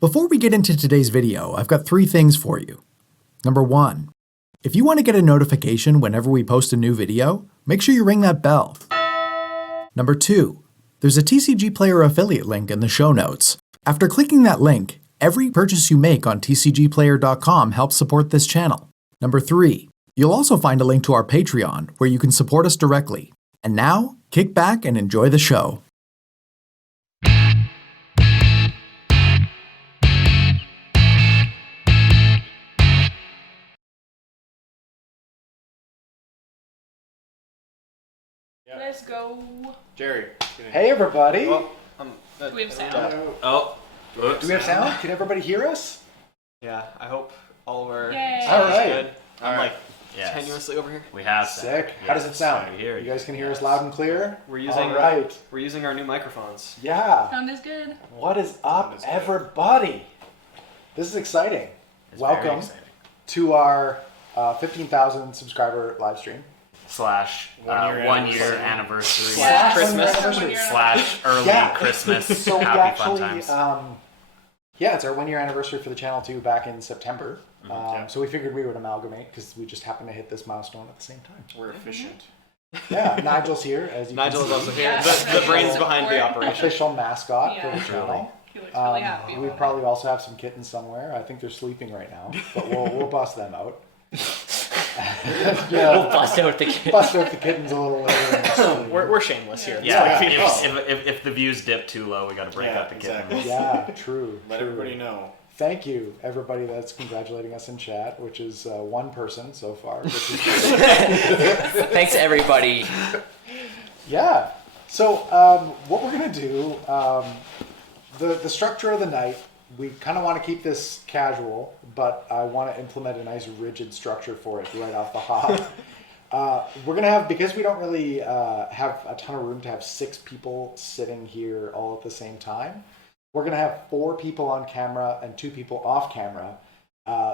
Before we get into today's video, I've got 3 things for you. Number 1, if you want to get a notification whenever we post a new video, make sure you ring that bell. Number 2, there's a TCGPLAYER affiliate link in the show notes. After clicking that link, every purchase you make on TCGPLAYER.com helps support this channel. Number 3, you'll also find a link to our Patreon where you can support us directly. And now, kick back and enjoy the show. Let's go. Jerry. Hey everybody! Well, Do we have sound? oh. Oops. Do we have sound? Can everybody hear us? Yeah, I hope all of our Yay. sound is Alright. good. I'm Alright. like Yes. tenuously over here. We have Sick. sound. How does it sound? I hear You guys can hear us Yes. loud and clear? We're using Alright. we're using our new microphones. Yeah. Sound is good. What is up, is good. everybody? This is exciting. It's very Welcome exciting. to our 15,000 subscriber live stream. Slash 1 year anniversary. Slash Christmas. Anniversary. Slash early Yeah. Christmas. So we Happy fun actually, times. yeah, it's our 1 year anniversary for the channel too, back in September. Yeah. So we figured we would amalgamate because we just happened to hit this milestone at the same time. We're efficient. Yeah, Nigel's here, as you Nigel is can also see. here. Yeah. The brains behind the operation. Official mascot for Yeah. the channel. He looks really happy. We about probably also have some kittens somewhere. I think they're sleeping right now, but we'll bust them out. Yeah, We'll bust out the kid. bust out the kittens a little later. In the stream. We're shameless here. Yeah, Yeah. if the views dip too low, we gotta break Yeah, out the kitten. exactly. Yeah, true. Let true. everybody know. Thank you, everybody that's congratulating us in chat, which is one person so far. Which is Thanks everybody. Yeah. So what we're gonna do, the structure of the night, we kind of want to keep this casual, but I want to implement a nice rigid structure for it right off the hop. We're gonna have, because we don't really have a ton of room to have 6 people sitting here all at the same time. We're gonna have 4 people on camera and 2 people off camera.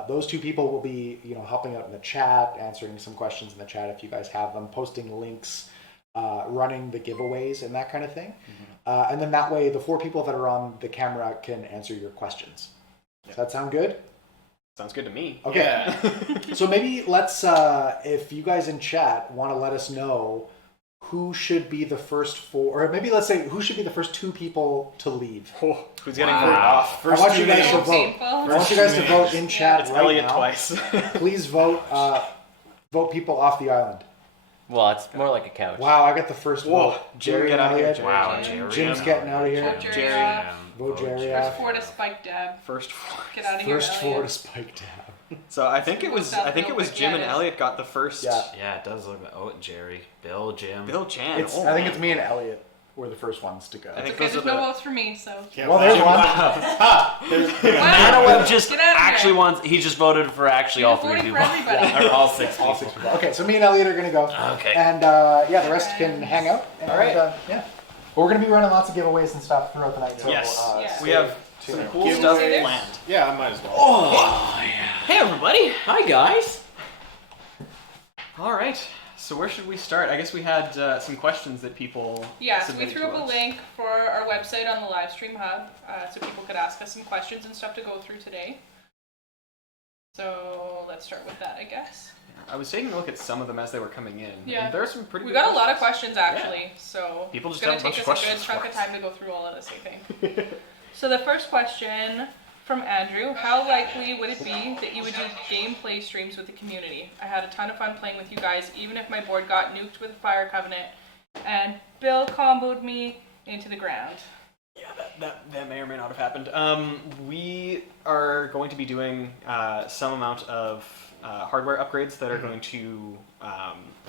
Those 2 people will be, helping out in the chat, answering some questions in the chat if you guys have them, posting links, running the giveaways and that kind of thing. And then that way, the 4 people that are on the camera can answer your questions. Does that sound good? Sounds good to me. Okay. Yeah. So maybe let's, if you guys in chat want to let us know who should be the first 4, or maybe let's say who should be the first 2 people to leave. Oh, who's getting Wow. voted off? I want you guys to So vote. painful. I want you guys to vote in chat It's right Elliot now. twice. Please vote people off the island. Well, it's more like a couch. Wow, I got the first Whoa, vote. Jerry, get out of here, Elliott. Jerry. Wow, Jim. Jerry. Jim's getting out of here. Vote Jerry Jerry. off. Vote Jerry First off. 4 to Spike Dab. First 4. Get out of here, First 4 Elliot. to Spike Tab. So I think it was Jim and Yeah. Elliot got the first. Yeah. Yeah, it does look like. Oh, Jerry, Bill, Jim. Bill Chan. It's, oh, I think man. it's me and Elliot were the first ones to go. I think Okay, those are there's no the. votes for me, so. Yeah, Well, there's Jim- one. Wow. Webb just Get out of actually here. wants. He just voted for actually all You're 3 voting people. for everybody. Or all 6 people. All 6 people. Okay, so me and Elliot are going to go. Okay. And yeah, the rest can hang out. And, All right. Yeah. But we're going to be running lots of giveaways and stuff throughout the night. So, Yes. Yeah. We have stay some tuned. cool Give stuff away this? planned. Yeah, I might as well. Oh, Hey everybody. Hi guys. all right. So where should we start? I guess we had some questions that people. Yeah, so we submitted threw to up a us. link for our website on the live stream hub, so people could ask us some questions and stuff to go through today. So let's start with that, I guess. I was taking a look at some of them as they were coming in. Yeah. And there are some pretty. We good got a lot of questions actually, so People it's just gonna have a take bunch us of a good questions chunk for of us. time to go through all of this, I think. So the first question from Andrew: how likely would it be that you would do gameplay streams with the community? I had a ton of fun playing with you guys, even if my board got nuked with Fire Covenant, and Bill comboed me into the ground. Yeah, that may or may not have happened. We are going to be doing some amount of hardware upgrades that are going to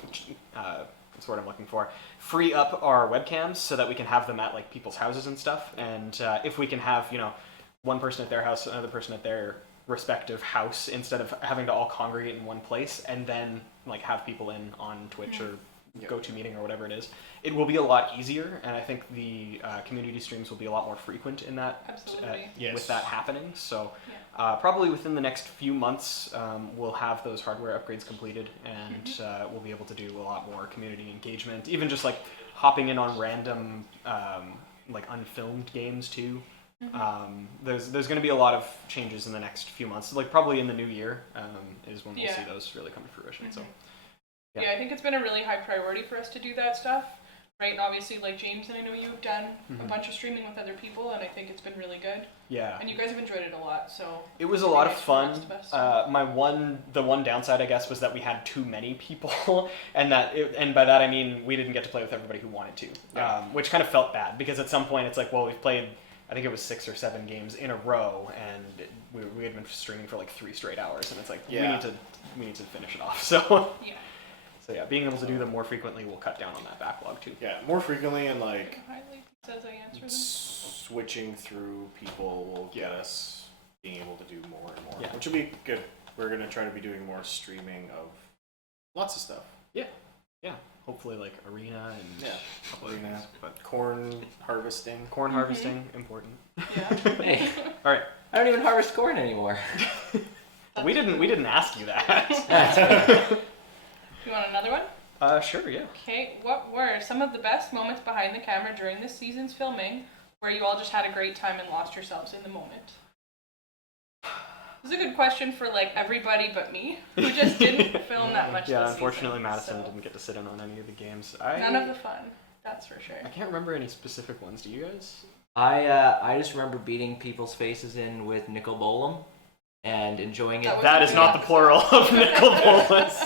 what's the word I'm looking for? Free up our webcams so that we can have them at like people's houses and stuff. And if we can have one person at their house, another person at their respective house, instead of having to all congregate in one place and then like have people in on Twitch or GoToMeeting or whatever it is, it will be a lot easier, and I think the community streams will be a lot more frequent in that. Absolutely. Yes. With that happening. So Yeah. probably within the next few months, we'll have those hardware upgrades completed, and we'll be able to do a lot more community engagement, even just like hopping in on random like unfilmed games too. There's going to be a lot of changes in the next few months. Like probably in the new year is when we'll see those really come to fruition. So I think it's been a really high priority for us to do that stuff. Right, and obviously, like James and I know you've done a bunch of streaming with other people, and I think it's been really good. Yeah. And you guys have enjoyed it a lot, so. It was a lot of fun. The one downside, I guess, was that we had too many people, and by that I mean we didn't get to play with everybody who wanted to, which kind of felt bad because at some point it's like, well, we've played, I think it was 6 or 7 games in a row, and we had been streaming for like 3 straight hours, and it's like we need to finish it off. So. Yeah. So yeah, being able to do them more frequently will cut down on that backlog too. Yeah, more frequently and like switching through people will get us being able to do more and more, Yeah. which will be good. We're gonna try to be doing more streaming of lots of stuff. Yeah, yeah. Hopefully like arena and a couple of things, but corn harvesting. Corn harvesting important. Yeah. Hey, All right. I don't even harvest corn anymore. We didn't ask you that. You want another one? Sure, yeah. Okay, what were some of the best moments behind the camera during this season's filming where you all just had a great time and lost yourselves in the moment? This is a good question for like everybody but me, who just didn't film that much Yeah, this unfortunately season, Madison so. didn't get to sit in on any of the games. None of the fun, that's for sure. I can't remember any specific ones. Do you guys? I just remember beating people's faces in with nickel bolum and enjoying it. That is not the plural of nickel bolas.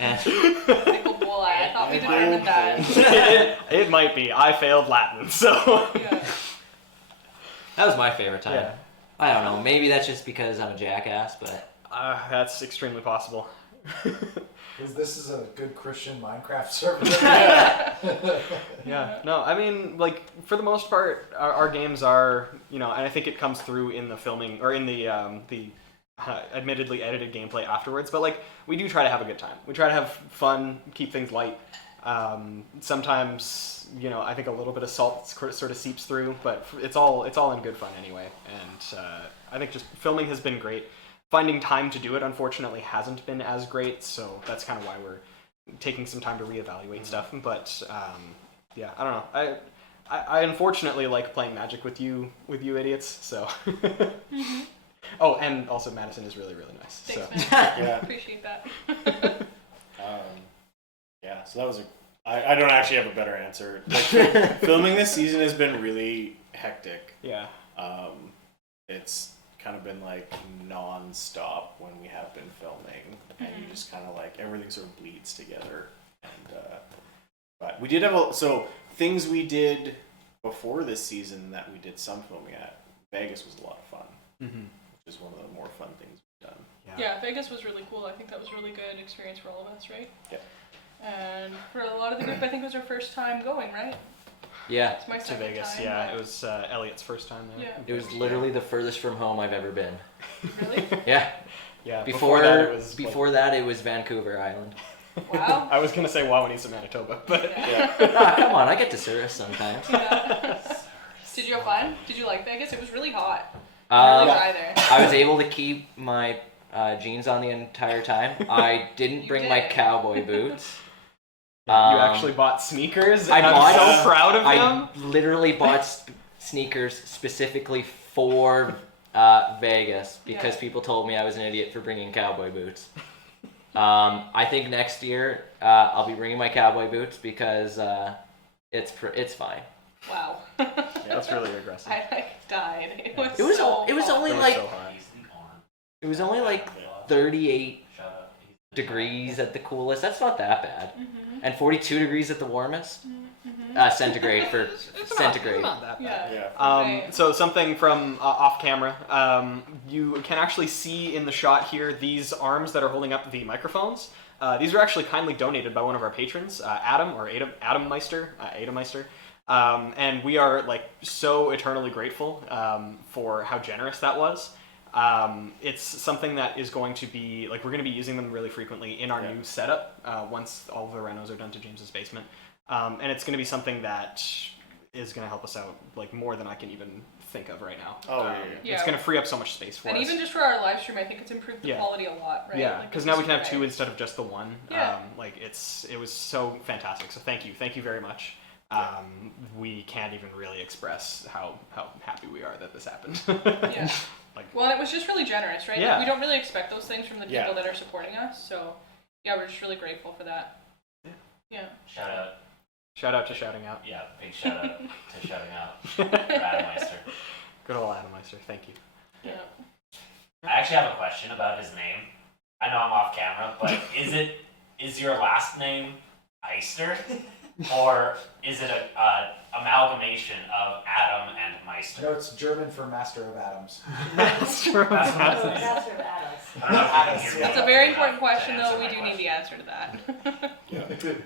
Nickel bola, I thought we determined that. It might be. I failed Latin, so. Yeah. That was my favorite time. Yeah. I don't know. Maybe that's just because I'm a jackass, but That's extremely possible. Because this is a good Christian Minecraft server. Yeah. No, I mean, like, for the most part, our games are, and I think it comes through in the filming, or in the admittedly edited gameplay afterwards, but, like, we do try to have a good time. We try to have fun, keep things light. Sometimes, I think a little bit of salt sort of seeps through, but it's all in good fun anyway. And I think just filming has been great. Finding time to do it, unfortunately, hasn't been as great, so that's kind of why we're taking some time to reevaluate stuff. But yeah, I don't know. I unfortunately like playing Magic with you idiots. So. Oh, and also Madison is really, really nice. Thanks, so. man. Yeah. Appreciate that. Yeah, so that was I don't actually have a better answer. Like, filming this season has been really hectic. Yeah. It's kind of been like non-stop when we have been filming, and you just kind of like everything sort of bleeds together. And but we did have things we did before this season that we did some filming at. Vegas was a lot of fun, which is one of the more fun things we've done. Yeah, Vegas was really cool. I think that was a really good experience for all of us, right? Yeah. And for a lot of the group, I think it was our first time going, right? yeah, It's my To second Vegas, time, yeah. but- It was Elliot's first time there. Yeah. it was literally the furthest from home I've ever been. Really? Yeah. Yeah. Before that, it was Vancouver Island. Wow. I was gonna say Wawanesa, Manitoba, but Ah, come on, I get to service sometimes. Yeah. Did you have fun? Did you like Vegas? It was really hot. Um, Really dry there. I was able to keep my jeans on the entire time. I didn't You bring my did. cowboy boots. you actually bought sneakers. And I I'm bought- so proud of I them. literally bought sneakers specifically for Vegas because Yeah. people told me I was an idiot for bringing cowboy boots. I think next year I'll be bringing my cowboy boots because it's fine. Wow. Yeah, that's really aggressive. I like died. It was. It was so it was hot. only It was like so hot. it was only like 38 degrees at the coolest. That's not that bad. And 42 degrees at the warmest. Centigrade for centigrade. Not that bad. Yeah. Right. So something from off camera, you can actually see in the shot here these arms that are holding up the microphones. These were actually kindly donated by one of our patrons, Adam Meister. And we are like so eternally grateful for how generous that was. It's something that is going to be like we're going to be using them really frequently in our new setup once all of the renos are done to James's basement. And it's going to be something that is going to help us out like more than I can even think of right now. Yeah. It's going to free up so much space for us. And even just for our live stream, I think it's improved the Yeah. quality a lot, right? Yeah, Like, because it's now we can have super two nice. instead of just the one. Yeah. It was so fantastic. So thank you very much. we can't even really express how happy we are that this happened. Yeah. Well, and it was just really generous, right? Yeah. Like, we don't really expect those things from the people Yeah. that are supporting us, so yeah, we're just really grateful for that. Yeah. Shout out. Shout out to Shouting Out. Yeah, big shout out to shouting out for Adam Meister. Good old Adam Meister, thank you. Yeah. I actually have a question about his name. I know I'm off camera, but is your last name Eister? Or is it a amalgamation of Adam and Meister? No, it's German for Master of Atoms. That's what I was saying. Master of Adams. I don't know if you can hear me. That's a very important question, though. We do need the answer to that.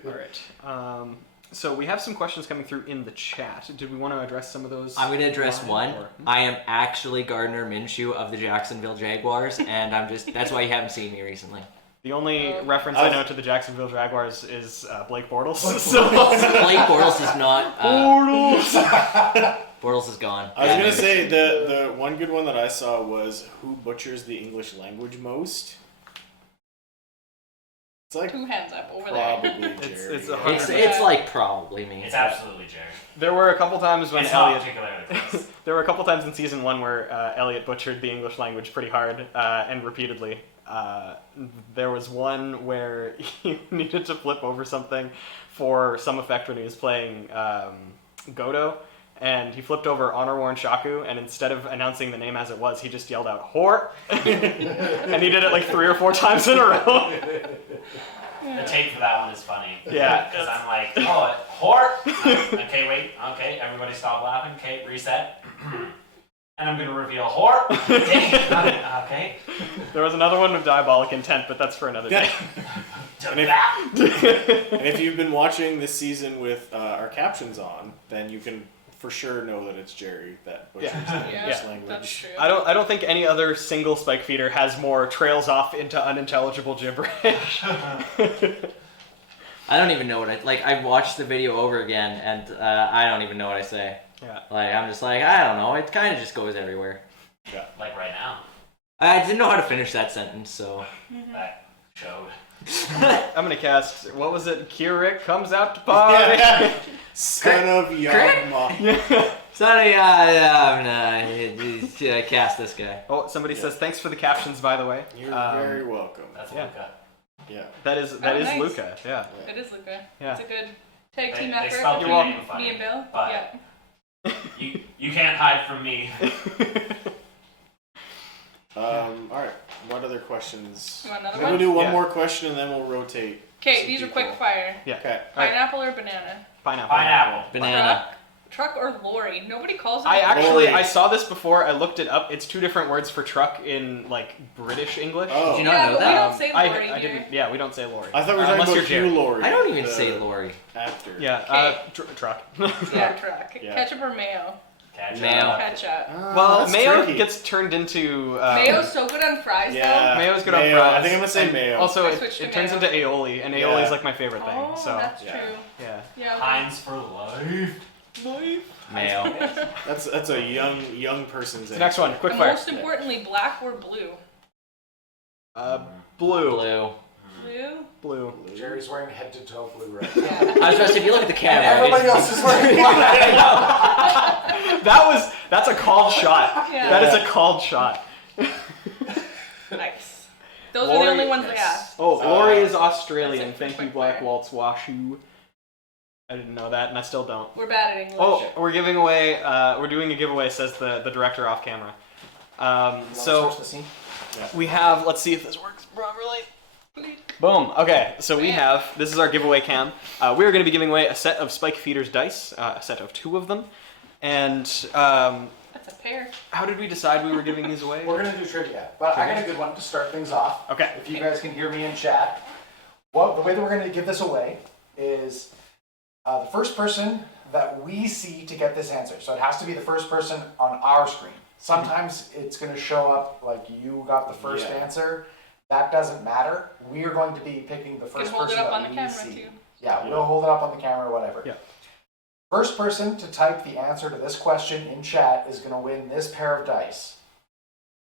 All right. So we have some questions coming through in the chat. Did we want to address some of those? I'm going to address live, one. or- I am actually Gardner Minshew of the Jacksonville Jaguars, and that's why you haven't seen me recently. The only reference I I was- know to the Jacksonville Jaguars is Blake Bortles. Blake Bortles is not. Bortles is gone. I was gonna say the one good one that I saw was who butchers the English language most. It's like 2 hands up over probably there. Jerry. it's a right? It's like probably me. It's absolutely Jerry. There were a couple times when It's not Elliot. particularly close. There were a couple times in season 1 where Elliot butchered the English language pretty hard and repeatedly. There was one where he needed to flip over something for some effect when he was playing Godo, and he flipped over Honor Warren Shaku, and instead of announcing the name as it was, he just yelled out "Hort," and he did it like 3 or 4 times in a row. The tape for that one is funny. Yeah. Because I'm like, oh, Hort. Okay, wait. Okay, everybody stop laughing. Okay, reset. And I'm going to reveal Hort. Okay. There was another one with diabolic intent, but that's for another day. And if you've been watching this season with our captions on, then you can for sure know that it's Jerry that butchers the Yeah, English that's language. true. I don't think any other single spike feeder has more trails off into unintelligible gibberish. I don't even know what I watched the video over again, and I don't even know what I say. Yeah. Like, I'm just like, I don't know. It kind of just goes everywhere. Like right now. I didn't know how to finish that sentence, so. That showed. I'm gonna cast. What was it? Keurig comes out to party. Son of Yagma. Sorry, I'm gonna cast this guy. Oh, somebody says thanks for the captions, by the way. You're very welcome. That's Yeah. Luca. Yeah. That is nice. Luca. Yeah. It is Luca. Yeah. It's a good tag team They effort spelled your between name funny, me and Bill. but- Yeah. You can't hide from me. Alright. What other questions? You want another We'll one? do one Yeah. more question and then we'll rotate. Okay, some these are people. quick fire. Yeah. Okay. Pineapple or banana? Pineapple. Pineapple. Banana. Truck or lorry? Nobody calls it. I a lorry. actually Lorry. I saw this before. I looked it up. It's 2 different words for truck in like British English. Oh. Did you not Yeah, know but we that? don't say I lorry I here. didn't. Yeah, we don't say lorry. I thought we were Unless talking you're about Jerry. Hugh Laurie. I don't even the say Lori. Actor. Yeah. Truck. Yeah, truck. Yeah. Ketchup or mayo? Ketchup. Mayo. Ketchup. Well, that's mayo tricky. gets turned into. Mayo's so good on fries, Yeah. Mayo's good Mayo. on fries. I think I'm gonna say and mayo. Also, I it switched to turns mayo. into aioli, and Yeah. aioli is like my favorite though. thing. Oh, So that's yeah. true. yeah. Yeah. Heinz for life. Mayo. That's a young person's answer. Next one, quick And fire. most importantly, black or blue? Blue. Blue. Blue? Blue. Jerry's wearing head to toe blue right I was just, if you look at the camera, Everybody it's- else is wearing black. That's a called shot. Yeah. That is a called shot. Nice. Those are the only ones they asked. Oh, Lori is Australian. That's it. Thank you, Quick Black fire. Waltz Washu. I didn't know that, and I still don't. We're bad at English. Oh, we're giving away. We're doing a giveaway. Says the director off camera. So we have. Let's see if this works properly. Boom. Okay, so we have. This is our giveaway cam. We are going to be giving away a set of Spike Feeders dice, a set of 2 of them, and That's a pair. how did we decide we were giving these away? We're gonna do trivia, but I got a good one to start things off. Okay. If you guys can hear me in chat, well, the way that we're gonna give this away is the first person that we see to get this answer. So it has to be the first person on our screen. Sometimes it's gonna show up like you got the first Yeah. answer. That doesn't matter. We are going to be picking the You can first hold it person up that on the we camera see. too. Yeah, we'll hold it up on the camera or whatever. Yeah. First person to type the answer to this question in chat is going to win this pair of dice.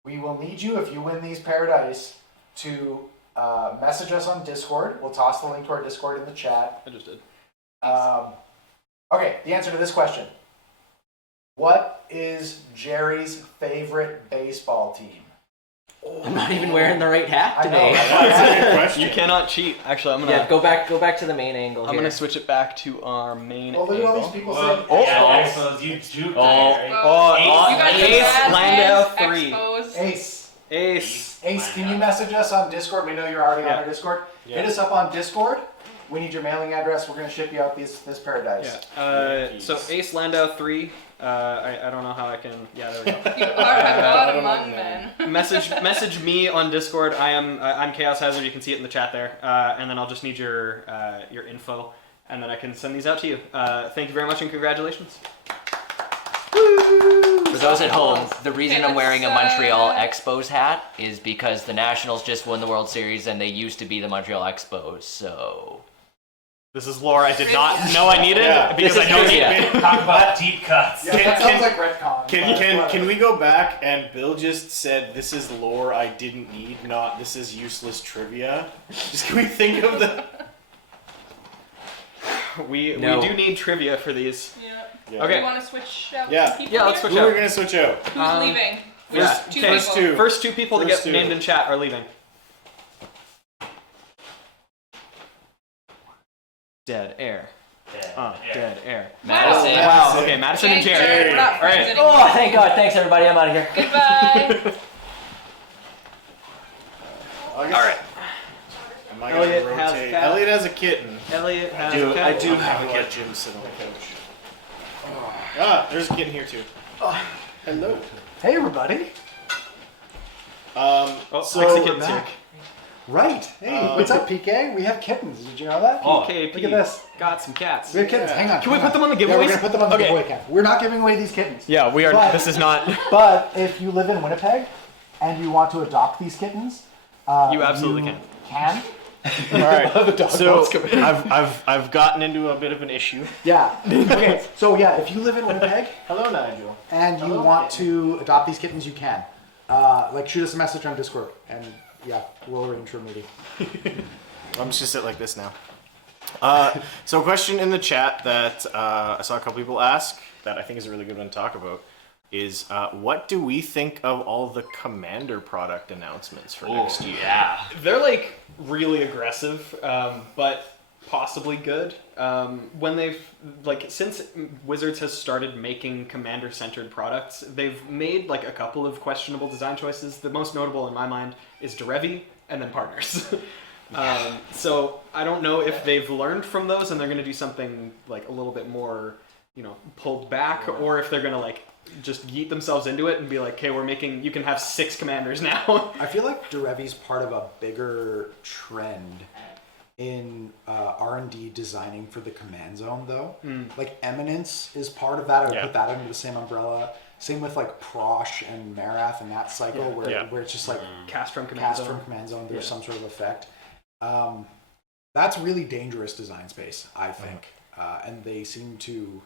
We will need you, if you win these pair of dice, to message us on Discord. We'll toss the link to our Discord in the chat. I just did. Okay, the answer to this question. What is Jerry's favorite baseball team? I'm not even wearing the right hat I know, today. That's a good question. You cannot cheat. Actually, I'm gonna. Yeah, go back to the main angle. I'm gonna switch it back to our main. Well, look at all angle. these people Well, saying yeah, Expos, you juke Gary. You guys Ace are bad Landau fans, 3. Expos. Ace. Ace. Can you message us on Discord? We know you're already on Yeah. our Discord. Yeah. Hit us up on Discord. We need your mailing address. We're going to ship you out this pair of dice. Yeah. So Ace Landau 3. I don't know how I can. Yeah, there we go. You are a god don't among know. men. Message me on Discord. I'm Chaos Hazard. You can see it in the chat there. And then I'll just need your info, and then I can send these out to you. Thank you very much and congratulations. For those at home, the reason Okay, I'm wearing a let's, Montreal Expos hat is because the Nationals just won the World Series and they used to be the Montreal Expos, so... This is lore I did not know I needed because This I is don't trivia. need. Talk about deep cuts. Yeah, that sounds like retcon. Can we go back and Bill just said this is lore I didn't need, not this is useless trivia? Just can we think of the We No. do need trivia for these. Yeah. Yeah. Do Okay. you want to switch out Yeah. some people Yeah, let's here? switch Who are out. we gonna switch out? Who's leaving? Yeah. Two Okay. First people. two. First two people to First get two. named in chat are leaving. Dead air. Dead air. Madison. Wow. Okay, Madison and Thank Jerry. you. We're not All friends right. anymore. Oh, thank God. Thanks, everybody. I'm out of here. Goodbye. All right. Am I Elliot gonna has rotate? cat. Elliot has a kitten. Elliot has I cat. do have a kitten. Jim sit on the couch. Ah, there's a kitten here too. Hello. Hey, everybody. Oh, So Lexi we're Kitten's here. back. Right. Hey, what's up, PK? We have kittens. Did you know that? KP. Look at this. Got some cats. We have kittens. Yeah. Hang on. Can we hang put them on the Yeah, we're giveaways? gonna put them on the Okay. giveaway account. We're not giving away these kittens. Yeah, we are. But- This is not. But if you live in Winnipeg and you want to adopt these kittens, You absolutely you can. All right. So wants to come in. I've gotten into a bit of an issue. Yeah. Okay. So yeah, if you live in Winnipeg Hello, Nigel. and you want to adopt these kittens, you can. Like shoot us a message on Discord, and yeah, we'll arrange for a meeting. I'm just gonna sit like this now. So a question in the chat that I saw a couple people ask that I think is a really good one to talk about is what do we think of all the Commander product announcements for next year? Yeah. They're like really aggressive, but possibly good. When they've like since Wizards has started making Commander-centered products, they've made like a couple of questionable design choices. The most notable in my mind is Derevi and then Partners. So I don't know if they've learned from those and they're going to do something like a little bit more, pulled back, or if they're going to like just yeet themselves into it and be like, okay, you can have 6 commanders now. I feel like Derevi's part of a bigger trend in R&D designing for the command zone, though. Like Eminence is part of that. I would put that under the same umbrella. Same with like Prosh and Marath and that cycle where it's just like Cast from command cast zone. from command zone. There's some sort of effect. That's really dangerous design space, I think. And they seem to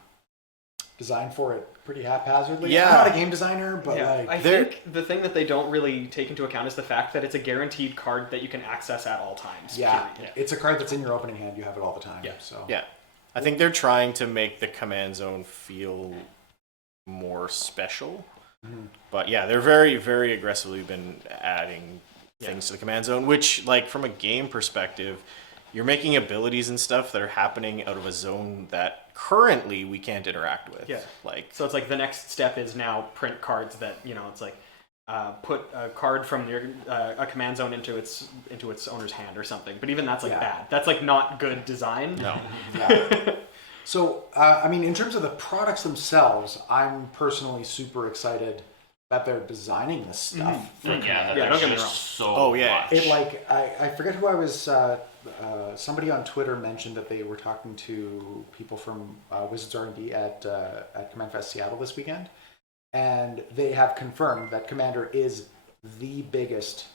design for it pretty haphazardly. Yeah. I'm not a game designer, but I like think the thing that they don't really take into account is the fact that it's a guaranteed card that you can access at all times. period. it's a card that's in your opening hand. You have it all the time. Yeah. So Yeah, I think they're trying to make the command zone feel more special. But yeah, they're very, very aggressively been adding things to the command zone, which, like, from a game perspective, you're making abilities and stuff that are happening out of a zone that currently we can't interact with. Yeah. Like, So it's like the next step is now print cards that it's like put a card from your a command zone into its owner's hand or something. But even that's like bad. That's like not good design. no. Yeah. So, I mean, in terms of the products themselves, I'm personally super excited that they're designing this stuff. Yeah, Yeah, there's don't get me just wrong. so Oh, yeah. much. It like I forget who I was. Somebody on Twitter mentioned that they were talking to people from Wizards R&D at Command Fest Seattle this weekend, and they have confirmed that Commander is the biggest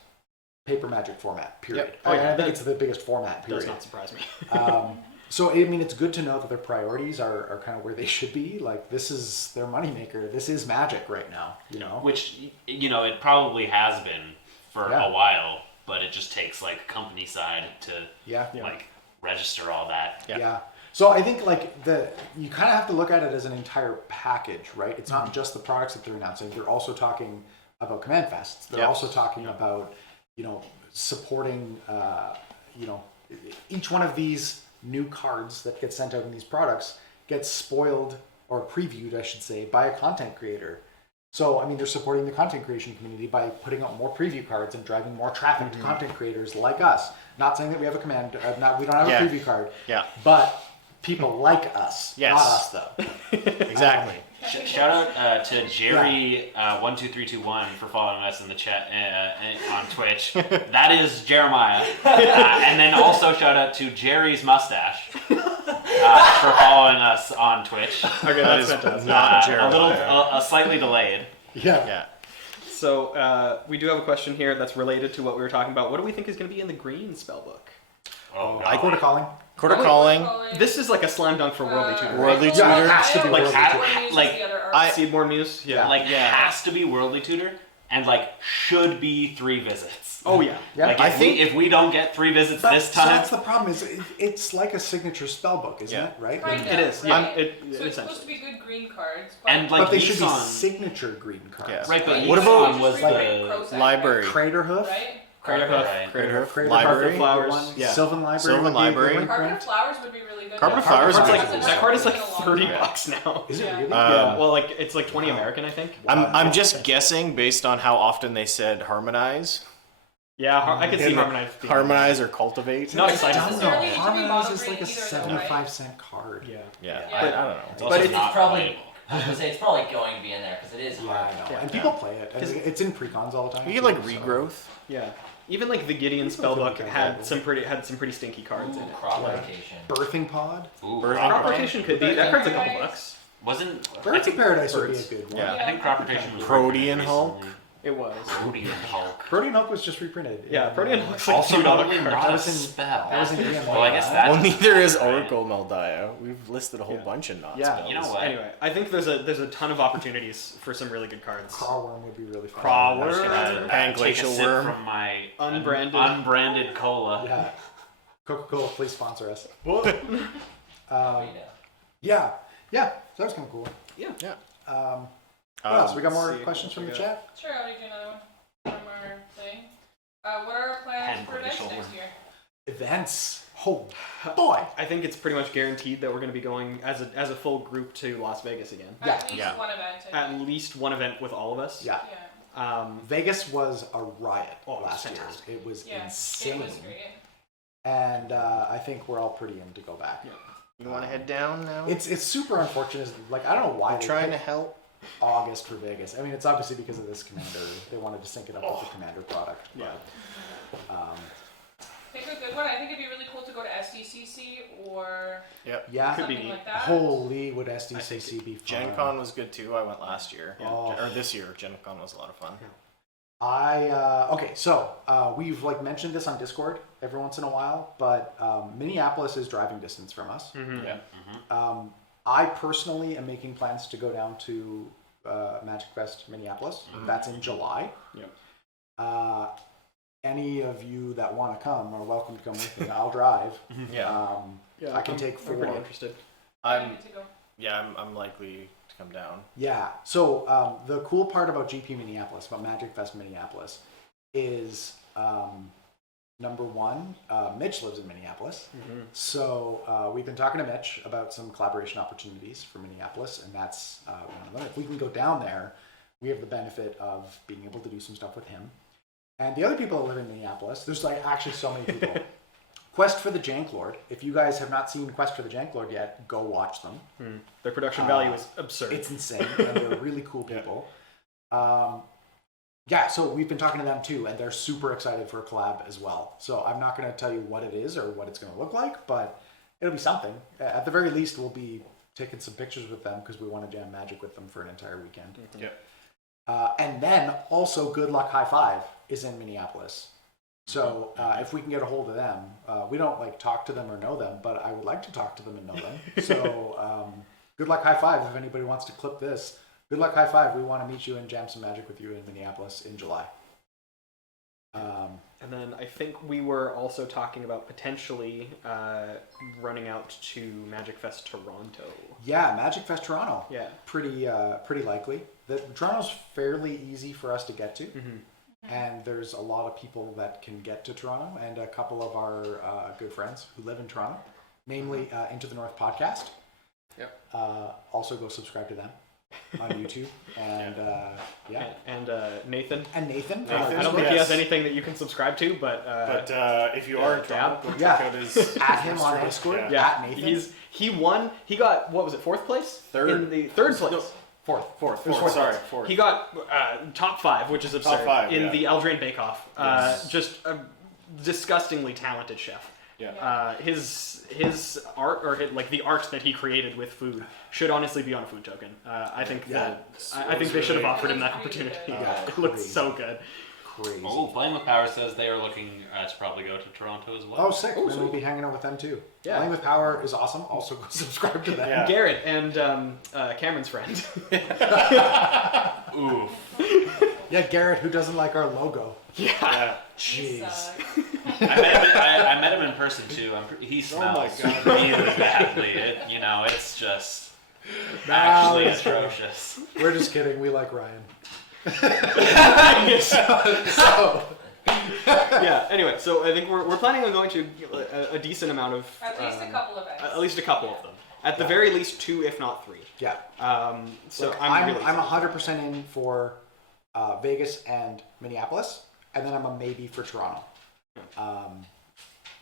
paper Magic format. Period. Yep. Oh, yeah, I think it's the biggest format. Does Period. not surprise me. So I mean, it's good to know that their priorities are kind of where they should be. Like, this is their moneymaker. This is Magic right now. Which, it probably has been for Yeah. a while, but it just takes like company side to Yeah. like register all that. Yeah. Yeah. So I think like you kind of have to look at it as an entire package, right? It's Mm-hmm. not just the products that they're announcing. They're also talking about Command Fests. They're Yep. also talking about, supporting, each one of these new cards that get sent out in these products gets spoiled or previewed, I should say, by a content creator. So, I mean, they're supporting the content creation community by putting out more preview cards and driving more traffic to content creators like us. Not saying that we have a command, we don't have Yeah. a preview card, Yeah. but people like us, Yes. not us though. Exactly. Shout out to Jerry 12321 for following us in the chat on Twitch. That is Jeremiah. And then also shout out to Jerry's mustache for following us on Twitch. Okay, that's fantastic. Not A Jeremiah. slightly delayed. Yeah. Yeah. So we do have a question here that's related to what we were talking about. What do we think is going to be in the green spellbook? Oh, I Quarter calling. Quarter calling. This is like a slam dunk for Worldly Tutor. Worldly right? Tutor. Yeah, it has to be Like, Worldly Tutor. like, Seedborn Muse. Yeah. Like Yeah. has to be Worldly Tutor and like should be 3 visits. Oh yeah. Yeah. Like I if think- if we don't get 3 visits But- this So time, that's the problem. Is it's like a signature spell book, isn't Yeah. it? Right. Kind It of, is. right? It So it's supposed to be good green cards, but and like But they should be Nissan- signature green cards. Yeah. right, but What Nissan about, was like, the Prozac, Library. Craterhoof. right? Craterhoof. Right. Craterhoof. Craterhoof Library. would be a Flowers, good one. yeah. Sylvan Library. Sylvan would be a good Library. one. Carpet of Print. Flowers would be really good. Carpet of Yeah. Flowers Carpet is of good. Flowers That card is like been a long 30 time. bucks now. Is it Yeah. really? Yeah. Well, like it's like 20 American, I think. I'm just guessing based on how often they said harmonize. Yeah, I could see Harmonize. Harmonize. being- Harmonize or cultivate. Not excited. Doesn't No, necessarily need to be Harmonize mono is like a green either, though, 75-cent card. Yeah. Yeah. Yeah. I don't know. It's But also it's not probably- playable. I was gonna say it's probably going to be in there because it is Yeah, hard. I know. Yeah. And people play it. And it's in precons all the time. You get too, like so- regrowth. Yeah. Even like the Gideon spellbook had some pretty stinky cards in Ooh, it. crop Yeah. rotation. Birthing Pod. Ooh, Birthing crop Pod. Rotation could be. That card's a couple bucks. wasn't I Birds of think, Paradise would be a Birds. good one. Yeah. I think crop rotation was Protean recently. Hulk. It was. Protean Hulk. Protean Hulk was just reprinted. Yeah, Protean Hulk's like Also, $2 notably card. not That a was in- spell. that was in EM. Well, I guess that. Well, neither is Oracle Meldia. We've listed a whole Yeah. bunch of non Yeah. spells. You know what? Anyway, I think there's a ton of opportunities for some really good cards. Crawworm would be really fun. Crawworm. I'm just gonna Pan take a glacial sip worm. from my Unbranded. cola. Yeah. Coca-Cola, please sponsor us. But, Yeah. Yeah. So that was kind of cool. Yeah. Yeah. What else? We got more let's see questions from what the we chat? Sure, I'll read you another one from our thing. What are our plans Pen for events glacial next year? Events. Oh, boy. I think it's pretty much guaranteed that we're going to be going as a full group to Las Vegas again. Yeah. At least Yeah. one event. I At think. least one event with all of us. Yeah. Yeah. Vegas was a riot Oh, it was last year. fantastic. It was Yeah. insane. It was great. And I think we're all pretty in to go back. Yeah. You want to head down now? It's super unfortunate. Like, I don't know why I'm they trying to picked help. August for Vegas. I mean, it's obviously because of this Commander. They wanted to sync it up with the Commander product. Yeah. I think a good one. I think it'd be really cool to go to SDCC or Yeah. Could be something neat. like that. Holy, would SDCC be fun? Gen Con was good too. I went last year. Oh. Or this year. Gen Con was a lot of fun. Okay, so we've like mentioned this on Discord every once in a while, but Minneapolis is driving distance from us. Mm-hmm. Yeah. I personally am making plans to go down to Magic Fest Minneapolis. That's in July. Yep. Any of you that want to come are welcome to come with me. I'll drive. Yeah. Yeah. I can take I'm pretty 4. interested. I I'm need to go. I'm likely to come down. Yeah. So the cool part about GP Minneapolis, about Magic Fest Minneapolis, is number one, Mitch lives in Minneapolis. So we've been talking to Mitch about some collaboration opportunities for Minneapolis, and that's one of them. If we can go down there, we have the benefit of being able to do some stuff with him. And the other people that live in Minneapolis, there's like actually so many people. Quest for the Jank Lord. If you guys have not seen Quest for the Jank Lord yet, go watch them. Their production value is absurd. It's insane, and they're really cool people. Yeah, so we've been talking to them too, and they're super excited for a collab as well. So I'm not going to tell you what it is or what it's going to look like, but it'll be something. At the very least, we'll be taking some pictures with them because we want to jam Magic with them for an entire weekend. Yeah. And then also Good Luck High Five is in Minneapolis. So if we can get a hold of them, we don't like talk to them or know them, but I would like to talk to them and know them. So Good Luck High Five, if anybody wants to clip this. Good Luck High Five, we want to meet you and jam some Magic with you in Minneapolis in July. And then I think we were also talking about potentially running out to Magic Fest Toronto. Yeah, Magic Fest Toronto. Yeah. Pretty likely. Toronto's fairly easy for us to get to. Mm-hmm. And there's a lot of people that can get to Toronto, and a couple of our good friends who live in Toronto, namely Into the North podcast. Yep. Also go subscribe to them on YouTube. And And Nathan. And Nathan. I don't think he has anything that you can subscribe to, but if you are in Toronto, go check out his at him on Instagram. Discord. Yeah. At Nathan. He won. He got, what was it, 4th place? Third. In the 3rd place. No, Fourth. It was fourth. Sorry, fourth. He got top 5, which is absurd. Top 5, in yeah. the Eldraine Bake Off. Yes. Just a disgustingly talented chef. Yeah. His art, or like the art that he created with food, should honestly be on a food token. I think I think they should have offered him that opportunity. Yeah, It looks crazy. so good. Crazy. Oh, Playing with Power says they are looking to probably go to Toronto as well. Oh, sick. Then we'll be hanging out with them too. Yeah. Playing with Power is awesome. Also go subscribe to them. Yeah. Garrett and Cameron's friend. Ooh. Yeah, Garrett, who doesn't like our logo. Yeah. Jeez. I met him in person too. He my smells God. really badly. It's just actually atrocious. We're just kidding. We like Ryan. Yeah. Anyway, so I think we're planning on going to a decent amount of At least a couple events. at least a couple of them. At the very least 2, if not 3. Yeah. So Look, I'm I'm really 100% in for Vegas and Minneapolis, and then I'm a maybe for Toronto.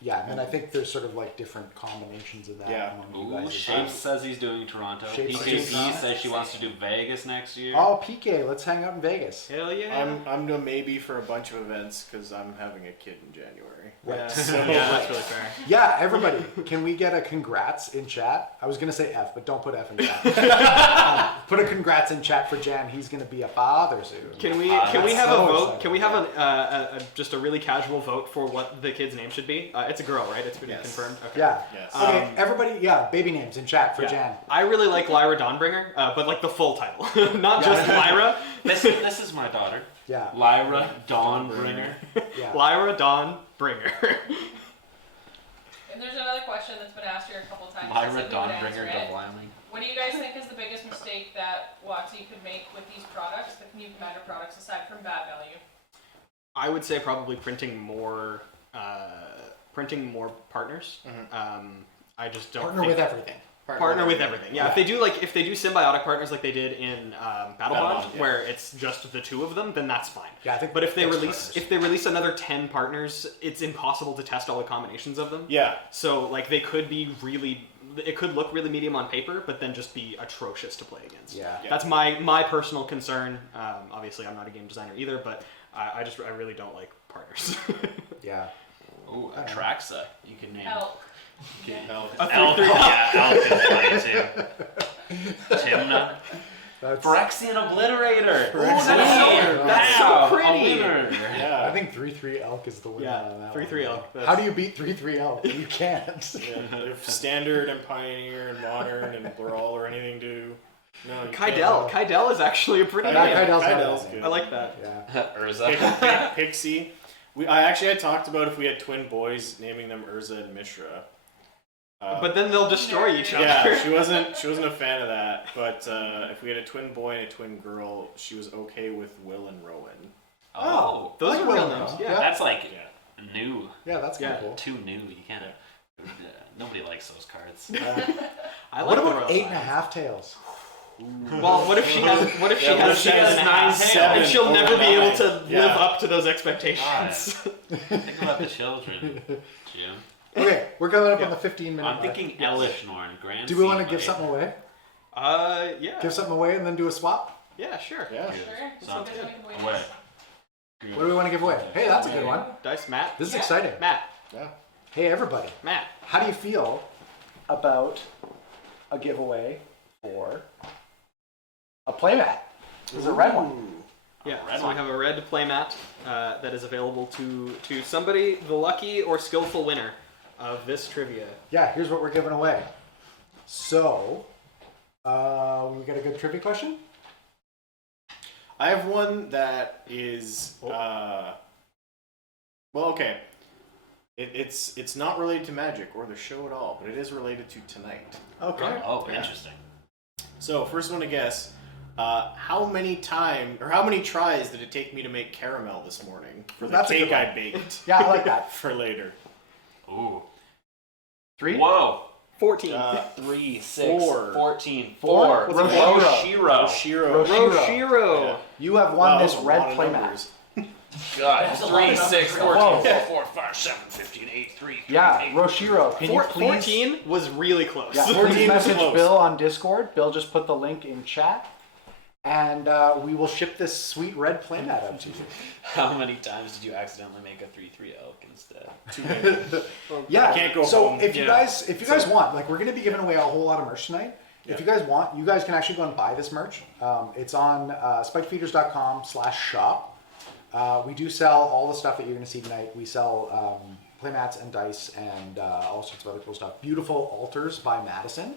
Yeah, and then I think there's sort of like different combinations of that Yeah. among you Ooh, guys. Shapes says he's doing Toronto. Shapes PKP doing Toronto. says she wants to do Vegas next year. Oh, PK, let's hang out in Vegas. Hell yeah. I'm a maybe for a bunch of events because I'm having a kid in January. Yeah, So, that's really fair. Yeah, everybody, can we get a congrats in chat? I was gonna say F, but don't put F in chat. Put a congrats in chat for Jan. He's gonna be a father soon. Can we that's have so a vote? exciting. Can we have just a really casual vote for what the kid's name should be? It's a girl, right? It's been Yes. confirmed. Okay. Yeah. Yes. Okay, everybody, yeah, baby names in chat for Yeah. Jan. I really like Lyra Dawnbringer, but like the full title, not just Lyra. This is my daughter, Yeah. Lyra Dawnbringer. Yeah. Lyra Dawnbringer. And there's another question that's been asked here a couple times. Lyra I said we would answer Dawnbringer it. Wyoming. What do you guys think is the biggest mistake that WotC could make with these products, the new Commander products, aside from bad value? I would say probably printing more partners. I just don't Partner think with everything. partner with everything. Yeah, if they do symbiotic partners like they did in Battle Bond, yeah. where it's just the 2 of them, then that's fine. Yeah, I think. But if they fixed release another 10 partners, it's impossible to test all the combinations of them. Yeah. So like they could be really, it could look really medium on paper, but then just be atrocious to play against. Yeah. That's my personal concern. Obviously, I'm not a game designer either, but I really don't like partners. Yeah. Ooh, Atraxa. You can name. Elk. You can- Elk. Elk. Yeah, Elk is funny too. Timna. That's, Phyrexian Obliterator. That's so pretty. Yeah. I think 3/3 elk is the winner Yeah, on that 3/3 one. elk. How do you beat 3/3 elk? You can't. Yeah, if standard and pioneer and modern and brawl or anything do. No, you Kydel is actually a pretty That name. Kydel's Kydell's not good. I like that. Yeah. Urza. Pixie. I actually had talked about if we had twin boys, naming them Urza and Mishra. But then they'll destroy each other. Yeah, she wasn't a fan of that. But if we had a twin boy and a twin girl, she was okay with Will and Rowan. Oh, Those I like are real Will names. Rowan. Yeah. that's like Yeah. new. Yeah, that's kind Yeah. of cool. Too new. You can't. Nobody likes those cards. I like What the about Royal 8.5 tails? Well, what if she has? What if she Yeah, has? She she has has 9 nine tails, tails. and she'll never be able to Yeah. live up to those expectations. Think about the children, Jim. Okay, we're coming up on the 15-minute I'm mark. thinking Elishnorn, Grand. Do we want to Sea give Blade. something away? Yeah. Give something away and then do a swap? Yeah, sure. Yeah. Sure. Sounds So good. we can wait. Away. What do we want to give away? Hey, that's a good one. Dice, Matt. This is Yeah. exciting. Matt. Yeah. Hey, everybody. Matt. How do you feel about a giveaway for a playmat? This is a red one. Yeah. Red so we one. have a red playmat that is available to somebody, the lucky or skillful winner of this trivia. Yeah, here's what we're giving away. So, we got a good trivia question? I have one that is Well, okay. It's not related to Magic or the show at all, but it is related to tonight. Okay. Oh, Yeah. interesting. So, first one to guess. How many tries did it take me to make caramel this morning for the That's a good cake I one. baked Yeah, I like that. for later? Ooh. 3? Whoa. 14. 3, 6, 4. 14, Four? 4. Roshiro. Roshiro. Roshiro. Yeah. You have Wow, won that this was a red lot of playmat. numbers. God, That's a lot 3, of 6, numbers. 14, Whoa. 4, 5, 7, 15, 8, 3, 3, Yeah, 8. Roshiro, can you please 14 was really close. yeah, 14 please was message close. Bill on Discord. Bill just put the link in chat, and we will ship this sweet red playmat out to you. How many times did you accidentally make a 3-3 elk instead? Too many. Yeah. I can't go so home. if you Yeah. guys want, like, we're going to be giving away a whole lot of merch tonight. If you Yeah. guys want, you guys can actually go and buy this merch. It's on spikefeeders.com/shop. We do sell all the stuff that you're going to see tonight. We sell playmats and dice and all sorts of other cool stuff. Beautiful altars by Madison.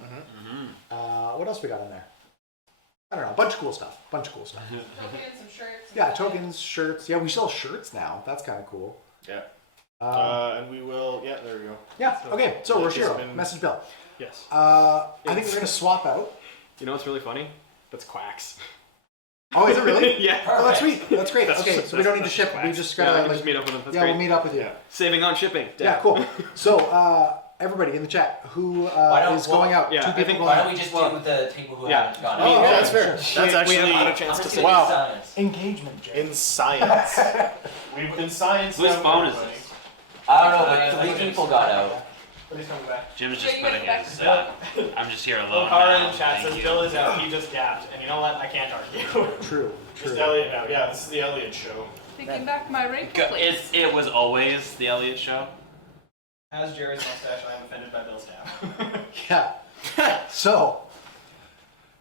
What else we got in there? I don't know. A bunch of cool stuff. Tokens, some shirts. Yeah, tokens, shirts. Yeah, we sell shirts now. That's kind of cool. Yeah. Um, And we will. Yeah, there we go. yeah. Okay. So it's Roshiro, been- message Bill. Yes. I think we're going to swap out. You know what's really funny? That's Quacks. Oh, is it really? Yeah. Oh, that's sweet. That's great. That's- Okay, so we don't need to ship. We Quacks. just Yeah, gotta I can like, just meet up with them. That's yeah, great. we'll meet up with you. Yeah. Saving on shipping. Yeah, cool. So, everybody in the chat, who don't- is going out? yeah, Two I people think- going Why out. don't we just Well, do the people who yeah. haven't gone Oh, out? yeah, that's fair. We- That's actually we have had a I'm chance to just say. gonna do Wow. science. Engagement, Jay. In science. In science. Whose now, phone is everybody. this? I don't know, but 3 people got out. He's coming back. Jim's Yeah, just you gotta putting go back his. to I'm just here alone. Cara now. in chat Thank says you. Bill is out. He just gapped, and you know what? I can't argue. True. Just Elliot now. Yeah, this is the Elliot show. Taking back my rank Go- place. It was always the Elliot show. As Jerry's mustache, I am offended by Bill's dab. Yeah. So,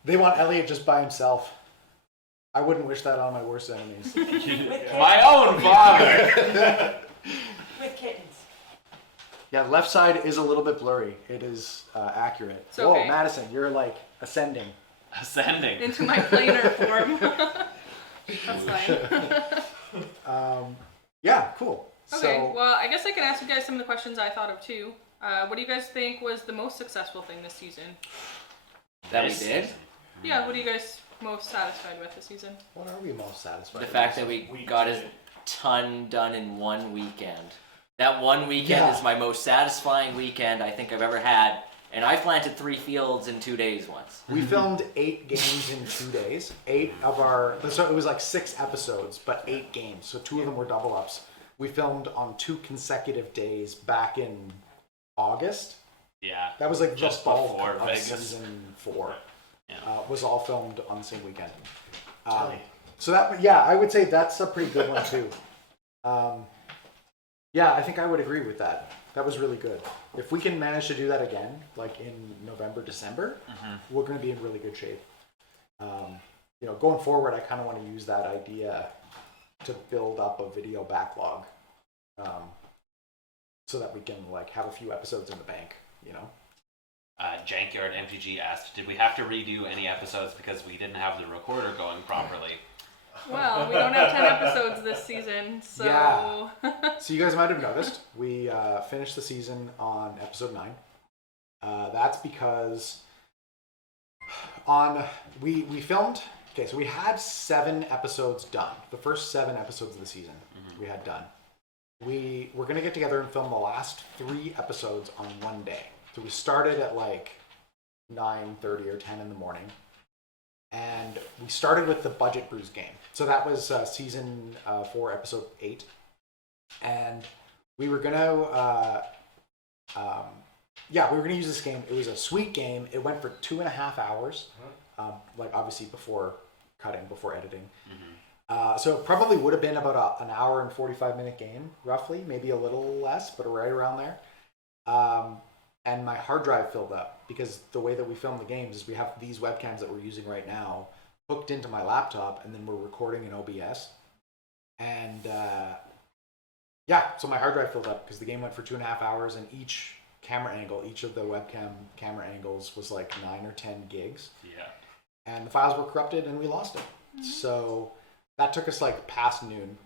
they want Elliot just by himself. I wouldn't wish that on my worst enemies. My own father. With kittens. Yeah, left side is a little bit blurry. It is accurate. It's Whoa, okay. Madison, you're like ascending. Ascending. Into my planar form. That's fine. Yeah, cool. Okay, So, well, I guess I can ask you guys some of the questions I thought of too. What do you guys think was the most successful thing this season? That we This did? season. Yeah, what are you guys most satisfied with this season? what are we most satisfied The with? fact that we got a ton done in one weekend. That one weekend Yeah. is my most satisfying weekend I think I've ever had. And I planted 3 fields in 2 days once. We filmed 8 games in 2 days. 8 of our, so it was like 6 episodes, but 8 games. So 2 of them were double ups. We filmed on 2 consecutive days back in August. Yeah. That was like Just the bulk before of Vegas. season 4. Yeah. Was all filmed on the same weekend. So that, yeah, I would say that's a pretty good one too. Yeah, I think I would agree with that. That was really good. If we can manage to do that again, like in November, December, we're going to be in really good shape. You know, going forward, I kind of want to use that idea to build up a video backlog, so that we can like have a few episodes in the bank. You know. Jankyard MTG asked, did we have to redo any episodes because we didn't have the recorder going properly? Well, we don't have 10 episodes this season, so... Yeah. So you guys might have noticed we finished the season on episode 9. That's because we filmed. Okay, so we had 7 episodes done. The first 7 episodes of the season we had done. We were gonna get together and film the last 3 episodes on one day. So we started at like 9:30 or 10 in the morning. And we started with the Budget Brews game. So that was season 4, episode 8. And we were gonna, we were gonna use this game. It was a sweet game. It went for 2.5 hours, like obviously before cutting, before editing. So it probably would have been about an hour and 45-minute game, roughly, maybe a little less, but right around there. And my hard drive filled up because the way that we film the games is we have these webcams that we're using right now hooked into my laptop, and then we're recording in OBS. And so my hard drive filled up because the game went for 2.5 hours, and each camera angle, each of the webcam camera angles was like 9 or 10 gigs. Yeah. And the files were corrupted, and we lost it. So that took us like past noon.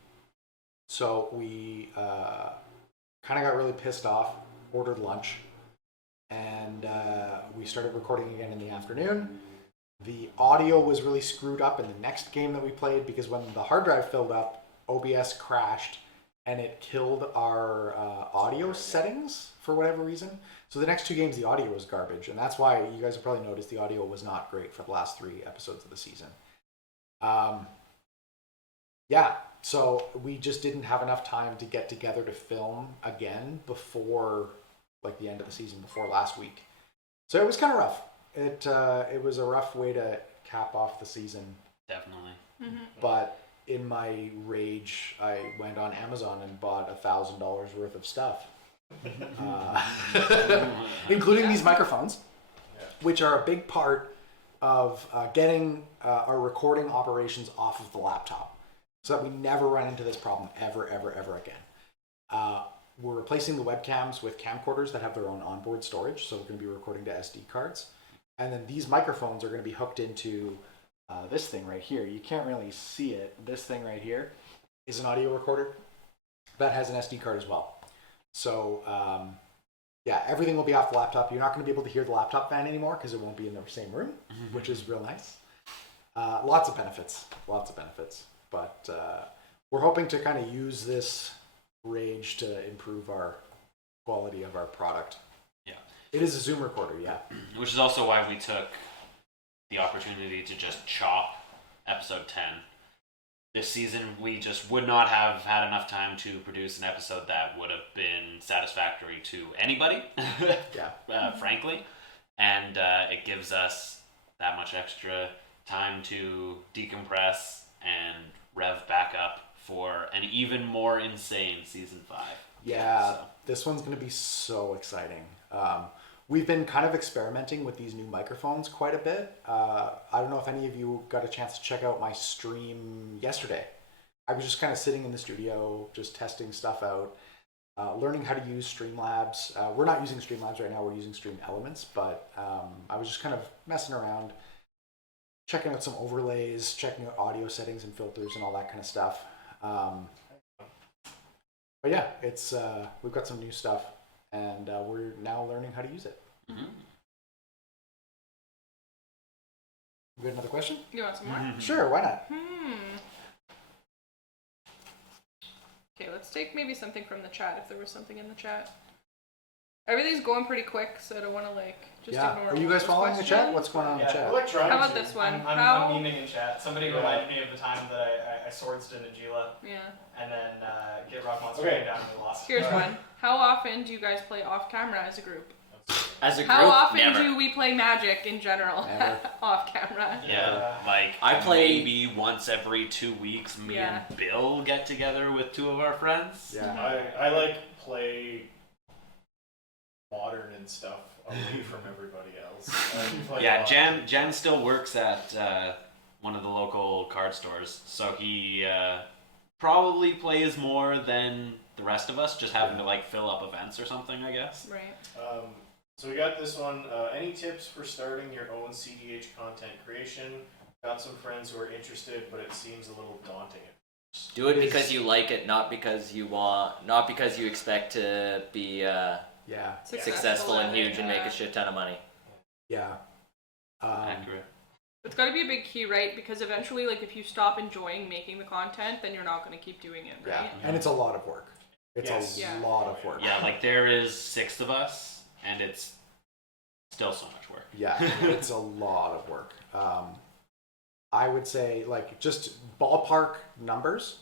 So we kind of got really pissed off, ordered lunch, and we started recording again in the afternoon. The audio was really screwed up in the next game that we played because when the hard drive filled up, OBS crashed and it killed our audio settings for whatever reason. So the next 2 games, the audio was garbage, and that's why you guys have probably noticed the audio was not great for the last 3 episodes of the season. Yeah, so we just didn't have enough time to get together to film again before like the end of the season, before last week. So it was kind of rough. It was a rough way to cap off the season. Definitely. But in my rage, I went on Amazon and bought $1,000 worth of stuff, including these microphones, which are a big part of getting our recording operations off of the laptop, so that we never run into this problem ever again. We're replacing the webcams with camcorders that have their own onboard storage, so we're going to be recording to SD cards. And then these microphones are going to be hooked into this thing right here. You can't really see it. This thing right here is an audio recorder that has an SD card as well. So yeah, everything will be off the laptop. You're not going to be able to hear the laptop fan anymore because it won't be in the same room, which is real nice. Lots of benefits. But we're hoping to kind of use this rage to improve our quality of our product. Yeah. It is a Zoom recorder, yeah. Which is also why we took the opportunity to just chop episode 10. This season, we just would not have had enough time to produce an episode that would have been satisfactory to anybody, frankly. And it gives us that much extra time to decompress and rev back up for an even more insane season 5. Yeah, so. This one's going to be so exciting. We've been kind of experimenting with these new microphones quite a bit. I don't know if any of you got a chance to check out my stream yesterday. I was just kind of sitting in the studio, just testing stuff out, learning how to use Streamlabs. We're not using Streamlabs right now, we're using Stream Elements, but I was just kind of messing around, checking out some overlays, checking out audio settings and filters and all that kind of stuff. But yeah, it's we've got some new stuff, and we're now learning how to use it. Mm-hmm. You got another question? You want some more? Sure, why not? Okay, let's take maybe something from the chat if there was something in the chat. Everything's going pretty quick, so I don't want to just ignore. Are you guys following the chat? What's going on in the chat? How about this one? I'm memeing in chat. Somebody reminded me of the time that I swordsed in Najila. Yeah. And then Get Rock Monster came down and we lost. Here's one. How often do you guys play off camera as a group? As a group, How often never. do we play Magic in general off camera? Yeah, I play maybe once every 2 weeks. Me and Bill get together with 2 of our friends. Yeah. I play modern and stuff away from everybody else. Yeah, Jan still works at one of the local card stores, so he probably plays more than the rest of us, just having to fill up events or something, I guess. Right. So we got this one. Any tips for starting your own CDH content creation? Got some friends who are interested, but it seems a little daunting. Do it because you like it, not because you expect to be successful and huge and make a shit ton of money. Yeah. Accurate. It's got to be a big key, right? Because eventually, if you stop enjoying making the content, then you're not going to keep doing it, right? Yeah, and it's a lot of work. It's a lot of work. Yeah, there is 6 of us, and it's still so much work. Yeah, it's a lot of work. I would say, just ballpark numbers,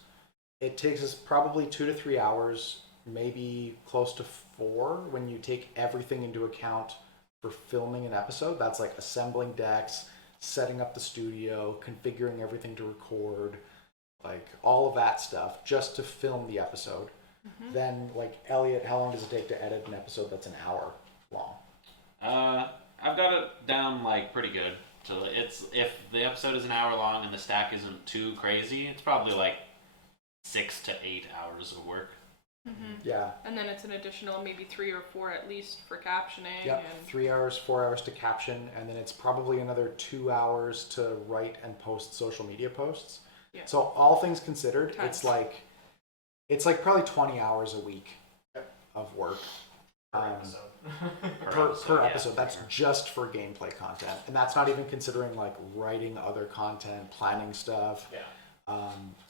it takes us probably 2 to 3 hours, maybe close to 4 when you take everything into account for filming an episode. That's assembling decks, setting up the studio, configuring everything to record, all of that stuff just to film the episode. Mm-hmm. Then, Elliot, how long does it take to edit an episode that's an hour long? I've got it down pretty good. So if the episode is an hour long and the stack isn't too crazy, it's probably 6 to 8 hours of work. Mm-hmm. Yeah. And then it's an additional maybe 3 or 4 at least for captioning. Yeah, and 3 hours, 4 hours to caption, and then it's probably another 2 hours to write and post social media posts. Yeah. So all things considered, Time. it's It's like probably 20 hours a week of work. Per episode. That's just for gameplay content, and that's not even considering like writing other content, planning stuff,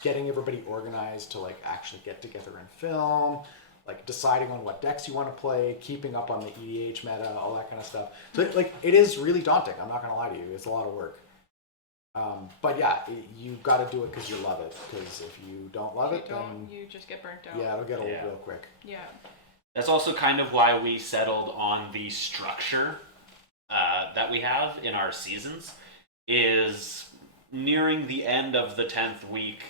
getting everybody organized to like actually get together and film, like deciding on what decks you want to play, keeping up on the EDH meta, all that kind of stuff. So like it is really daunting. I'm not gonna lie to you. It's a lot of work. But yeah, you got to do it because you love it. Because if you don't love it, then you just get burnt out. Yeah, it'll get old real quick. Yeah. That's also kind of why we settled on the structure that we have in our seasons. Is nearing the end of the 10th week,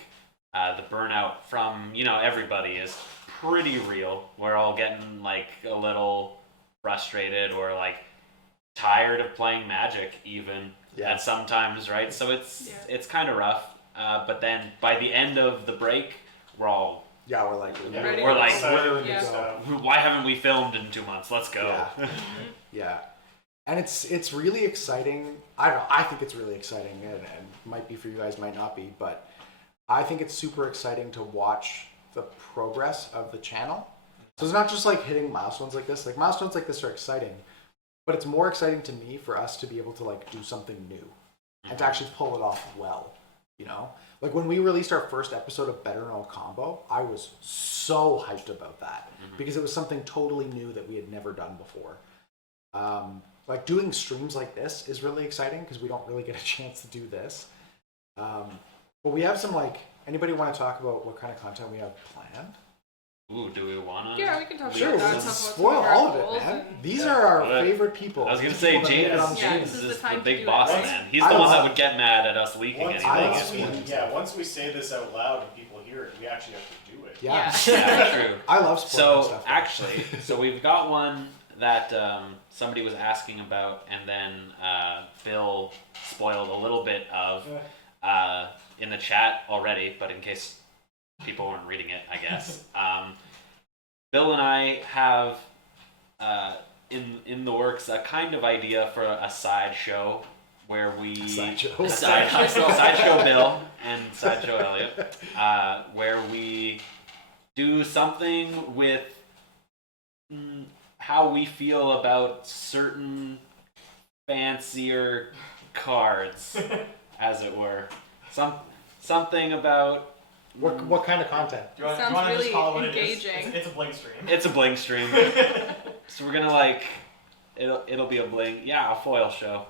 the burnout from everybody is pretty real. We're all getting like a little frustrated or like tired of playing Magic even. Yeah. And sometimes, right? So it's kind of rough. But then by the end of the break, we're all we're like why haven't we filmed in 2 months? Let's go. Yeah. And it's really exciting. I don't know. I think it's really exciting, and might be for you guys, might not be, but I think it's super exciting to watch the progress of the channel. So it's not just like hitting milestones like this. Like milestones like this are exciting. But it's more exciting to me for us to be able to like do something new and to actually pull it off well, Like when we released our first episode of Better Know Combo, I was so hyped about that because it was something totally new that we had never done before. Like doing streams like this is really exciting because we don't really get a chance to do this. But we have some anybody want to talk about what kind of content we have planned? Ooh, do we wanna? Yeah, we can talk sure, about that. Sure, spoil all of it, man. These are our favorite people. I was gonna say, James is the big boss man. He's the one that would get mad at us leaking anything. Once we say this out loud and people hear it, we actually have to do it. Yeah, true. I love spoiling stuff. So, actually, we've got one that somebody was asking about, and then Phil spoiled a little bit of in the chat already, but in case people weren't reading it, I guess. Bill and I have in the works a kind of idea for a side show where we sideshow Bill and sideshow Elliot, where we do something with how we feel about certain fancier cards, as it were. Something about. What kind of content? Do you want to really just call it what engaging. it is? It's a bling stream. It's a bling stream. So we're gonna it'll be a bling. Yeah, a foil show.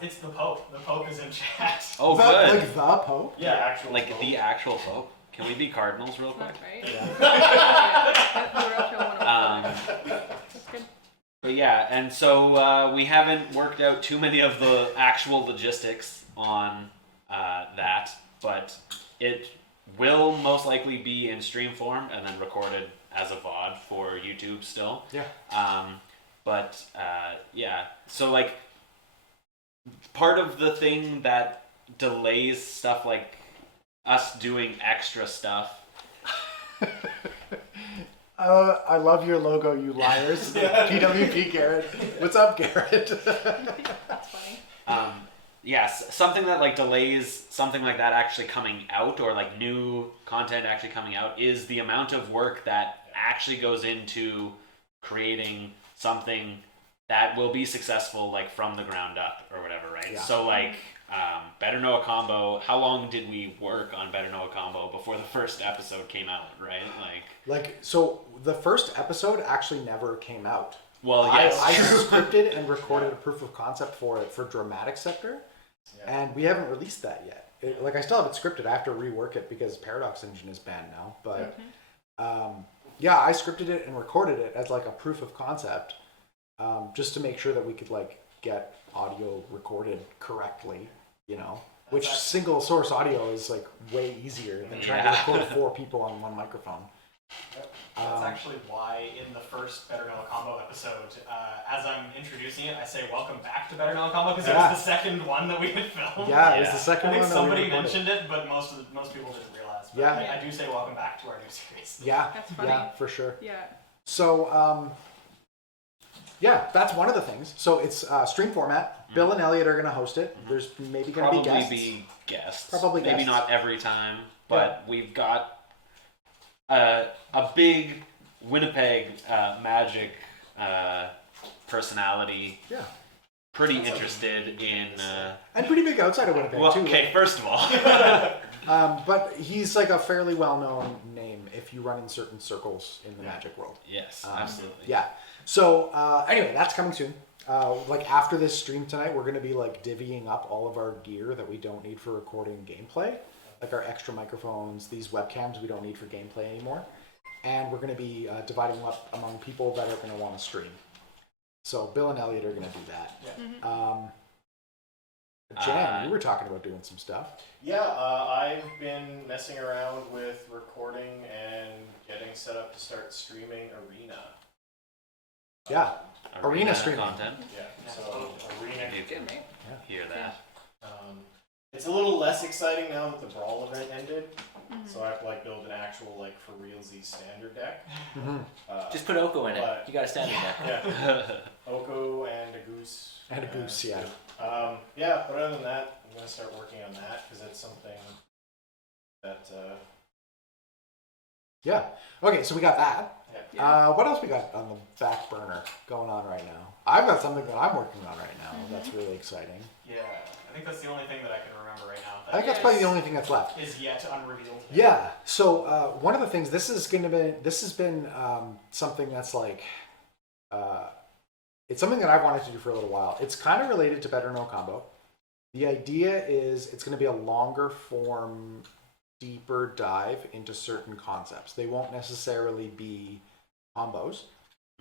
It's the Pope. The Pope is in chat. Oh, good. Like the Pope? Yeah, actual like Pope. the actual Pope. Can we be cardinals real quick? Right? That's good. But yeah, and so we haven't worked out too many of the actual logistics on that, but it will most likely be in stream form and then recorded as a VOD for YouTube still. Yeah. So part of the thing that delays stuff like us doing extra stuff. I love your logo, you liars. PWP Garrett. What's up, Garrett? That's funny. Yes, something that delays something like that actually coming out, or new content actually coming out, is the amount of work that actually goes into creating something that will be successful from the ground up or whatever, right? Yeah. So Better Know a Combo, how long did we work on Better Know a Combo before the first episode came out, right? So the first episode actually never came out. Well, yes. I scripted and recorded a proof of concept for it for Dramatic Sector, and we haven't released that yet. I still have it scripted. I have to rework it because Paradox Engine is banned now. But I scripted it and recorded it as a proof of concept, just to make sure that we could get audio recorded correctly. Which single source audio is way easier than trying to record 4 people on one microphone. Yep. That's actually why in the first Better Know a Combo episode, as I'm introducing it, I say welcome back to Better Know a Combo because it was the second one that we had filmed. Yeah, it was the second one. I think somebody mentioned it, but most people didn't realize. But I do say welcome back to our new series. Yeah, that's funny. Yeah, for sure. Yeah. So, that's one of the things. So it's stream format. Bill and Elliot are going to host it. There's maybe going to be guests. Probably guests. Maybe not every time, but we've got a big Winnipeg Magic personality. Yeah. Pretty interested in. And pretty big outside of Winnipeg, Well, too. okay, first of all. But he's like a fairly well-known name if you run in certain circles in the Magic world. Yes, absolutely. Yeah. So anyway, that's coming soon. Like after this stream tonight, we're going to be like divvying up all of our gear that we don't need for recording gameplay, like our extra microphones, these webcams we don't need for gameplay anymore, and we're going to be dividing them up among people that are going to want to stream. So Bill and Elliot are going to do that. Yeah. Jan, you were talking about doing some stuff. Yeah, I've been messing around with recording and getting set up to start streaming Arena. Yeah. Arena streaming. Content. Yeah, so Arena. You can hear that. It's a little less exciting now that the Brawl event ended, so I have to like build an actual like for realsy standard deck. Just put Oko in it. but- You got a standard deck. Yeah, Oko and a Goose. And a Goose, yeah. Yeah, but other than that, I'm gonna start working on that because it's something that. Yeah. Okay, so we got that. Yeah. What else we got on the back burner going on right now? I've got something that I'm working on right now that's really exciting. Yeah, I think that's the only thing that I can remember right now. I think that's probably the only thing that's left. Is yet unrevealed. Yeah. So one of the things this has been something that's like it's something that I've wanted to do for a little while. It's kind of related to Better Know Combo. The idea is it's going to be a longer form, deeper dive into certain concepts. They won't necessarily be combos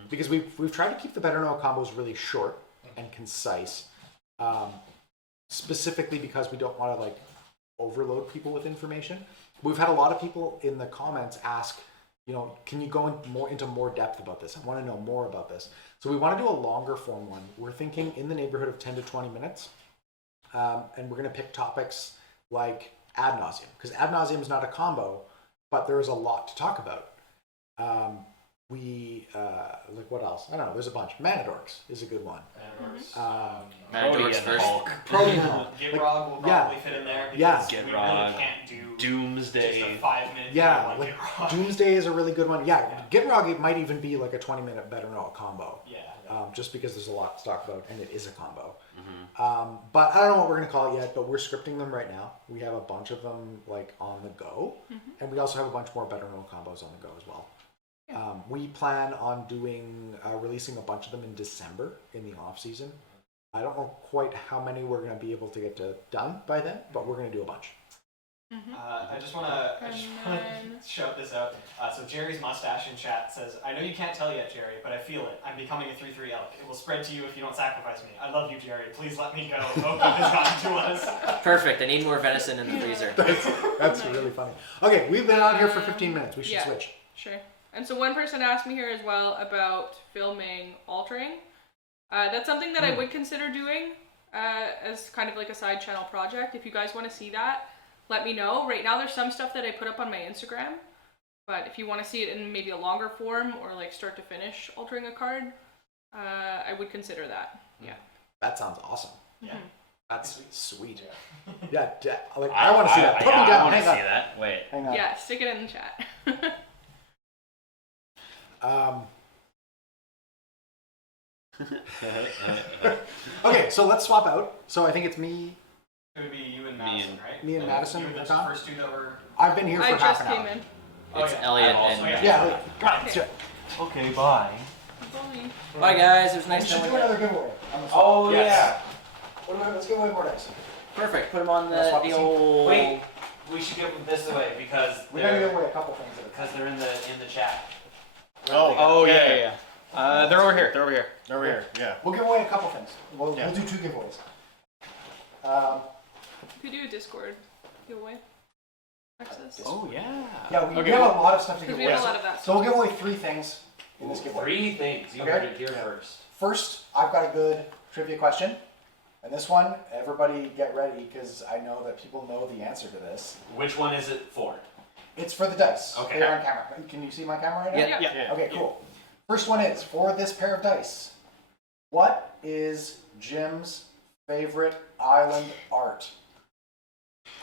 because we've tried to keep the Better Know combos really short and concise, specifically because we don't want to like overload people with information. We've had a lot of people in the comments ask, you know, can you go into more depth about this? I want to know more about this. So we want to do a longer form one. We're thinking in the neighborhood of 10 to 20 minutes. And we're going to pick topics like ad nauseum, because ad nauseum is not a combo, but there's a lot to talk about. Like what else? I don't know. There's a bunch. Manadorks is a good one. Manadorks first. Protean Hulk. Gitrog will probably fit in there because we really can't do Doomsday. just a 5-minute Yeah, video like Gitrog. Doomsday is a really good one. Yeah, Gitrog, it might even be like a 20-minute Better Know combo. Yeah. Just because there's a lot to talk about, and it is a combo. But I don't know what we're going to call it yet, but we're scripting them right now. We have a bunch of them like on the go, and we also have a bunch more Better Know combos on the go as well. We plan on releasing a bunch of them in December in the off season. I don't know quite how many we're going to be able to get done by then, but we're going to do a bunch. I just want to shout this out. So Jerry's mustache in chat says, "I know you can't tell yet, Jerry, but I feel it. I'm becoming a 3/3 elk. It will spread to you if you don't sacrifice me. I love you, Jerry. Please let me go. Oko has gotten to us." Perfect. I need more venison in the freezer. That's really funny. Okay, we've been on here for 15 minutes. We should switch. Sure. And so one person asked me here as well about filming altering. That's something that I would consider doing as kind of like a side channel project. If you guys want to see that, let me know. Right now there's some stuff that I put up on my Instagram, but if you want to see it in maybe a longer form or like start to finish altering a card, I would consider that. Yeah. That sounds awesome. Yeah. That's sweet. Yeah, like I want to see that. Put me I down. want to Hang see on. that. Wait. Hang on. Yeah, stick it in the chat. Okay, so let's swap out. So I think it's me. It would be you and Madison, right? Me and Madison You were the are gone? first two that were. I've been here for I half just an came hour. in. It's Elliot and Yeah, come on, let's do it. Okay, bye. Bully. Bye guys. It was We nice should knowing do you. another giveaway. On the Oh Yes. Let's give away more dice. Perfect. Put them on Let's swap the the old. Wait, we should give this away because We're gonna give they're away a couple things. At a time. in the chat. Oh yeah. They're over here. They're over here. Over here, yeah. We'll give away a couple things. We'll Yeah. do 2 giveaways. You could do a Discord giveaway. Access. Oh yeah. Yeah, we Okay, have well- a lot of stuff to give Because we away. have a lot of that. So we'll give away 3 things in this giveaway. 3 things. You Okay. heard it here first. First, I've got a good trivia question. And this one, everybody get ready because I know that people know the answer to this. Which one is it for? It's for the dice. Okay. They're on camera. Can you see my camera right now? Yeah. Yeah. Okay, cool. First one is, for this pair of dice, what is Jim's favorite island art?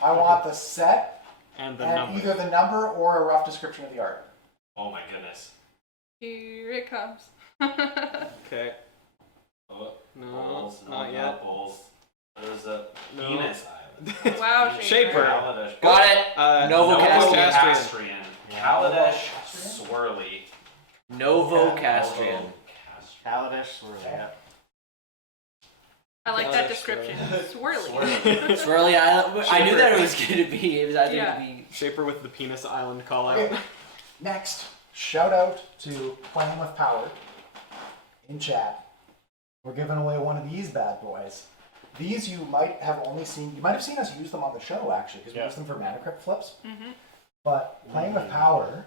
I want the set And the and number. either the number or a rough description of the art. Oh my goodness. Here it comes. Okay. Oh, No, balls, not yet. Balls. There's a No. penis island. Wow, Shaper. Kaladesh. Got it. Novocastrian. Novocastrian. Kaladesh Swirly. Novocastrian. Kaladesh Swirly. Yeah. I like that description. Swirly. Swirly Island. I knew that it was going to be. It was either Yeah. going to be. Shaper with the penis island call out. Okay. Next, shout out to Playing with Power in chat. We're giving away one of these bad boys. These you might have seen us use them on the show actually, because we use them for Mana Crypt flips. Mm-hmm. But Playing with Power,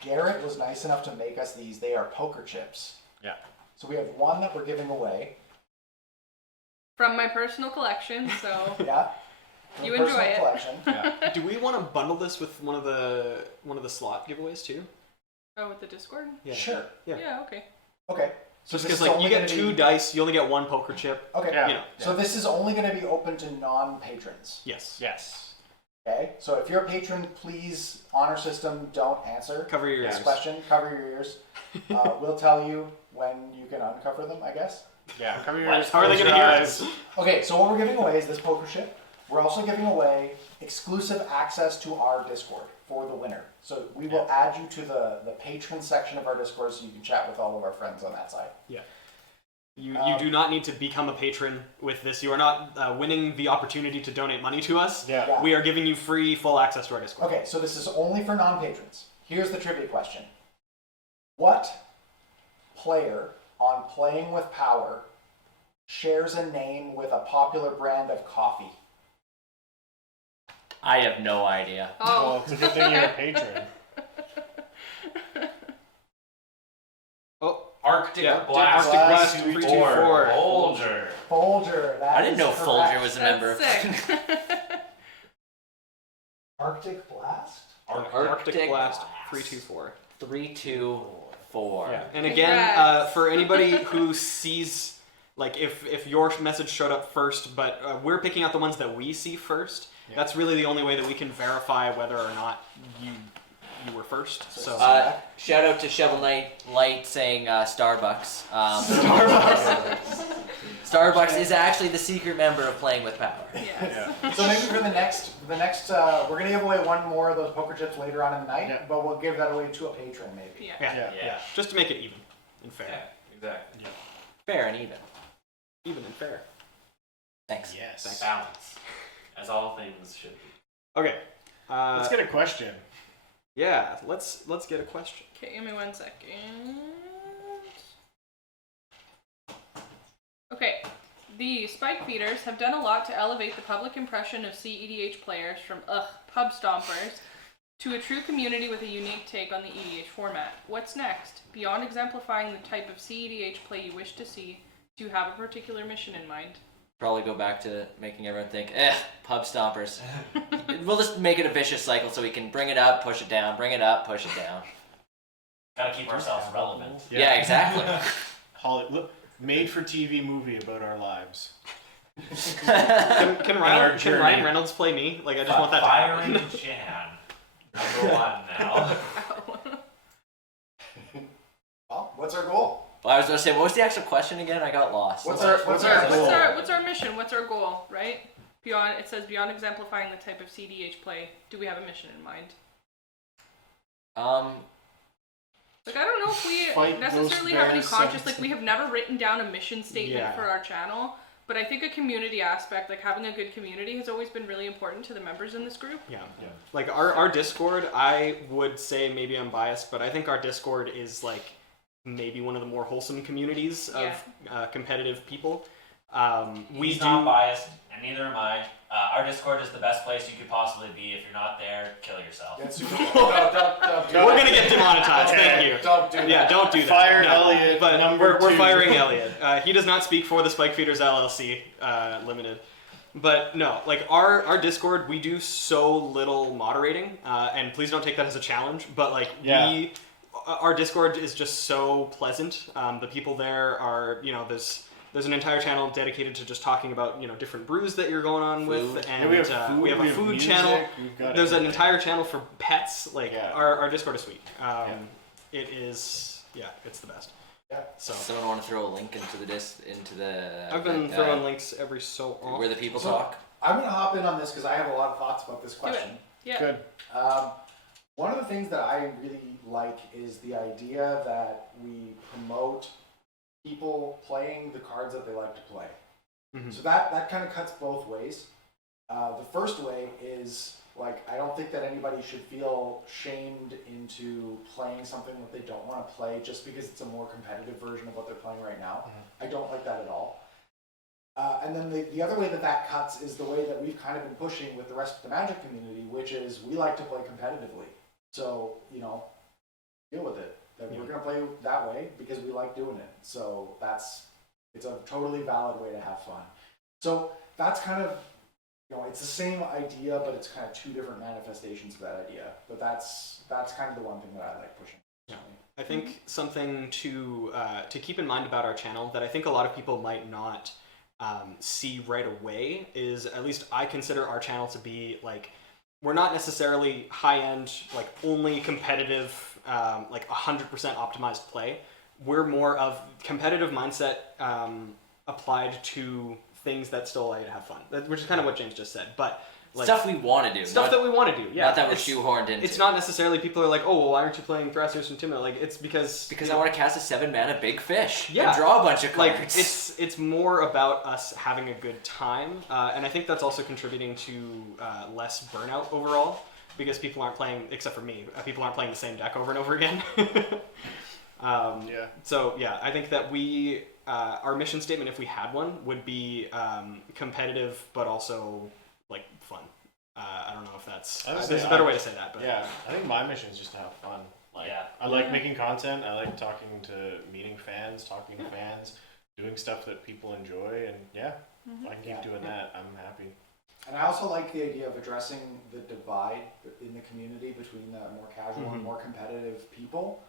Garrett was nice enough to make us these. They are poker chips. Yeah. So we have one that we're giving away. From my personal collection, so Yeah. From You personal enjoy it. collection. Do we want to bundle this with one of the slot giveaways too? oh, with the Discord. Yeah. Sure. Yeah. Yeah. Okay. Okay. So Just this because is like only you get gonna two be- dice, you only get one poker chip. Okay. Yeah. You know. So this is only going to be open to non-patrons. Yes. Yes. Okay. So if you're a patron, please honor system. Don't answer Cover your this ears. question. Cover your ears. We'll tell you when you can uncover them, I guess. Yeah. Come here. What? How are they close going to your hear eyes. us? Okay. So what we're giving away is this poker chip. We're also giving away exclusive access to our Discord for the winner. So we will add you to the patron section of our Discord so you can chat with all of our friends on that side. Yeah. You do not need to become a patron with this. You are not winning the opportunity to donate money to us. Yeah. Yeah. We are giving you free, full access to our Discord. Okay, so this is only for non-patrons. Here's the trivia question. What player on Playing with Power shares a name with a popular brand of coffee? I have no idea. Oh. Well, it's a good thing you're a patron. Oh, Arctic yeah. Blast. Arctic Blast Blast 324. Folger. Folger. That I didn't is know correct. Folger was a member That's of. sick. Arctic Blast? Arctic Blast 324. 324. Yeah. And again, Congrats. for anybody who sees, like, if your message showed up first, but we're picking out the ones that we see first, that's really the only way that we can verify whether or not you were first. So Shout out to Shovel Knight Light saying Starbucks. Starbucks is actually the secret member of Playing with Power. Yes. So maybe for the next, we're going to give away one more of those poker chips later on in the night, Yeah. but we'll give that away to a patron maybe. Yeah. Yeah. just to make it even and fair. Yeah, exactly. Fair and even. Even and fair. Thanks. Yes. Balance. As all things should be. Okay. Let's get a question. Yeah, let's get a question. Okay, give me 1 second. Okay, the Spike Feeders have done a lot to elevate the public impression of CEDH players from pub stompers to a true community with a unique take on the EDH format. What's next? Beyond exemplifying the type of CEDH play you wish to see, do you have a particular mission in mind? Probably go back to making everyone think, pub stompers. We'll just make it a vicious cycle so we can bring it up, push it down, bring it up, push it down. Gotta keep ourselves relevant. Yeah, exactly. Made for TV movie about our lives. Can Ryan journey. Reynolds play me? Like, I just want that to Firing happen. Jan. Number 1 now. Well, what's our goal? Well, I was going to say, what was the actual question again? I got lost. What's our goal? What's our mission? What's our goal, right? Beyond, it says beyond exemplifying the type of CDH play, do we have a mission in mind? Like, I don't know if we Fight necessarily Ghost have any Bear conscious, 17. like, we have never written down a mission statement Yeah. for our channel, but I think a community aspect, like having a good community, has always been really important to the members in this group. Yeah. Like our Discord, I would say, maybe I'm biased, but I think our Discord is like maybe one of the more wholesome communities of competitive people. He's not biased, and neither am I. Our Discord is the best place you could possibly be. If you're not there, kill yourself. That's super We're gonna get demonetized. Thank you. Don't do that. Yeah, don't do that. Fire No. Elliot, But number we're 2. firing Elliot. He does not speak for the Spike Feeders LLC Limited. But no, like our Discord, we do so little moderating, and please don't take that as a challenge. But like our Discord is just so pleasant. The people there are, there's There's an entire channel dedicated to just talking about different brews that you're going on with, and we have food, we have a food music, channel. we've got There's an everything. entire channel for pets. Like Yeah. our Discord is sweet. It is it's the best. Yeah. So Someone want to throw a link into the I've been throwing links every so often. where the people So- talk. I'm going to hop in on this because I have a lot of thoughts about this Do it. question. Yeah. Good. One of the things that I really like is the idea that we promote people playing the cards that they like to play. Mhm. So that kind of cuts both ways. The first way is, like, I don't think that anybody should feel shamed into playing something that they don't want to play just because it's a more competitive version of what they're playing right now. I don't like that at all. And then the other way that cuts is the way that we've kind of been pushing with the rest of the Magic community, which is we like to play competitively. So, deal with it. That we're going to play that way because we like doing it. So it's a totally valid way to have fun. So that's kind of, it's the same idea, but it's kind of two different manifestations of that idea. But that's kind of the one thing that I like pushing. Yeah. I think something to keep in mind about our channel that I think a lot of people might not see right away is, at least I consider our channel to be like, we're not necessarily high-end, like only competitive, like 100% optimized play. We're more of competitive mindset applied to things that still allow you to have fun, which is kind of what James just said. But like, Stuff we want to do. stuff that we want to do, yeah. Not that we're It's- shoehorned into. It's not necessarily people are like, oh, well, why aren't you playing Thrashers and Timber? Like, it's because I want to cast a 7-mana big fish. Yeah. And draw a bunch of cards. like it's more about us having a good time, and I think that's also contributing to less burnout overall, because people aren't playing, except for me, people aren't playing the same deck over and over again. Yeah. So yeah, I think that we our mission statement, if we had one, would be competitive but also like fun. I don't know if that's I would there's say a better I- way to say that, but Yeah, I think my mission is just to have fun. Like, Yeah. I like making content. I like talking to meeting fans, talking to fans, doing stuff that people enjoy, and if I can keep doing that, I'm happy. And I also like the idea of addressing the divide in the community between the more casual and more competitive people.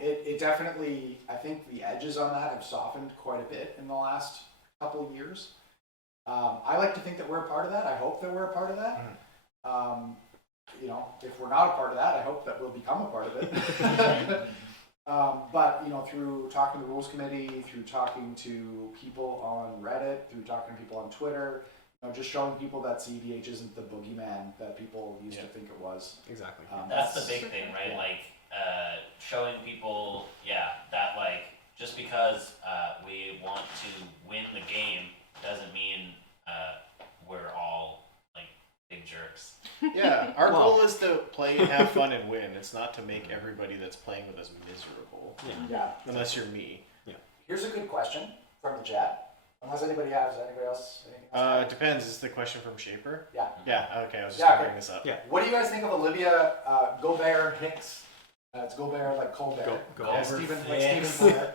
It definitely, I think the edges on that have softened quite a bit in the last couple of years. I like to think that we're a part of that. I hope that we're a part of that. If we're not a part of that, I hope that we'll become a part of it. But through talking to the rules committee, through talking to people on Reddit, through talking to people on Twitter, just showing people that CEDH isn't the boogeyman that people used to think it was. exactly. That's the big thing, right? Yeah. Like, showing people, that like, just because we want to win the game doesn't mean we're all like big jerks. Yeah, our goal is to play and have fun and win. It's not to make everybody that's playing with us miserable. Yeah. Unless you're me. Here's a good question from the chat. Unless anybody else. Anything else It depends. Is the question from Shaper? Yeah. Yeah, okay, I was just Yeah, gonna okay. bring this up. Yeah. What do you guys think of Olivia Gobert Hicks? It's Gobert like Colbert. Gobert Stephen Hicks. Colbert.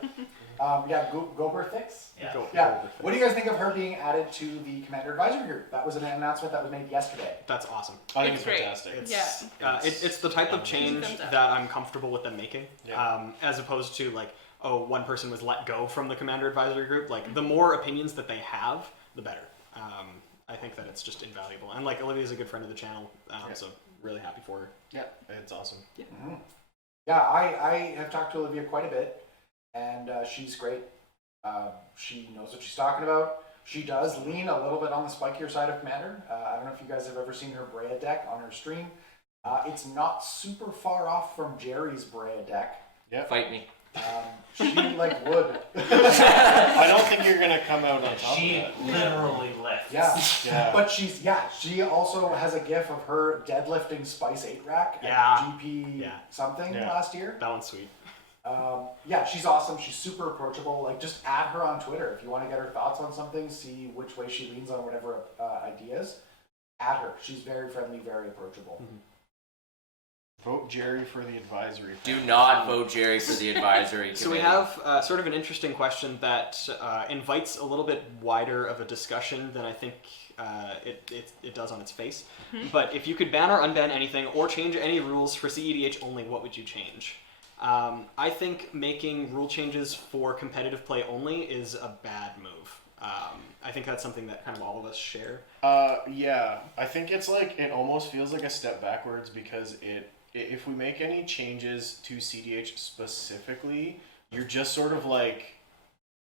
Gobert Hicks? Yeah. Yeah. What do you guys think of her being added to the Commander Advisory Group? That was an announcement that was made yesterday. That's awesome. I think It's it's great. fantastic. It's the type of change Thumbs up. that I'm comfortable with them making, Yeah. as opposed to like, oh, one person was let go from the Commander Advisory Group. Like, the more opinions that they have, the better. I think that it's just invaluable. And like, Olivia's a good friend of the channel, so really happy for her. Yeah, it's awesome. Yeah, I have talked to Olivia quite a bit, and she's great. She knows what she's talking about. She does lean a little bit on the spikier side of Commander. I don't know if you guys have ever seen her Brea deck on her stream. It's not super far off from Jerry's Brea deck. Fight me. She like would. I don't think you're gonna come out on top She of that. literally lifts. Yeah. But she also has a gif of her deadlifting Spice 8 rack at GP something last year. That one's sweet. She's awesome. She's super approachable. Like, just add her on Twitter if you want to get her thoughts on something, see which way she leans on whatever ideas. Add her. She's very friendly, very approachable. Vote Jerry for the advisory. Do not vote Jerry for the advisory So we committee. have sort of an interesting question that invites a little bit wider of a discussion than I think it does on its face. But if you could ban or unban anything or change any rules for CEDH only, what would you change? I think making rule changes for competitive play only is a bad move. I think that's something that kind of all of us share. Yeah, I think it's like it almost feels like a step backwards because if we make any changes to CDH specifically, you're just sort of like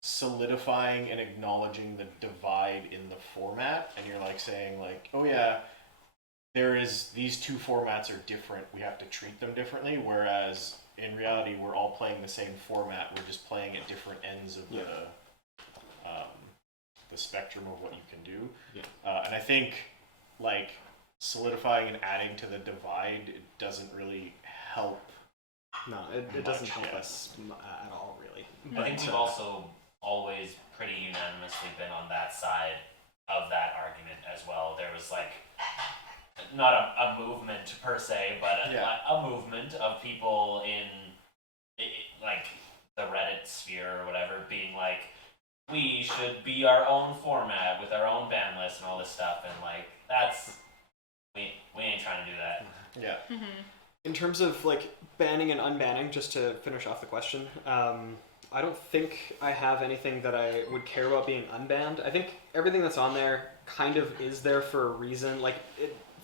solidifying and acknowledging the divide in the format, and you're like saying like, oh yeah, these two formats are different. We have to treat them differently. Whereas in reality, we're all playing the same format. We're just playing at different ends of the spectrum of what you can do. Yeah. And I think like solidifying and adding to the divide, it doesn't really help. No, it doesn't help us at all, really. I think we've also always pretty unanimously been on that side of that argument as well. There was like not a movement per se, but a movement of people in like the Reddit sphere or whatever being like, we should be our own format with our own ban list and all this stuff, and like we ain't trying to do that. Yeah. Mm-hmm. In terms of like banning and unbanning, just to finish off the question, I don't think I have anything that I would care about being unbanned. I think everything that's on there kind of is there for a reason. Like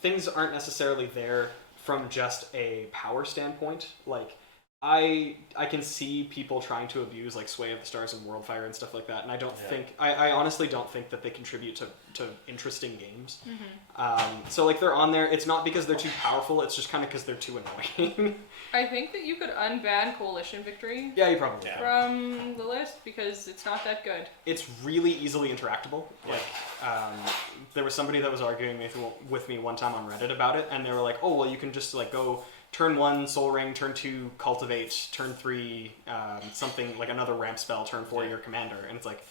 things aren't necessarily there from just a power standpoint. Like I can see people trying to abuse like Sway of the Stars and Worldfire and stuff like that, and I don't think I honestly don't think that they contribute to interesting games. Mm-hmm. So like they're on there. It's not because they're too powerful. It's just kind of because they're too annoying. I think that you could unban Coalition Victory Yeah, you probably can. from the list because it's not that good. It's really easily interactable. Like, there was somebody that was arguing with me one time on Reddit about it, and they were like, "Oh, well, you can just like go turn 1 Soul Ring, turn 2 Cultivate, turn 3 something like another ramp spell, turn 4 your commander," and it's like,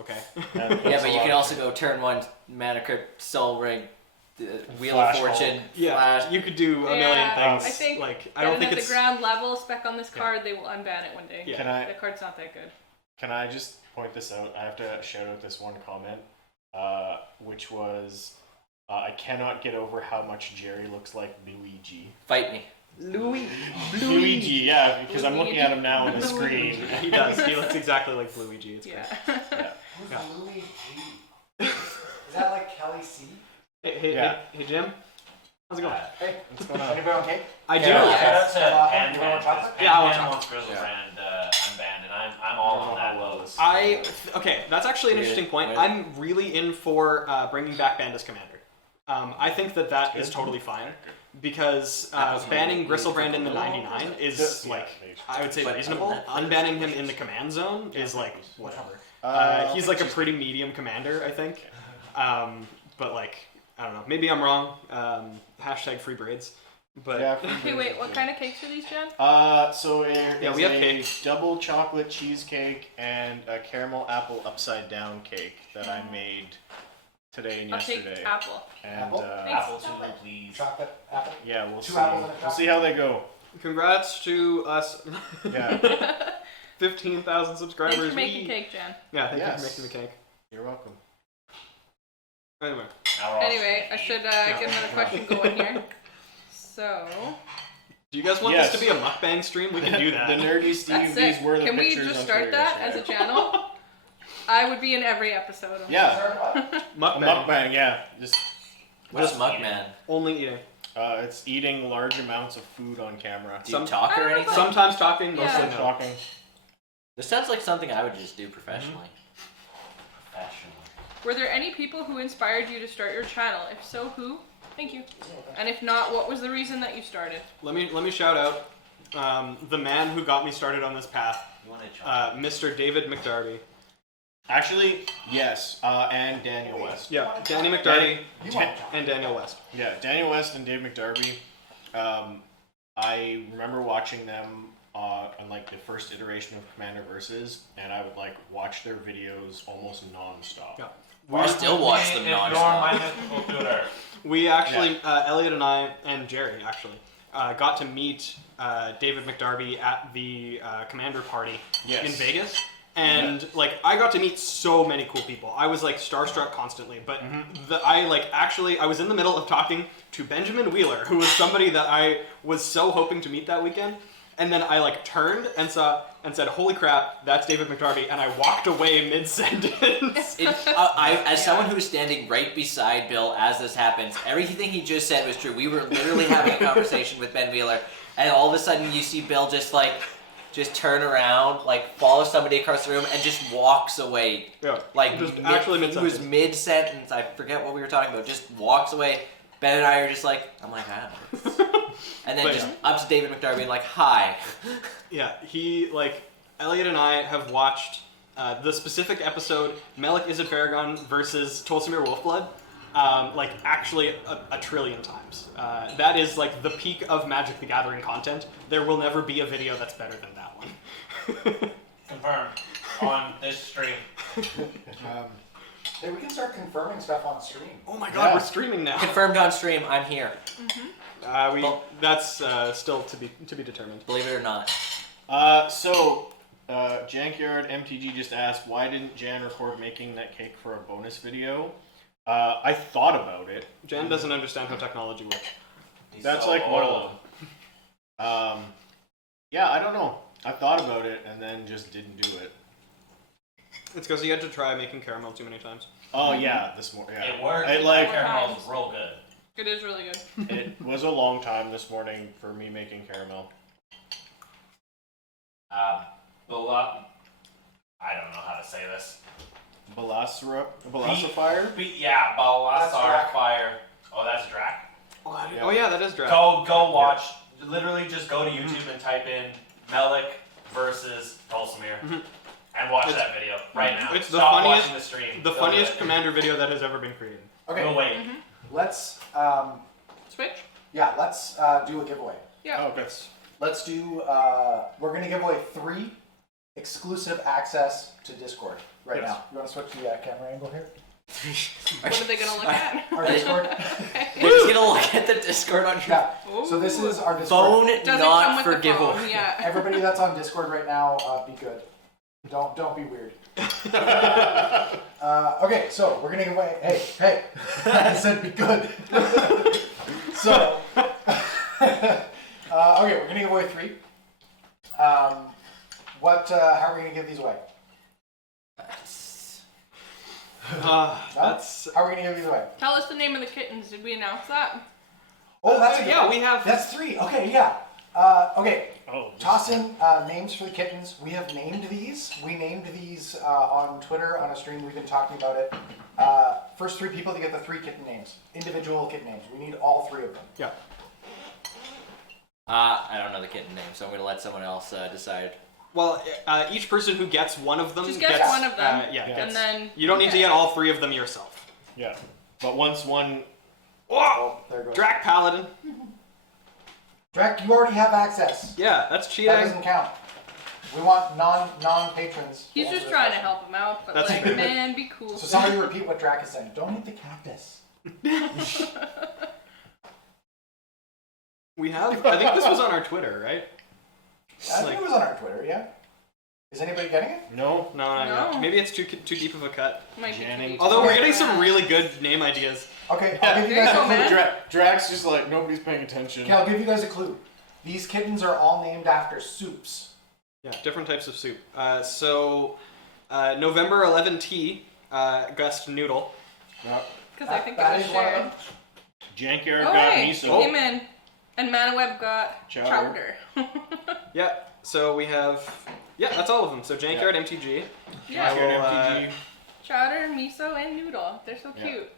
okay. Yeah, but you can also go turn 1 Mana Crypt, Soul Ring, Wheel Flash of Fortune, Yeah, Flash. you could do a million things. I think like I don't think at it's. the ground level spec on this card, they will unban it one day. Yeah. Can I The card's not that good. Can I just point this out? I have to shout out this one comment, which was, I cannot get over how much Jerry looks like Luigi. Fight me. Luigi, yeah, because I'm looking at him now on the screen. He does. He looks exactly like Luigi. It's Yeah. great. Who's Louis G? Is that like Kelly C? Hey, Jim. How's it going? Hey, What's going on? anybody want cake? I do. Shout out to you want Panman. chocolate? Yeah, I want Panman wants Grizzlebrand unbanned, and I'm all on that lows. Okay, that's actually an interesting point. Weird. I'm really in for bringing back Bandus Commander. I think that is totally fine because banning Gristlebrand in the 99 is like, I would say reasonable. Unbanning him in the command zone is like whatever. He's like a pretty medium commander, I think. But like, I don't know. Maybe I'm wrong. Hashtag free braids. But Yeah. Okay, wait, what kind of cakes are these, Jen? So we have cake. Double chocolate cheesecake and a caramel apple upside down cake that I made today and I'll take yesterday. apple. And Apple? Apple 2, please. Chocolate apple? yeah, we'll 2 see. apples and a We'll see how they go. congrats to us. Yeah. 15,000 subscribers. Thanks for making Wee. cake, Jen. Yeah, thank you Yes. for making the cake. You're welcome. Anyway. Now we're all Anyway, I should get another question going here. So, Do you guys want Yes. this to be a mukbang stream? We can do that. The nerdy Steve, that's these it. were the Can we pictures just on start Twitter that as a yesterday. channel? I would be in every episode. Yeah, a Mukbang. mukbang, yeah. Just What's Just Mugman? Only eating. it's eating large amounts of food on camera. Do you Some- talk or I don't know anything? Sometimes talking, Yeah. mostly no. Talking. This sounds like something I would just do professionally. Fashion. Were there any people who inspired you to start your channel? If so, who? Thank you. And if not, what was the reason that you started? Let me shout out the man who got me started on this path, You want to chocolate? Mr. David McDarby. Actually, yes, and Daniel West. Yeah, Danny McDarby You want chocolate? and Daniel West. Yeah, Daniel West and Dave McDarby. I remember watching them on like the first iteration of Commander Versus, and I would like watch their videos almost non-stop. Yeah. I still watch them Ignore non-stop. my mythical tutor. We actually, Elliot and I, and Jerry actually, got to meet David McDarby at the Commander party Yes. in Vegas. And like I got to meet so many cool people. I was like starstruck constantly. But I was in the middle of talking to Benjamin Wheeler, who was somebody that I was so hoping to meet that weekend. and then I like turned and said, "Holy crap, that's David McDarby," and I walked away mid-sentence. As someone who's standing right beside Bill as this happens, everything he just said was true. We were literally having a conversation with Ben Wheeler, and all of a sudden you see Bill just turn around, like follow somebody across the room, and just walks away. Yeah, like just actually mid-sentence. He was mid-sentence. I forget what we were talking about. Just walks away. Ben and I are just like, I'm like, and then just up to David McDarby and like, hi. Yeah, Elliot and I have watched the specific episode, Melik Izzet Farragon versus Tolsimir Wolfblood, actually a trillion times. That is like the peak of Magic the Gathering content. There will never be a video that's better than that one. Confirmed on this stream. Hey, we can start confirming stuff on stream. Oh my god, we're streaming now. Confirmed on stream. I'm here. That's still to be determined. Believe it or not. Jankyard MTG just asked, why didn't Jan record making that cake for a bonus video? I thought about it. Jan doesn't understand how technology works. That's like one of them. Yeah, I don't know. I thought about it and then just didn't do it. It's because you had to try making caramel too many times. Oh yeah, this morning. Yeah. It worked. Caramel's real good. It is really good. It was a long time this morning for me making caramel. I don't know how to say this. Balasifier? Yeah, Balasifier. Oh, that's Drac. Oh yeah, that is Drac. Go watch. Literally just go to YouTube and type in Melik versus Tolsimir. And watch that video right now. It's Stop watching the stream. The funniest commander video that has ever been created. Okay. Go wait. Let's Switch? yeah, let's do a giveaway. Yeah. Oh, okay. Let's do we're gonna give away 3 exclusive access to Discord right now. You wanna switch the camera angle here? What are they gonna look at? Our Discord? We're just gonna look at the Discord on your Yeah. So this is our Discord. phone, Doesn't come not with for the giveaway. phone, yeah. Everybody that's on Discord right now, be good. Don't be weird. Okay, so we're gonna give away. Hey! I said be good. So, okay, we're gonna give away 3. How are we gonna give these away? That's How are we gonna give these away? Tell us the name of the kittens. Did we announce that? Oh, that's a good yeah. one. We have. That's 3. Okay, yeah. Okay. Oh, Toss in names for the kittens. We have named these. We named these on Twitter on a stream. We've been talking about it. First 3 people to get the 3 kitten names, individual kitten names. We need all 3 of them. Yeah. I don't know the kitten name, so I'm gonna let someone else decide. Well, each person who gets one of them Just gets one of them. Gets, And then you don't need to get all 3 of them yourself. Yeah. But once one... Whoa! Oh, there it goes. Drac Paladin. Drac, you already have access. Yeah, that's cheating. That doesn't count. We want non-patrons. he's just trying to help him out, but That's like, fair. man, be cool. So somebody repeat what Drac is saying. Don't eat the cactus. We have. I think this was on our Twitter, right? I think it was on our Twitter, yeah. Is anybody getting it? No. No. Maybe it's too deep of a cut. Might be Janning. too deep. Although we're getting some really good name ideas. Okay, I'll give you There you guys go, a clue. man. Drax just like, nobody's paying attention. Okay, I'll give you guys a clue. These kittens are all named after soups. Yeah, different types of soup. November 11T, Gust Noodle. Because I think it That was is one of shared. them. Jankyard Oh, got wait, miso. came in. And Manaweb got Chowder. chowder. Yeah, so we have. Yeah, that's all of them. So Jankyard MTG. Yeah. I will, MTG. Chowder, miso, and noodle. They're so Yeah. cute.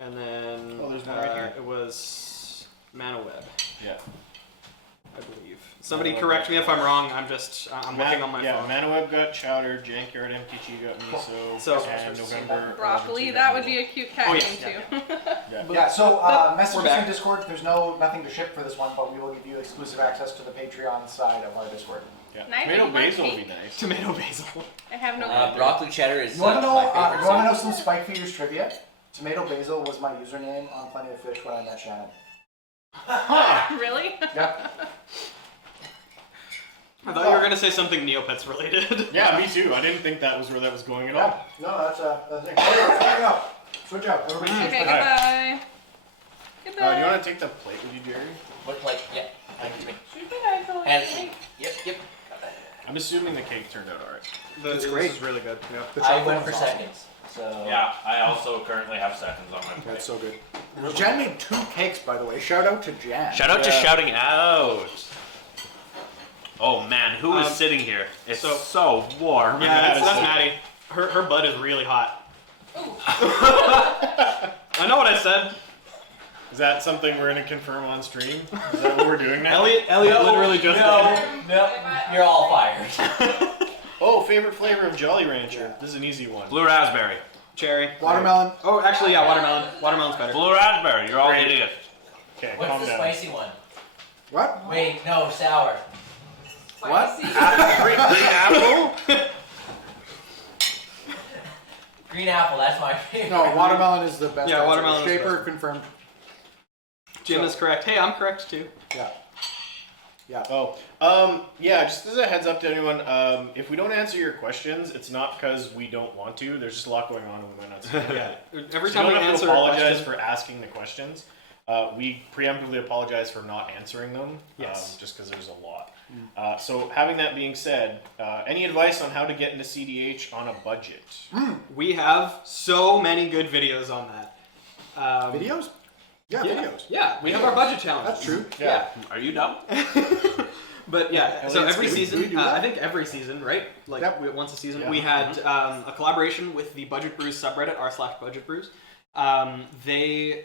And then Oh, there's one right here. it was Manaweb, Yeah. I believe. Somebody Manaweb. correct me if I'm wrong. I'm looking on my phone. Manaweb got chowder, Jankyard MTG got miso, So- and November. Broccoli, 11T that got would be a cute cat Oh, name yes, too. Yeah, so message We're us back. in Discord. There's nothing to ship for this one, but we will give you exclusive access to the Patreon side of our Discord. Yeah. Nice, Tomato you want basil would be cake? nice. Tomato basil. I have no Broccoli cheddar is You want to know? my favorite. You want to know some Spike Figures trivia? Tomato Basil was my username on Plenty of Fish when I met Shannon. Really? Yeah. I thought you were gonna say something Neopets related. Yeah, me too. I didn't think that was where that was going at Yeah. all. No, that's the thing. Switch out. Switch out. Everybody switch Okay, back. goodbye. Goodbye. Do you want to take the plate with you, Jerry? Look like, yeah, hand it to me. Goodbye, Chloe. Hand it to me. I'm assuming the cake turned out alright. It's This great. is really good. Yeah. The I chocolate went for one's awesome. seconds. So Yeah, I also currently have seconds on my plate. That's so good. Jen made 2 cakes, by the way. Shout out to Jen. Shout out to shouting out. Oh man, who is Um, sitting here? It's so- so warm. Yeah, that's Maddie. Her butt is really hot. Ooh. I know what I said. Is that something we're gonna confirm on stream? Is that what we're doing now? Elliot literally just no, you're all fired. Oh, favorite flavor of Jolly Rancher. This is an easy one. Blue raspberry. cherry. Watermelon. Oh, actually, yeah, watermelon. Watermelon's better. Blue raspberry. You're all Great. idiots. Okay, What's calm the down. spicy one? What? Wait, no, sour. What? Green apple. Green apple, that's my favorite. No, watermelon is the best. Yeah, answer. watermelon is the Shaper best. confirmed. Jim is correct. Hey, I'm correct too. Yeah. Yeah. Oh, yeah, just as a heads up to anyone, if we don't answer your questions, it's not because we don't want to. There's just a lot going on and we might not see it. Every So time you we don't have answer to a apologize question, for asking the questions. We preemptively apologize for not answering them, Yes. just because there's a lot. So having that being said, any advice on how to get into CDH on a budget? we have so many good videos on that. Videos? Yeah, videos. Yeah, we have our budget challenge. That's true. Yeah. Are you dumb? But yeah, so Elliot's every good. season, We do that. I think every season, right? Like Yep. once a season, Yeah. we had a collaboration with the Budget Brews subreddit, r/Budget Brews. They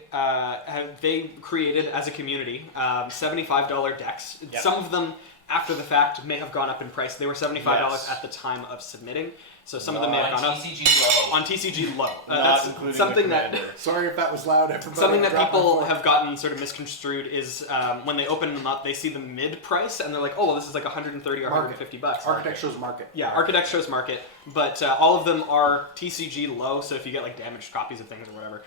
created as a community $75 decks. Yep. Some of them after the fact may have gone up in price. They were $75 Yes. at the time of submitting, so some of them may have On gone up TCG low. on TCG low. Not That's including something the that. commander. Sorry if that was loud. Everybody. Something that Drop my people fork. have gotten sort of misconstrued is when they open them up, they see the mid price and they're like, "Oh, well, this is like 130 or Market. 150 bucks." Architect shows market. Yeah, Architect shows market, but all of them are TCG low. So if you get like damaged copies of things or whatever,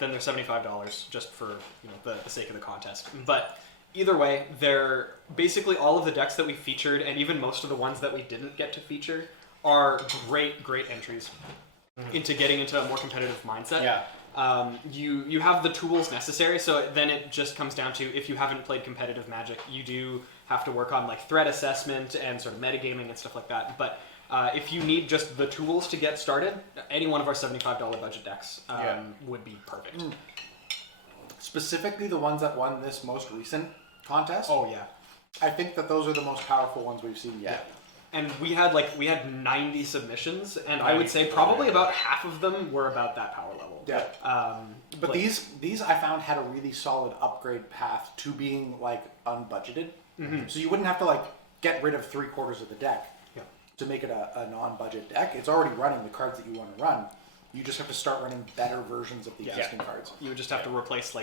then they're $75 just for the sake of the contest. But either way, they're basically all of the decks that we featured, and even most of the ones that we didn't get to feature, are great entries into getting into a more competitive mindset. Yeah. You have the tools necessary, so then it just comes down to, if you haven't played competitive Magic, you do have to work on like threat assessment and sort of metagaming and stuff like that. But if you need just the tools to get started, any one of our $75 budget decks would be perfect. Specifically, the ones that won this most recent contest. Oh yeah. I think that those are the most powerful ones we've seen yet. And we had 90 submissions, and I would say probably about half of them were about that power level. Yeah. But like- these I found had a really solid upgrade path to being like unbudgeted. So you wouldn't have to like get rid of 3/4 of the deck to make it a non-budget deck. It's already running the cards that you want to run. You just have to start running better versions of the existing cards. You would just have to replace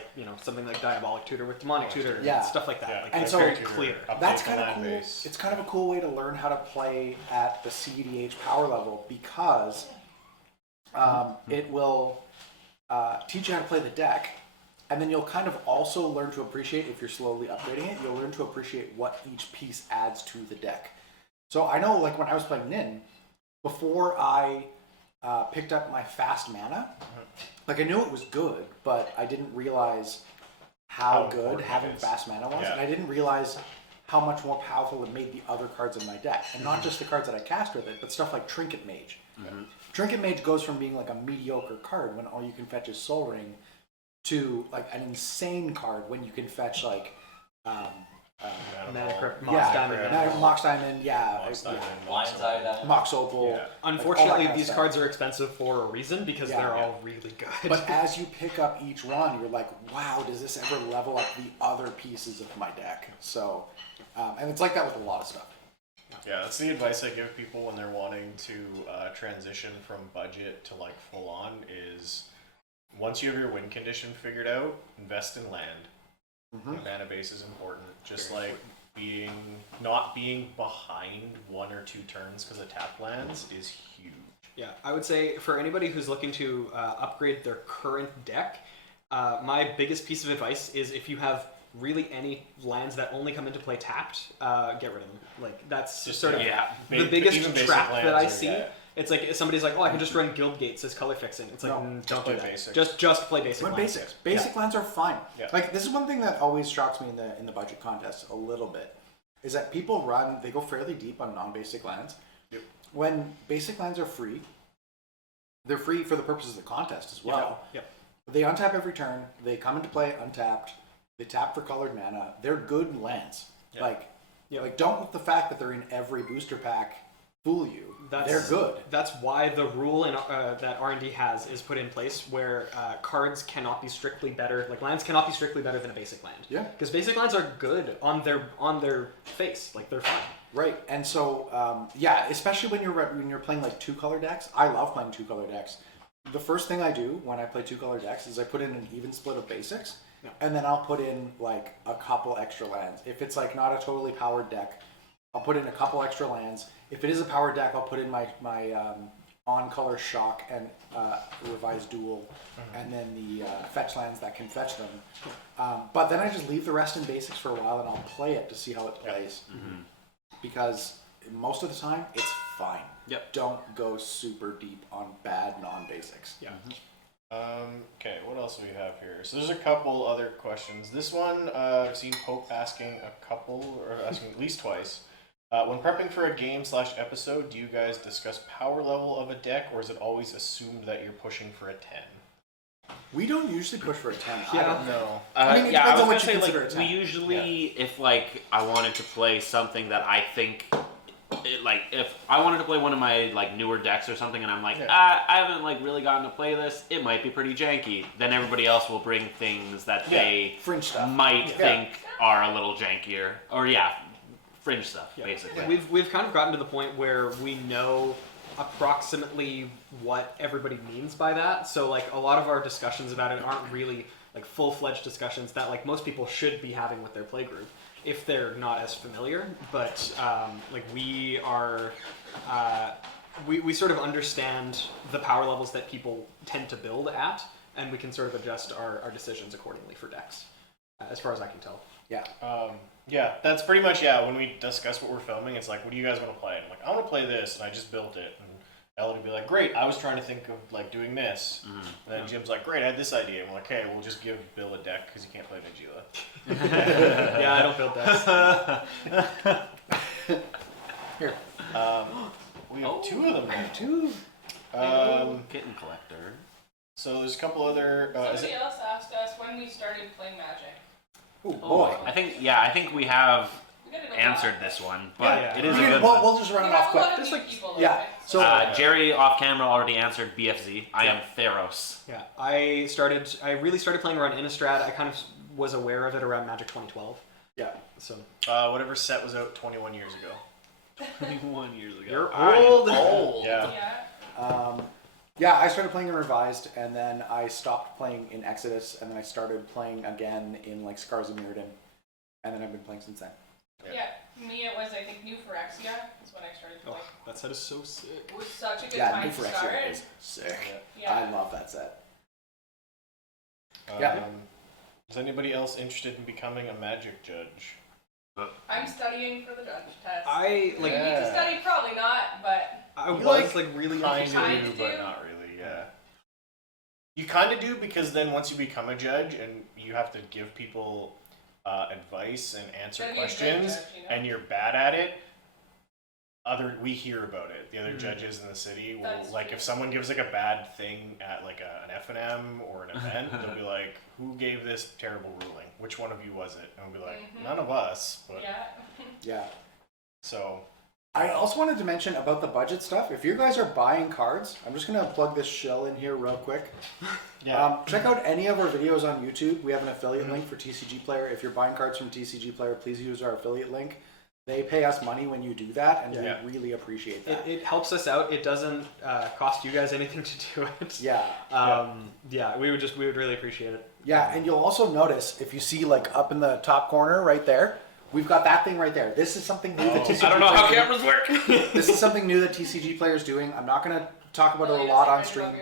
something like Diabolic Tutor with Demonic Tutor, Yeah. and stuff like that. Yeah. Like, And it's so- very clear. That's Update the kind of land cool. base. It's kind of a cool way to learn how to play at the CDH power level, because it will teach you how to play the deck, and then you'll kind of also learn to appreciate, if you're slowly upgrading it, you'll learn to appreciate what each piece adds to the deck. So I know, like when I was playing Nin, before I picked up my fast mana, like I knew it was good, but I didn't realize how How good important it having is. fast mana was, Yeah. and I didn't realize how much more powerful it made the other cards in my deck, and not just the cards that I cast with it, but stuff like Trinket Mage. Trinket Mage goes from being like a mediocre card when all you can fetch is Soul Ring to like an insane card when you can fetch like Mana Crypt, yeah, Mox Diamond. Mox Diamond, Mox Diamond, Lion's Eye, that. Mox Opal. Yeah. Unfortunately, all that kind of these stuff. cards are expensive for a reason, because Yeah. they're all really good. But as you pick up each one, you're like, wow, does this ever level up the other pieces of my deck? So, and it's like that with a lot of stuff. Yeah, that's the advice I give people when they're wanting to transition from budget to like full on is once you have your win condition figured out, invest in land. The mana base is important. Just like not being behind 1 or 2 turns because of tap lands is huge. Yeah, I would say for anybody who's looking to upgrade their current deck, my biggest piece of advice is, if you have really any lands that only come into play tapped, get rid of them. Like, that's Just sort of the biggest even basic trap that I lands are- see. yeah. It's like if somebody's like, "Oh, I can just run Guild Gates as color fixing." It's like, No, don't play do that. basics. Just play basic. Run lands. basics. Basic lands are fine. Yeah. Like this is one thing that always shocks me in the budget contest a little bit, is that people they go fairly deep on non-basic lands. Yep. When basic lands are free, they're free for the purposes of the contest as well. Yep. They untap every turn. They come into play untapped. They tap for colored mana. They're good lands. Yep. Like don't let the fact that they're in every booster pack fool you. They're good. That's why the rule that R&D has is put in place where cards cannot be strictly better, like lands cannot be strictly better than a basic land. Yeah. Because basic lands are good on their face, like they're fine. Right, and so especially when you're playing like 2-color decks. I love playing 2-color decks. The first thing I do when I play 2-color decks is I put in an even split of basics, and then I'll put in like a couple extra lands. If it's like not a totally powered deck, I'll put in a couple extra lands. If it is a powered deck, I'll put in my on-color shock and revised duel, and then the fetch lands that can fetch them. But then I just leave the rest in basics for a while, and I'll play it to see how it plays. Because most of the time, it's fine. Yep. Don't go super deep on bad non-basics. Yeah. Okay, what else do we have here? So there's a couple other questions. This one, I've seen Pope asking asking at least twice. When prepping for a game/episode, do you guys discuss power level of a deck, or is it always assumed that you're pushing for a 10? We don't usually push for a 10. Yeah. I don't No. I mean, it yeah, I depends on was what you gonna say, consider like, a we 10. usually, if like I wanted to play something that I think, if I wanted to play one of my like newer decks or something, and I'm like, I haven't like really gotten to play this, it might be pretty janky. Then everybody else will bring things that they fringe stuff. might think are a little jankier, or fringe stuff basically. We've kind of gotten to the point where we know approximately what everybody means by that. So like a lot of our discussions about it aren't really like full-fledged discussions that like most people should be having with their playgroup if they're not as familiar. But like we are, we sort of understand the power levels that people tend to build at, and we can sort of adjust our decisions accordingly for decks, as far as I can tell. Yeah, that's pretty much, when we discuss what we're filming, it's like, what do you guys want to play? And I'm like, I want to play this, and I just built it. And Ellen would be like, great, I was trying to think of like doing this. And then Jim's like, great, I had this idea. And we're like, hey, we'll just give Bill a deck because he can't play Nagila. Yeah, I don't build decks. Here. We have two of them now. Two. Kitten collector. So there's a couple other... Somebody else asked us when we started playing Magic. Oh boy. I think we have We gotta go answered back. this one, but Yeah. it is a good one. We'll just run We it off have a quick. lot of Just new like- people. Yeah. right? So Jerry off camera already answered BFZ. I am Theros. Yeah, I really started playing around Innistrad. I kind of was aware of it around Magic 2012. yeah. So whatever set was out 21 years ago. 21 years ago. you're I am old. old. Yeah. Yeah, I started playing in Revised, and then I stopped playing in Exodus, and then I started playing again in like Scars of Mirrodin, and then I've been playing since then. Yeah, me it was I think New Phyrexia is when I started playing. That set is so sick. It was such a good Yeah, time New to start. Phyrexia is sick. Yeah. I love that set. Is anybody else interested in becoming a Magic judge? I'm studying for the judge test. I You like. need to study, probably not, but I You, was like really Kind interested. Kind of of do, but do. not really. Yeah. You kind of do because then once you become a judge and you have to give people advice and answer Gotta be a good questions, judge, you know? and you're bad at it. We hear about it. The other judges in the city will That's like true. if someone gives like a bad thing at like an F&M or an event, they'll be like, "Who gave this terrible ruling? Which one of you was it?" And we'll be like, "None of us." But yeah. Yeah. so I also wanted to mention about the budget stuff. If you guys are buying cards, I'm just gonna plug this shell in here real quick. Check out any of our videos on YouTube. We have an affiliate link for TCG Player. If you're buying cards from TCG Player, please use our affiliate link. They pay us money when you do that, and Yeah. we really appreciate that. It helps us out. It doesn't cost you guys anything to do it. Yeah. We would really appreciate it. Yeah, and you'll also notice if you see like up in the top corner right there, we've got that thing right there. This is something new that TCG I don't know how Player- cameras work. This is something new that TCG Player is doing. I'm not going to talk about it a lot on stream,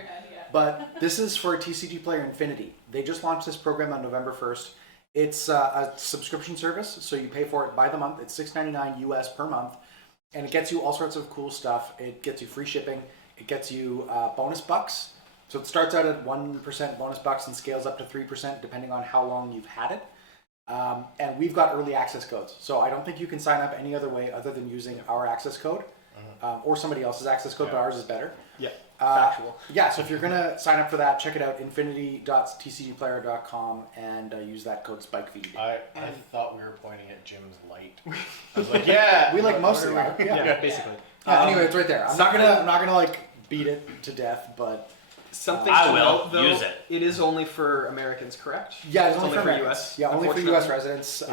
but this is for TCG Player Infinity. They just launched this program on November 1st. It's a subscription service, so you pay for it by the month. It's $6.99 US per month, and it gets you all sorts of cool stuff. It gets you free shipping. It gets you bonus bucks. So it starts out at 1% bonus bucks and scales up to 3% depending on how long you've had it. And we've got early access codes. So I don't think you can sign up any other way other than using our access code or somebody else's access code, but ours is better. Yeah. Factual. Yeah, so if you're going to sign up for that, check it out, infinity.tcgplayer.com, and use that code SpikeFeed. I thought we were pointing at Jim's light. I was like, yeah, we like mostly what are. Yeah, basically. Anyway, it's right there. I'm not gonna like beat it to death, but Something I to will note, though, use it. It is only for Americans, correct? yeah, it's It's only only for for US. US, Yeah, only for US unfortunately. residents.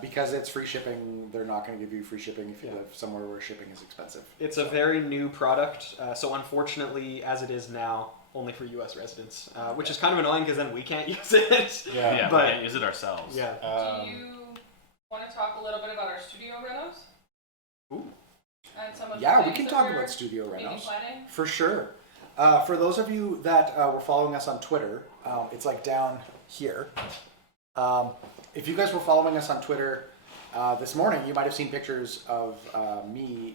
Because it's free shipping, they're not going to give you free shipping if you live somewhere where shipping is expensive. It's a very new product, so unfortunately, as it is now, only for U.S. residents, which is kind of annoying because then we can't use it. Yeah, but we can't use it ourselves. yeah. Do you want to talk a little bit about our studio renos? Ooh. And some of the Yeah, we things can that talk we're about studio maybe renos. planning? For sure. For those of you that were following us on Twitter, it's like down here. If you guys were following us on Twitter this morning, you might have seen pictures of me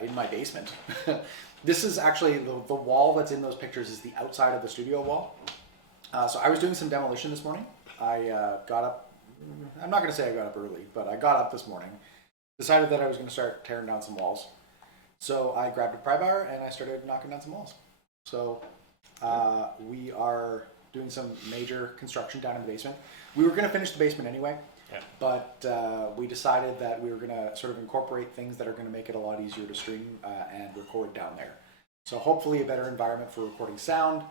in my basement. This is actually the wall that's in those pictures is the outside of the studio wall. So I was doing some demolition this morning. I got up. I'm not going to say I got up early, but I got up this morning. Decided that I was going to start tearing down some walls. So I grabbed a pry bar and I started knocking down some walls. So we are doing some major construction down in the basement. We were going to finish the basement anyway, but we decided that we were going to sort of incorporate things that are going to make it a lot easier to stream and record down there. So hopefully a better environment for recording sound,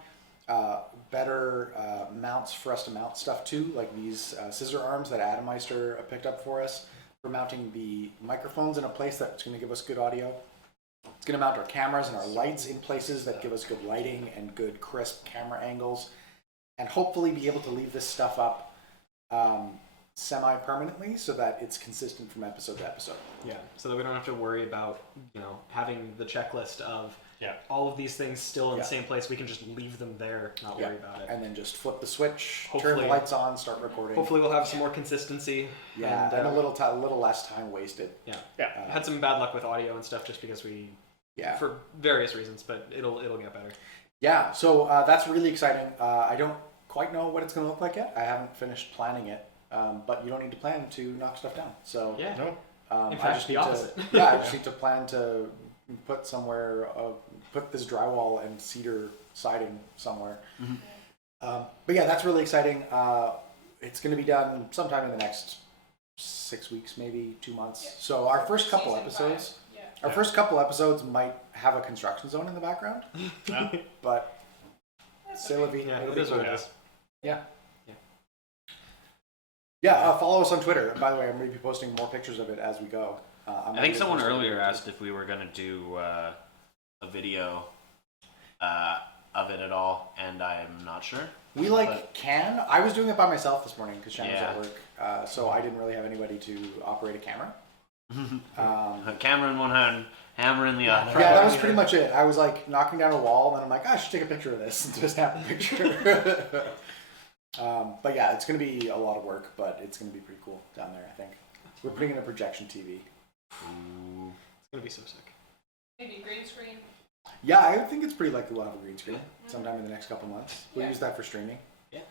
better mounts for us to mount stuff too, like these scissor arms that Adam Meister picked up for us for mounting the microphones in a place that's going to give us good audio. It's going to mount our cameras and our lights in places that give us good lighting and good crisp camera angles, and hopefully be able to leave this stuff up semi-permanently so that it's consistent from episode to episode. Yeah, so that we don't have to worry about, having the checklist of all of these things still in the same place. We can just leave them there, not worry about it. And then just flip the switch, turn Hopefully- the lights on, start recording. Hopefully we'll have some more consistency. Yeah, and uh, a little less time wasted. had some bad luck with audio and stuff just because for various reasons, but it'll get better. Yeah, so that's really exciting. I don't quite know what it's going to look like yet. I haven't finished planning it, but you don't need to plan to knock stuff down. So Yeah. No. In I fact, just the need opposite. to I just need to plan to put somewhere, put this drywall and cedar siding somewhere. But yeah, that's really exciting. It's going to be done sometime in the next 6 weeks, maybe 2 months. Yeah. So our first couple Season episodes. 5. Yeah. Our first couple episodes might have a construction zone in the background, but That's c'est la vie. Yeah, It'll it be is what cool. it is. Yeah, follow us on Twitter. By the way, I'm going to be posting more pictures of it as we go. I think someone earlier asked if we were going to do a video of it at all, and I'm not sure. We can. I was doing it by myself this morning because Shannon was Yeah. at work, so I didn't really have anybody to operate a camera. A camera in one hand, hammer in the other. Yeah, that was pretty much it. I was like knocking down a wall, and then I'm like, I should take a picture of this and just snap a picture. But yeah, it's going to be a lot of work, but it's going to be pretty cool down there, I think. We're putting in a projection TV. It's going to be so sick. Maybe green screen. Yeah, I think it's pretty likely we'll have a green screen sometime in the next couple months. We'll Yeah. use that for streaming. Yeah.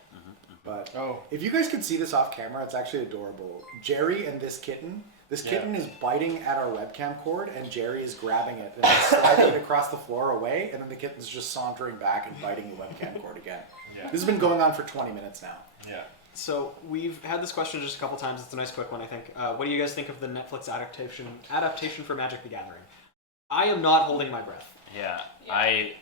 But Oh. if you guys could see this off camera, it's actually adorable. Jerry and this kitten is biting at our webcam cord, and Jerry is grabbing it and sliding it across the floor away, and then the kitten's just sauntering back and biting the webcam cord again. Yeah. This has been going on for 20 minutes now. Yeah. So we've had this question just a couple times. It's a nice quick one, I think. What do you guys think of the Netflix adaptation for Magic the Gathering? I am not holding my breath. Yeah, Yeah. I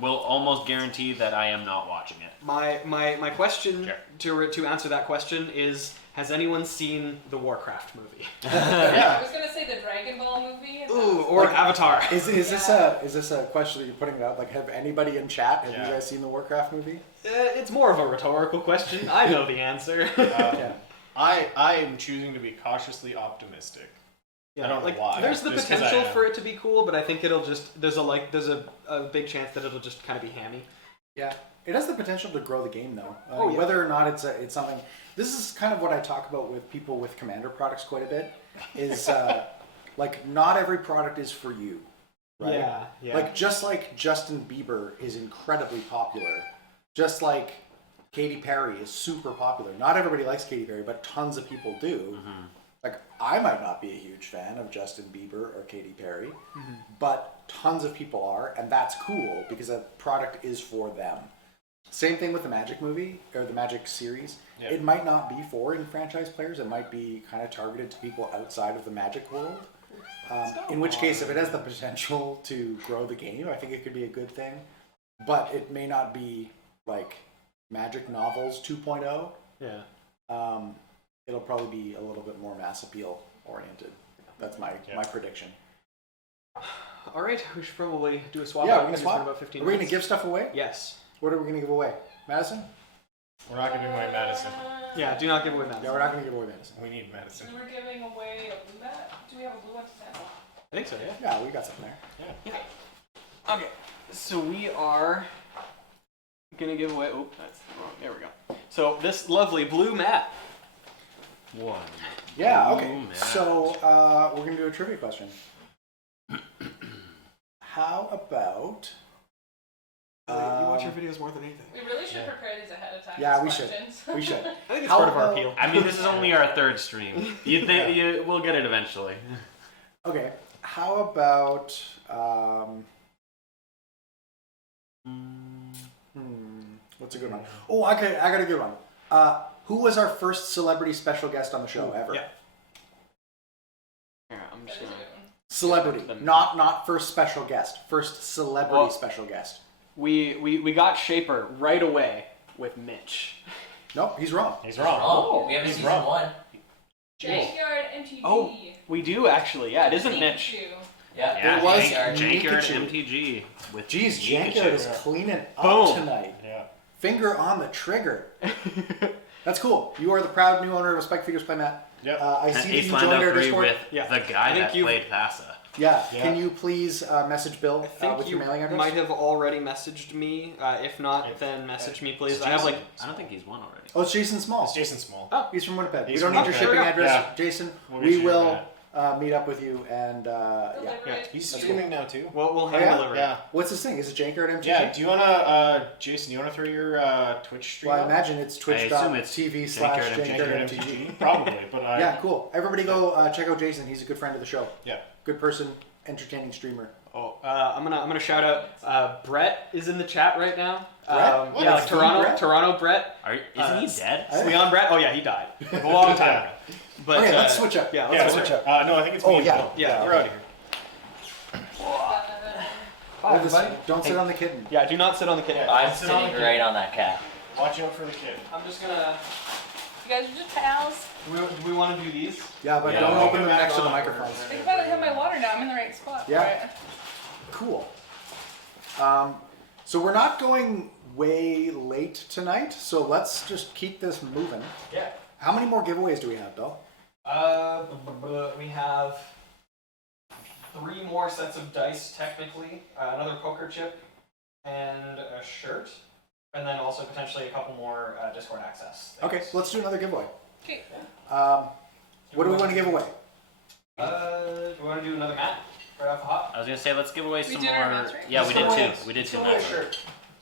will almost guarantee that I am not watching it. My question to answer that question is: has anyone seen the Warcraft movie? I was gonna say the Dragon Ball movie. And Ooh, or Avatar. Is this a question that you're putting it out? Like, have anybody in chat, have Yeah. you guys seen the Warcraft movie? It's more of a rhetorical question. I know the answer. Yeah. I am choosing to be cautiously optimistic. I don't know why. There's the Just 'cause I potential am. for it to be cool, but I think it'll just there's a big chance that it'll just kind of be hammy. Yeah, it has the potential to grow the game, though. Oh, yeah. Whether or not it's something. This is kind of what I talk about with people with Commander products quite a bit. Is like not every product is for you, right? Yeah. Like just like Justin Bieber is incredibly popular, just like Katy Perry is super popular. Not everybody likes Katy Perry, but tons of people do. Like, I might not be a huge fan of Justin Bieber or Katy Perry, but tons of people are, and that's cool because a product is for them. Same thing with the Magic movie or the Magic series. Yeah. It might not be for franchise players. It might be kind of targeted to people outside of the Magic world. In which case, if it has the potential to grow the game, I think it could be a good thing. But it may not be like Magic Novels 2.0. Yeah. It'll probably be a little bit more mass appeal oriented. That's my prediction. All right, we should probably do a swap. Yeah, out. we're gonna It's swap. been about 15 Are we gonna minutes. give stuff away? Yes. What are we gonna give away? Madison? We're not giving away Madison. Yeah, do not give away that. Yeah, we're not gonna give away Madison. We need Madison. So we're giving away a blue mat. Do we have a blue one to sample? I think so, yeah. Yeah, we got something there. Okay, so we are gonna give away. Oh, that's wrong. There we go. So this lovely blue mat. One. Yeah, okay. Ooh, man. So we're gonna do a trivia question. How about? You watch your videos more than anything. We really should prepare these ahead of time. Yeah, these we should. questions. We should. I think it's How part of our about- appeal. I mean, this is only our third stream. You think we'll get it eventually? Okay. How about? What's a good one? Oh, okay. I got a good one. Who was our first celebrity special guest on the show ever? Yeah. Here, I'm just That is a gonna. good one. Celebrity, not first special guest. First celebrity special guest. We got Shaper right away with Mitch. Nope, he's wrong. He's wrong. Oh, we have a He's season wrong. 1. Junkyard MTG. Oh, we do actually. Yeah, it isn't Mitch. Pikachu. Yeah, Yeah, was Jankyard Pikachu. MTG with Jeez, Pikachu. Janko is cleaning up Boom. tonight. Yeah. Finger on the trigger. That's cool. You are the proud new owner of Spike Figures Playmat. Yep. I And see that Ace you lined joined up our free Discord. with Yeah. the guy I think that you've- played FASA. Yeah. Yeah. Can you please message Bill I think with you your mailing address? might have already messaged me. If not, then message me, please. I have like. I don't think he's won already. Oh, it's Jason Small. It's Jason Small. Oh, He's from Winnipeg. He's we don't from need your Winnipeg. shipping address, Yeah. Jason. We'll get We you will that. meet up with you and yeah. Deliver it. He's That's streaming now too. we'll hand yeah? deliver. Yeah. What's this thing? Is it Janker at MTG? Yeah. Do you wanna, Jason? You wanna throw your Twitch stream? Well, I up? imagine it's assume it's twitch.tv Janker at /Janker at MTG. MTG. Probably, but Yeah, cool. Everybody go check out Jason. He's a good friend of the show. Yeah. Good person, entertaining streamer. Oh, I'm gonna shout out. Brett is in the chat right now. Brett? What? Yeah, Is like he Toronto. Brett? Toronto Brett. Isn't he dead? Leon Brett. Oh yeah, he died like a long time ago. But Okay, let's switch up. Yeah, Yeah. let's Switch switch. up. No, I think it's Oh, me and yeah. Bill. Yeah. We're out of here. Oh, don't sit on the kitten. Yeah, do not sit on the kitten. Yeah. I'm Sit on the sitting right on that cat. Watch out for the kid. I'm just gonna. You guys are just pals. Do we want to do these? Yeah, but Yeah, don't we'll open them get back next to the on. microphones. Think about it. I have my water now. I'm in the right spot. Yeah. Right? Cool. So we're not going way late tonight, so let's just keep this moving. Yeah. How many more giveaways do we have, Bill? We have 3 more sets of dice, technically, another poker chip, and a shirt, and then also potentially a couple more Discord access. Okay, things. let's do another giveaway. Okay. What do we want to give away? Do we want to do another mat right off the hop? I was gonna say let's give away some did our more. mats, right? Yeah, we did Let's give two. away- We did let's two give away a mats. shirt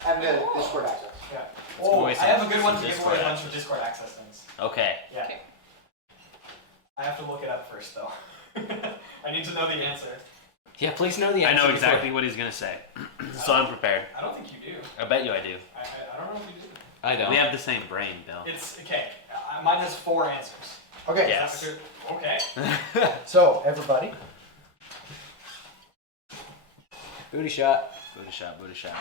and the Discord access. Yeah. give Oh, away I some- have a good one to some give Discord away a bunch of access. Discord access things. Okay. Yeah. Okay. I have to look it up first, though. I need to know the answer. Yeah, please know the I answer. know before- exactly what he's gonna say, so I'm prepared. I don't think you do. I bet you I do. I don't know if you do. I don't. We have the same brain, Bill. It's okay. Mine has 4 answers. Okay. Yes. Okay. So everybody, Booty shot. Booty shot. Booty shot.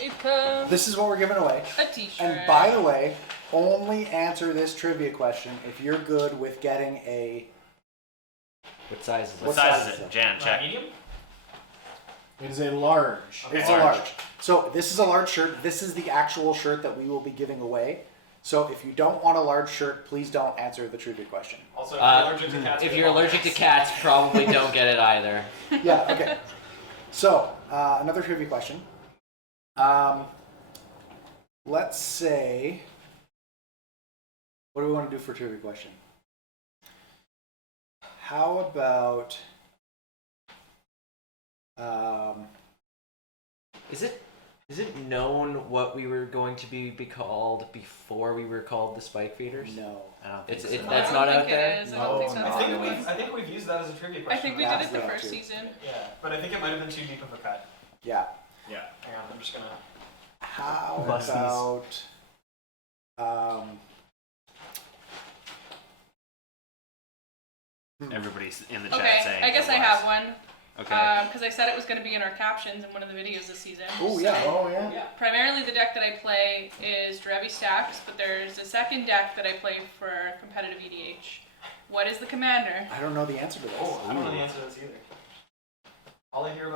It's this is what we're giving away. a t-shirt. And by the way, only answer this trivia question if you're good with getting a. What size is it? What size is it? Jan, check. Medium? It is a large. It's a Large. large. So this is a large shirt. This is the actual shirt that we will be giving away. So if you don't want a large shirt, please don't answer the trivia question. Also, if you're allergic to cats, If we you're allergic to cats, probably don't get it either. Yeah, okay. So, another trivia question. Let's say, what do we want to do for a trivia question? How about, Is it Is it known what we were going to be called before we were called the Spike Feeders? No. I don't think It's- so. it- That's I not don't out think there? it is. I don't think so. No, I think we've used that as a trivia question. I think we Yeah, did it the yeah, first too. season. Yeah, but I think it might have been too deep of a cut. Yeah. Yeah. Hang on, I'm just gonna. How Busties. about Everybody's in the chat Okay, saying. I guess I it have was. one. Okay. Because I said it was going to be in our captions in one of the videos this season. Oh yeah. Oh yeah. Yeah. Primarily the deck that I play is Drevi Stacks, but there's a second deck that I play for competitive EDH. What is the commander? I don't know the answer to this. Oh, I don't know the answer to this either. All I hear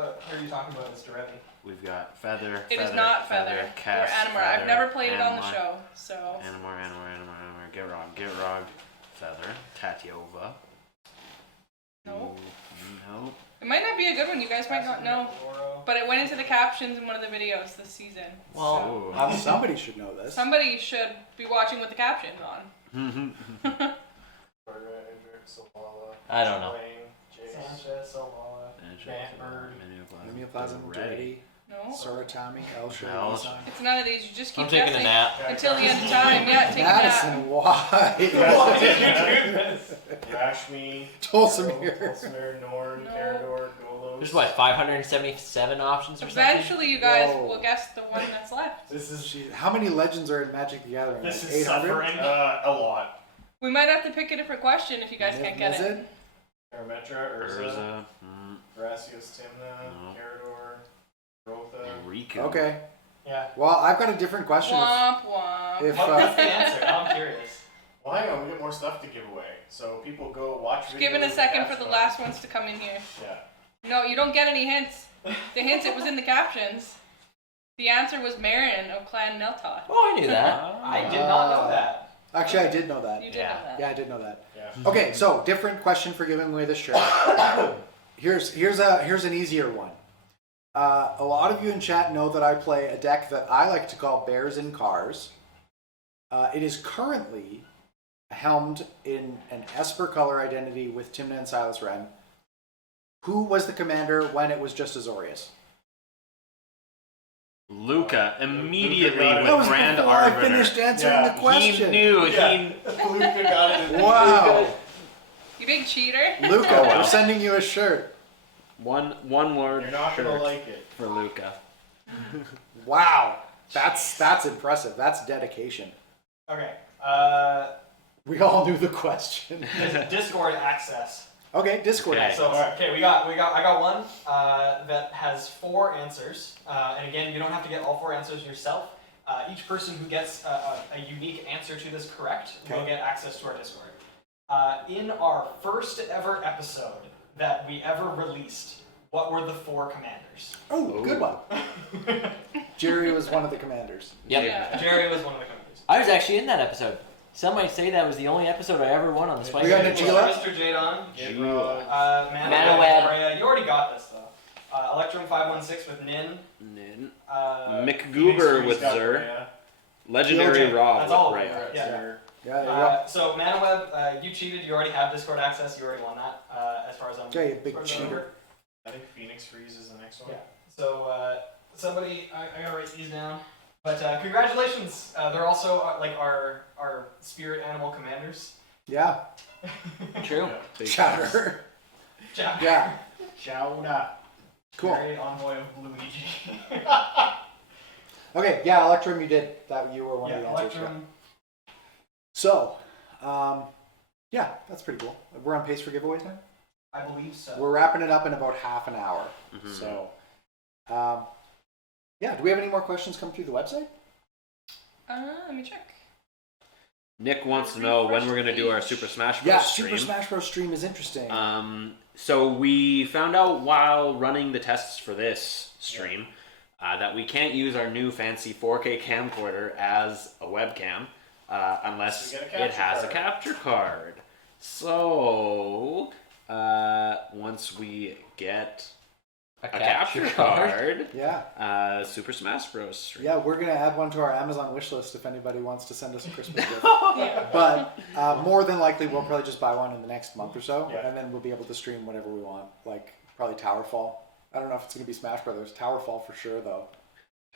you talking about is Derevi. We've got Feather. It is Feather, not Feather, Cast, or Animar. I've Feather, never played it on the Animar, show, so. Animar, Gitrog, Feather, Tatiova. No. No. It might not be a good one, you guys might not know. But it went into the captions in one of the videos this season. Well, Ooh. Somebody should know this. Somebody should be watching with the captions on. I don't know. Sanchez, Salvala, Bantbird. Neoplasm, Ready, No? Soratami, Elsha, Elsh. Isan. It's none of these, you just keep I'm taking a guessing nap. until the end of time. Yeah, take a nap. Madison, why? Why did you do this? Rashmi, Tolsimir. Tolsimir, Norn, No. Carador, Golos. There's what, 577 options or something? Eventually you guys Whoa. will guess the one that's left. This is Gee, how many legends are in Magic the Gathering? this Like is 800? suffering. A lot. We might have to pick a different question if you guys can't get Is it. Parametra, Urza, Urza. Gracias, Timna, No. Carador, Rotha. Riku. Okay. Yeah. Well, I've got a different question. Womp womp. If, What's the answer? Now I'm curious. Well, hang on, we get more stuff to give away. So people go watch Just videos. give it a with second for captions the on. last ones to come in here. Yeah. No, you don't get any hints. The hints, it was in the captions. The answer was Marin of Clan Neltot. Oh, I knew that. I did not know that. Actually, I did know that. You did know that. Yeah, I did know that. Yeah. Okay, so different question for giving away the shirt. Here's an easier one. A lot of you in chat know that I play a deck that I like to call Bears in Cars. It is currently helmed in an Esper color identity with Timna and Silas Wren. Who was the commander when it was just Azorius? Luca immediately Luca got it. with That was Grand before I Arbiter. finished answering Yeah, the question. He knew. Yeah. He Luca got it. Wow. You big cheater. Luca, Oh, wow. we're sending you a shirt. one word You're not gonna shirt like it. for Luca. Wow. That's impressive. That's dedication. Okay. We all knew the question. Discord access. Okay, Discord. Okay. So okay, I got one that has 4 answers, and again, you don't have to get all 4 answers yourself. Each person who gets a unique answer to this correct will Okay. get access to our Discord. In our first ever episode that we ever released, what were the 4 commanders? Oh, good one. Jerry was one of the commanders. Yep. Yeah. Jerry was one of the commanders. I was actually in that episode. Some might say that was the only episode I ever won on the Spike. We got Feeders. Najila? Mr. Jadon. Gitrog. Manoweb. Freya, you already got this though. Electrum 516 with Nin. Nin. Phoenix McGoober Freeze with got Zer. Freya. Legendary Georgia. Rob That's with all of Rhea. them, right? Yeah. Zer. Yeah, there you go. So Manoweb, you cheated. You already have Discord access. You already won that. As far as I'm. Okay, you big as far as I'm cheater. aware. I think Phoenix Freeze is the next one. Yeah. So somebody, I gotta write these down. But congratulations. They're also like our spirit animal commanders. Yeah. True. Big Chatter. Jack. Yeah. Chowda. Cool. Very envoy of Luigi. Okay, yeah, Electrum, you did. That you were one Yeah, of the answers. Electrum. So, yeah, that's pretty cool. We're on pace for giveaways now. I believe so. We're wrapping it up in about half an hour. Mhm. So, yeah, do we have any more questions come through the website? Let me check. Nick wants to know when we're gonna do our Super Smash Bros. Yeah, stream. Super Smash Bros. Stream is interesting. So we found out while running the tests for this stream that we can't use our new fancy 4K camcorder as a webcam unless So we it get a capture has a card. capture card. So once we get a capture card, yeah. Super Smash Bros. Stream. Yeah, we're going to add one to our Amazon wish list if anybody wants to send us a Christmas gift. Yeah. But more than likely, we'll probably just buy one in the next month or so, Yeah. and then we'll be able to stream whatever we want, like probably Towerfall. I don't know if it's going to be Smash Brothers. Towerfall for sure, though.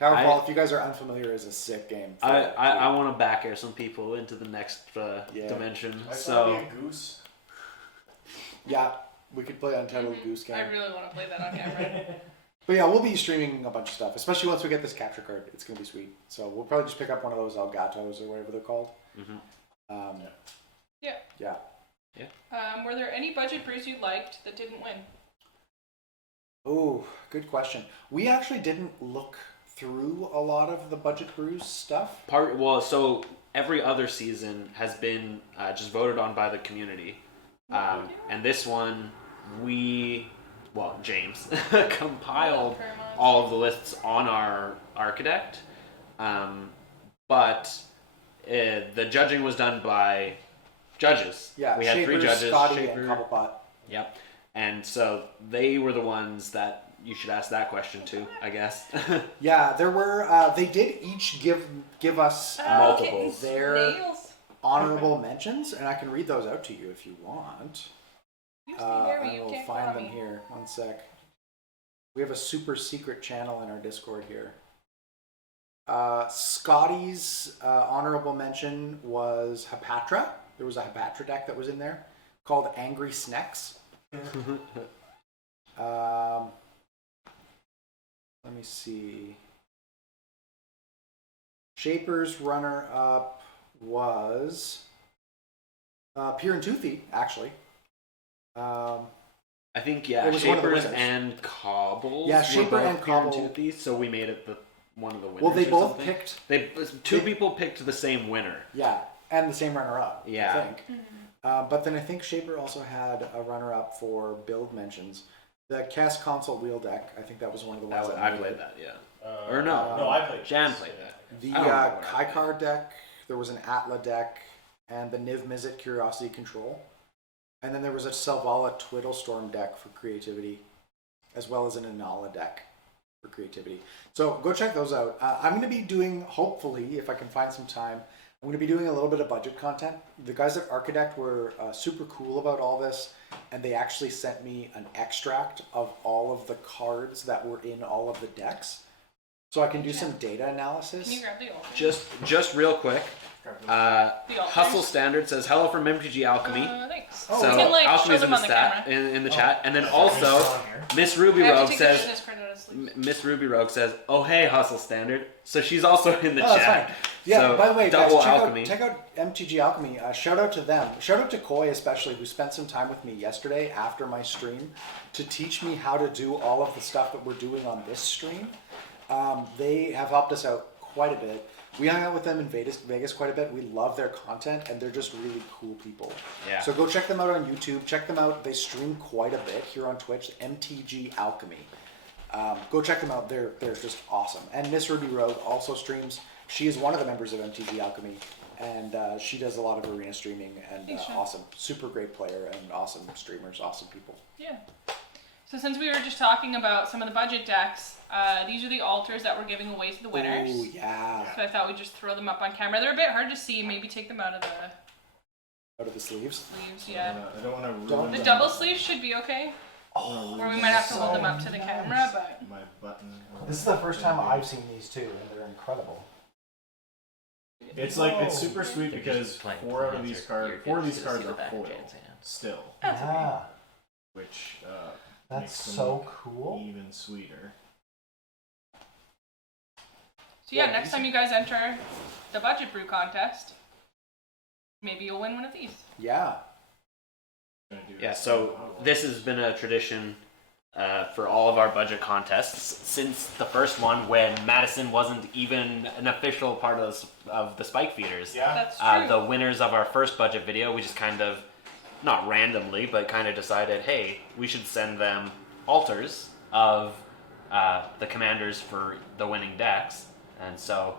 Towerfall, if you guys are unfamiliar, is a sick game. I want to back air some people into the next dimension. So a goose. Yeah, we could play Untitled Goose Game. I really want to play that on camera. But yeah, we'll be streaming a bunch of stuff, especially once we get this capture card. It's going to be sweet. So we'll probably just pick up one of those Elgatos or whatever they're called. Yeah. Were there any budget brews you liked that didn't win? Oh, good question. We actually didn't look through a lot of the budget brews stuff. So every other season has been just voted on by the community, and this one James compiled all of the lists on our Architect, but the judging was done by judges. Yeah, we had Shapers, 3 judges. Scotty, Shaper, and Cobblepot. Yep. And so they were the ones that you should ask that question to, I guess. Yeah, there were. They did each give us Multiple. their Nails. honorable mentions, and I can read those out to you if you want. You stay there, I you will can't find call them me. here. One sec. We have a super secret channel in our Discord here. Scotty's honorable mention was Hapatra. There was a Hapatra deck that was in there called Angry Snacks. Let me see. Shaper's runner-up was Pure and Toothy, actually. I think It was one of the Shapers winners. and Cobbles. Yeah, were Shaper both and Pure Cobble. Toothy, so we made it one of the winners. Well, they or both something. picked. Two people picked the same winner. Yeah, and the same runner-up. Yeah. I think. But then I think Shaper also had a runner-up for build mentions. The Cast Console wheel deck. I think that was one of the ones I made played it. that, yeah. Or no. I played. Jan this, played yeah. that. The I don't remember what I Kaikar deck. There was an Atla deck, and the Niv Mizzet Curiosity Control, and then there was a Selvala Twiddlestorm deck for creativity, as well as an Inala deck for creativity. So go check those out. I'm going to be doing, hopefully, if I can find some time, I'm going to be doing a little bit of budget content. The guys at Architect were super cool about all this, and they actually sent me an extract of all of the cards that were in all of the decks, so I can do some data analysis. Can you grab the altar? Just real quick. The altars? Hustle Standard says hello from MTG Alchemy. Thanks. Oh, you So can Alchemy's show in them the on the camera. in the chat, and then also Miss Ruby I have to Rogue take the says business card out of sleep. Miss Ruby Rogue says, "Oh hey, Hustle Standard." So she's also in the Oh, that's chat. fine. Yeah, So, by the way, guys, double Alchemy. check out MTG Alchemy. Shout out to them. Shout out to Koi especially, who spent some time with me yesterday after my stream to teach me how to do all of the stuff that we're doing on this stream. They have helped us out quite a bit. We hung out with them in Vegas quite a bit. We love their content, and they're just really cool people. Yeah. So go check them out on YouTube. Check them out. They stream quite a bit here on Twitch. MTG Alchemy. Go check them out. They're just awesome. And Miss Ruby Rogue also streams. She is one of the members of MTG Alchemy, and she does a lot of arena streaming. And Thanks, Sean. awesome, super great player, and awesome streamers, awesome people. Yeah. So since we were just talking about some of the budget decks, these are the altars that we're giving away to the winners. Oh yeah. So I thought we'd just throw them up on camera. They're a bit hard to see. Maybe take them out of the Out of the sleeves. sleeves. Yeah. I don't want to Don't- ruin The double sleeves should be okay. Or we might have to hold them up to the camera, but my button. This is the first time I've seen these two, and they're incredible. It's like it's super sweet They're because just playing four of Plants these or cards, you're four of good these to cards see the are back foil Jan's hand. still, that's okay. which That's makes them so look cool. even sweeter. So yeah, next time you guys enter the budget brew contest, maybe you'll win one of these. Yeah. Gonna do Yeah, this so one. this has been a tradition for all of our budget contests since the first one, when Madison wasn't even an official part of the Spike Feeders. Yeah. That's true. The winners of our first budget video, we just kind of, not randomly, but kind of decided, hey, we should send them altars of the commanders for the winning decks. And so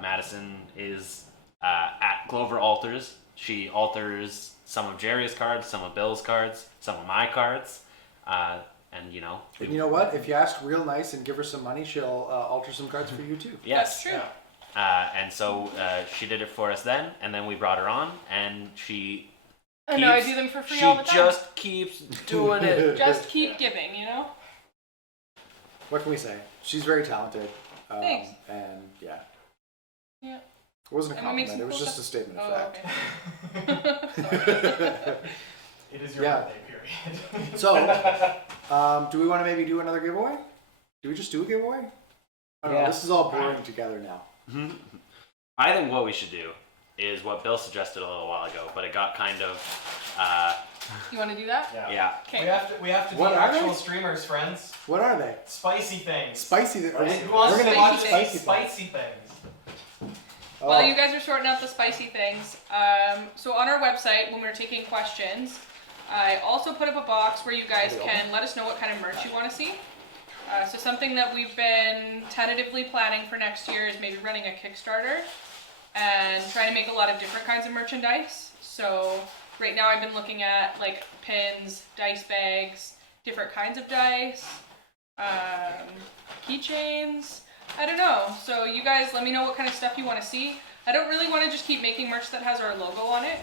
Madison is at Glover Altars. She alters some of Jerry's cards, some of Bill's cards, some of my cards. And you know, And you know what? If you ask real nice and give her some money, she'll alter some cards for you too. yes. That's true. And so she did it for us then, and then we brought her on, and she. I know I keeps- do them for free She all the time. just keeps doing it. Just keep giving, you know? What can we say? She's very talented. Thanks. And yeah. Yeah. It wasn't a And we make compliment. It some was cool just stuff. a statement of fact. Okay. It is your Yeah. birthday period. So, do we want to maybe do another giveaway? Do we just do a giveaway? I don't know. Yeah. This is all blurring together now. I think what we should do is what Bill suggested a little while ago, but it got kind of, You want to do that? yeah. Okay. We have to What be are actual they? streamers, friends. What are they? Spicy things. Spicy. Who wants We're to gonna watch eat spicy spicy things? Oh. While you guys are sorting out the spicy things, so on our website, when we're taking questions, I also put up a box where you guys can let us know what kind of merch you want to see. So something that we've been tentatively planning for next year is maybe running a Kickstarter and trying to make a lot of different kinds of merchandise. So right now I've been looking at like pins, dice bags, different kinds of dice, keychains. I don't know. So you guys let me know what kind of stuff you want to see. I don't really want to just keep making merch that has our logo on it.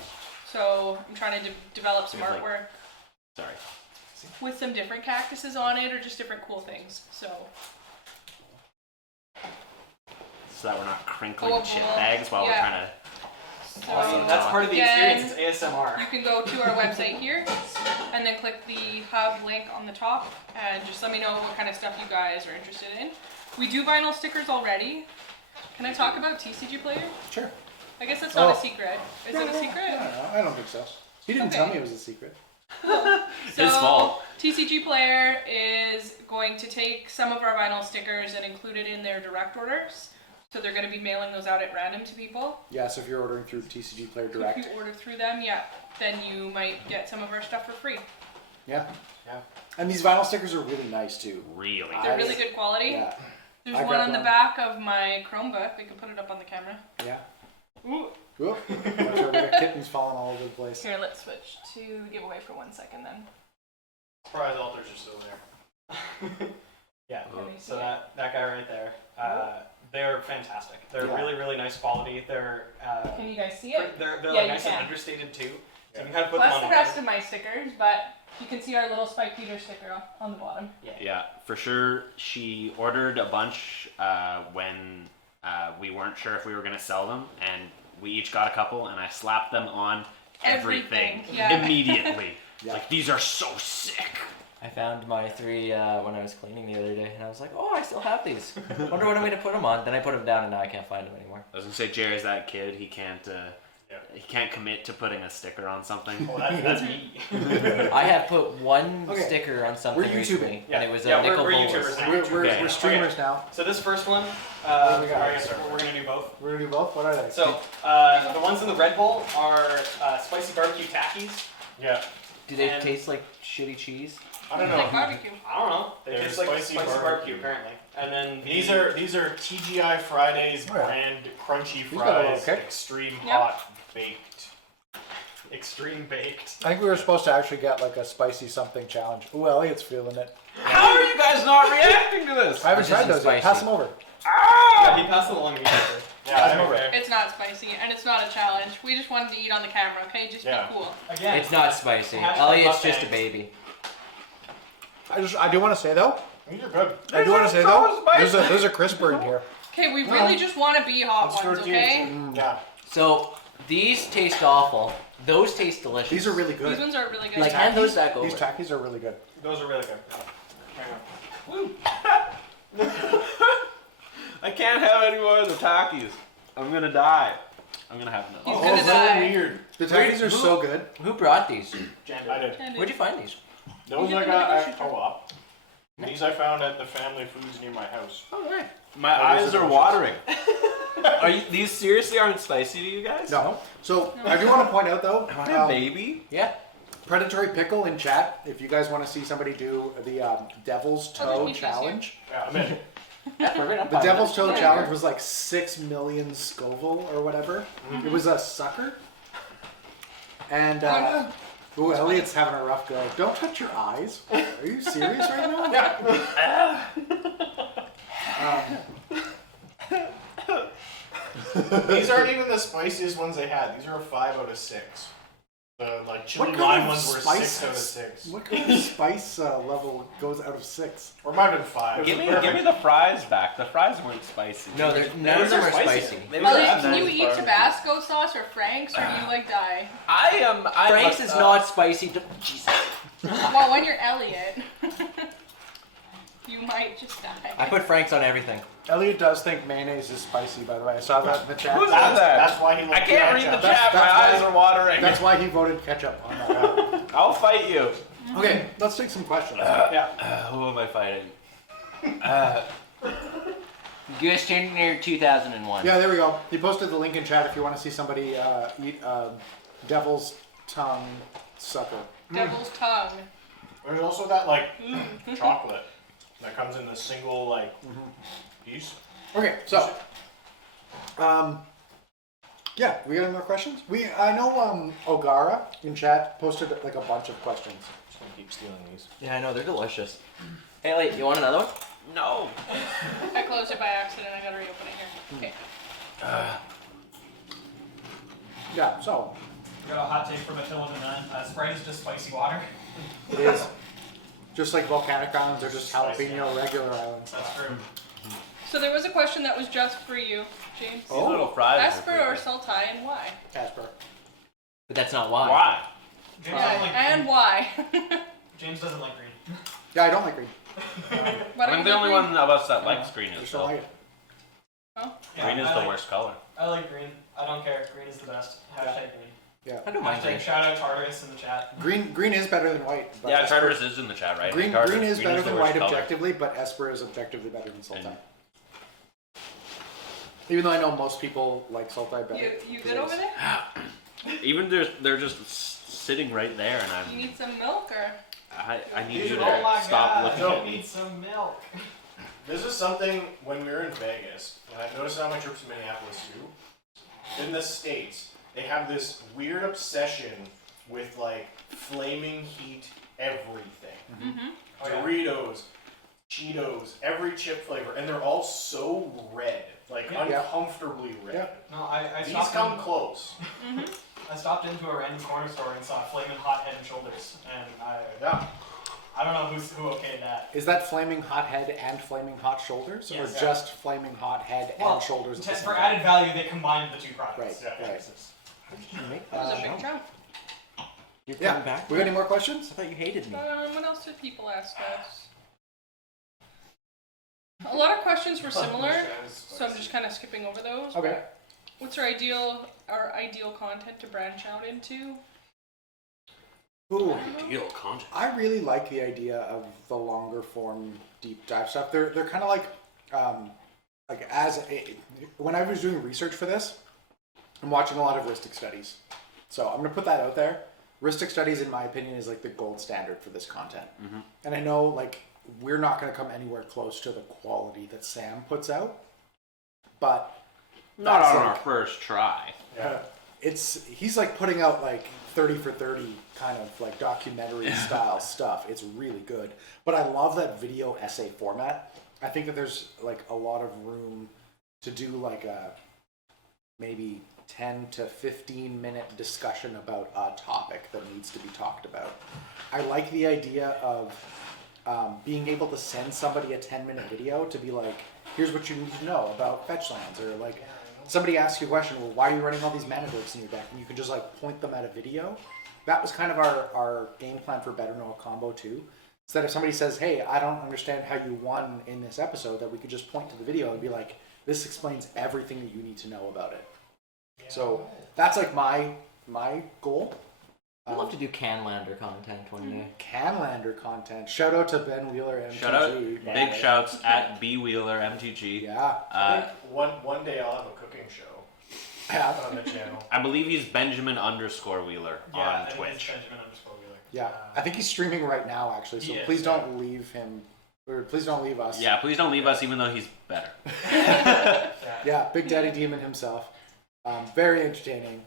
So I'm trying to develop some There's, like- artwork Sorry. with some different cactuses on it or just different cool things. So So that we're not crinkling Oh, chip well, bags while we're yeah. trying to. So Awesome. That's part of the again, experience. It's ASMR. you can go to our website here and then click the hub link on the top and just let me know what kind of stuff you guys are interested in. We do vinyl stickers already. Can I talk about TCG Player? Sure. I guess that's not Oh. a secret. Is it a secret? I don't think so. He didn't Okay. tell me it was a secret. So, His fault. TCG Player is going to take some of our vinyl stickers and include it in their direct orders. So they're going to be mailing those out at random to people. Yeah, so if you're ordering through TCG Player If Direct. you order through them, yeah, then you might get some of our stuff for free. Yeah. Yeah. And these vinyl stickers are really nice too. Really? They're really good quality. Yeah. There's I one grabbed on the one. back of my Chromebook. We can put it up on the camera. Yeah. Ooh. Whoop. Watch out, we got kittens falling all over the place. Here, let's switch to the giveaway for 1 second then. Prize altars are still there. Yeah. Let me see So it. that guy right there. They're fantastic. They're Yeah. really, really nice quality. They're Can you guys see it? they're Yeah, like you nice can. and understated too. So you can kind of put them Plus on the rest of my stickers, but you can see our little Spike Peter sticker on the bottom. Yeah, for sure. She ordered a bunch when we weren't sure if we were going to sell them, and we each got a couple, and I slapped them on everything, yeah. immediately. Yeah. Like, these are so sick. I found my 3 when I was cleaning the other day, and I was like, oh, I still have these. Wonder what I'm going to put them on. Then I put them down, and now I can't find them anymore. I was going to say, Jerry's that kid. He can't commit to putting a sticker on something. Oh, that's me. I have put one Okay. sticker on something We're YouTubing. recently, Yeah. and it was a Yeah, nickel we're bolus. YouTubers now. We're Okay. streamers now. So this first one, What do we got? we're gonna do both. We're gonna do both? What are they? So the ones in the Red Bowl are spicy barbecue tackies. Yeah. Do they And- taste like shitty cheese? I don't It's like know. barbecue. I don't know. They They're taste like spicy spicy barbecue barbecue. apparently. And then These are TGI Fridays Oh, yeah. brand crunchy These got a little fries, kick. extreme Yep. hot baked. extreme baked. I think we were supposed to actually get like a spicy something challenge. Ooh, Elliot's feeling it. How are you guys not reacting to this? I haven't This tried isn't those yet. spicy. Pass them over. Yeah, he passed it along to me. Yeah, I don't care. It's not spicy and it's not a challenge. We just wanted to eat on the camera, okay? Just Yeah. be cool. Again, It's not spicy. Hashtag Elliot's butt just a bags. baby. I do want to say though. These are good. I do want to say though. There's a crisper in here. Okay, we really just want to be hot Let's ones, tortillas. okay? Yeah. So these taste awful. Those taste delicious. These are really These good. ones are really good. Like, hand those back over. These tackies are really good. those are really good. I can't have any more of the Takis. I'm going to die. I'm going to have He's another. gonna so die. weird. The tackies are so good. Who brought these? Gender. I did. And Where'd you find these? Those You I get them at got the at grocery store. Co-op. These I found at the family foods near my house. Oh, right. My eyes are watering. These seriously aren't spicy to you guys? No. So I do want to point out though. Am I a baby? Yeah. Predatory Pickle in chat. If you guys want to see somebody do the Devil's Oh, there's Toe pieces challenge, Yeah, I'm in. Yeah, we're good. I'm the fine with Devil's it. Toe Yeah. challenge was like 6 million Scoville or whatever. It was a sucker. And ooh, Elliot's having a rough go. Don't touch your eyes. Are you serious right now? These aren't even the spiciest ones they had. These are a 5 out of 6. The like chili What lime kind of ones were spice? 6 out of 6. What kind of spice level goes out of 6? Or might have been 5. Give me the fries back. The fries weren't spicy. No, none of them are spicy. Elliot, can you eat Tabasco sauce or Frank's, or do you like die? I'm Frank's is not spicy. Jesus. Well, when you're Elliot, you might just die. I put Frank's on everything. Elliot does think mayonnaise is spicy, by the way. I saw that in the chat. Who's that? That's why he I can't read the ketchup. chat. My eyes are watering. That's why he voted ketchup on that. I'll fight you. Okay, let's take some questions. Who am I fighting? US Chain Year 2001. Yeah, there we go. He posted the link in chat if you want to see somebody eat devil's tongue sucker. Devil's tongue. There's also that like chocolate that comes in a single like piece. Okay, so yeah, we got any more questions? I know Ogara in chat posted like a bunch of questions. Just gonna keep stealing these. Yeah, I know, they're delicious. Hey, Elliot, you want another one? No. I closed it by accident. I gotta reopen it here. Okay. Yeah, so Got a hot take from Attila and then Sprite is just spicy water. it is just like volcanic islands are just jalapeno regular islands. That's true. So there was a question that was just for you, James. These little fries. Esper or Sultai, and why? Asper. But that's not why. Why? James doesn't like And green. why? James doesn't like green. Yeah, I don't like green. Why don't I'm you the like only green? one of us that likes green I as just don't well. like it. Oh. Yeah, Green is I the like- worst color. I like green. I don't care. Green is the best. Hashtag green. Yeah. I don't mind Hashtag green. shout out Tartarus in the chat. Green is better than white. But Yeah, Esper- Tartarus is in the chat, right? Green Tartarus- is better the than worst white color. objectively, but Esper is objectively better than Sultai. And- Even though I know most people like Sultai better. You good over there? Even they're just sitting right there, and You need some milk or? I need you Dude, to oh my stop god, looking I at me. need some milk. This is something when we were in Vegas, and I've noticed it on my trips to Minneapolis too. In the States, they have this weird obsession with like flaming heat everything. Mm-hmm. Oh, yeah. Doritos, Cheetos, every chip flavor, and they're all so red, like Yeah. uncomfortably red. Yeah. No, I These stopped come in, close. I stopped into a random corner store and saw Flamin' Hot Head and Shoulders, and Yeah. I don't know who okayed that. Is that flaming hot head and flaming hot shoulders, Yes. or just flaming hot head and shoulders? At the same For time? added value, they combined the two products. Right, Yeah. right. That was a big jump. You're Yeah. coming back? We got any more questions? I thought you hated me. What else did people ask us? A lot of questions were similar, so I'm just kind of skipping over those. Okay. What's our ideal content to branch out into? Ooh, Ideal content. I really like the idea of the longer form deep dive stuff. They're kind of like when I was doing research for this, I'm watching a lot of heuristic studies. So I'm gonna put that out there. Heuristic studies, in my opinion, is like the gold standard for this content. And I know like we're not gonna come anywhere close to the quality that Sam puts out, but Not that's on like- our first try. he's like putting out like 30 for 30 kind of like documentary style stuff. It's really good. But I love that video essay format. I think that there's like a lot of room to do like a maybe 10 to 15 minute discussion about a topic that needs to be talked about. I like the idea of being able to send somebody a 10-minute video to be like, here's what you need to know about fetch lands, or like somebody asks you a question, well, why are you running all these mana glyphs in your deck? And you can just like point them at a video. That was kind of our game plan for Better Know a Combo too. So that if somebody says, hey, I don't understand how you won in this episode, that we could just point to the video and be like, this explains everything that you need to know about it. So that's like my goal. I'd love to do Canlander content one day. Canlander content. Shout out to Ben Wheeler MTG. Shout out, big shouts at B Wheeler MTG. Yeah. One day I'll have a cooking show Yeah. on the channel. I believe he's Benjamin_Wheeler on It is Twitch. Benjamin_Wheeler. Yeah. I think he's streaming right now actually, so He is, please don't leave him, or please don't leave us. Yeah, please don't leave us, even though he's better. Yeah, Big Daddy Demon himself. Very entertaining.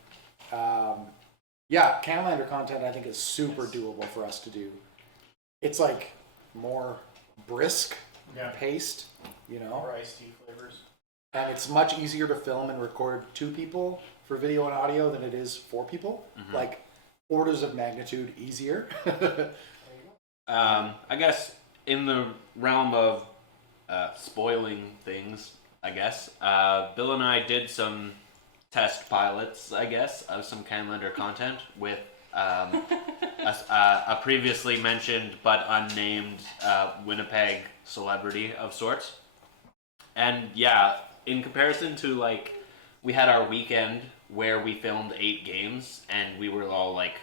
Yeah, Canlander content I think is super doable for us to do. It's like more brisk paced, you know, More iced tea flavors. and it's much easier to film and record 2 people for video and audio than it is 4 people. Like orders of magnitude easier. I guess in the realm of spoiling things, I guess Bill and I did some test pilots, I guess, of some Canlander content with a previously mentioned but unnamed Winnipeg celebrity of sorts. And yeah, in comparison to like, we had our weekend where we filmed 8 games and we were all like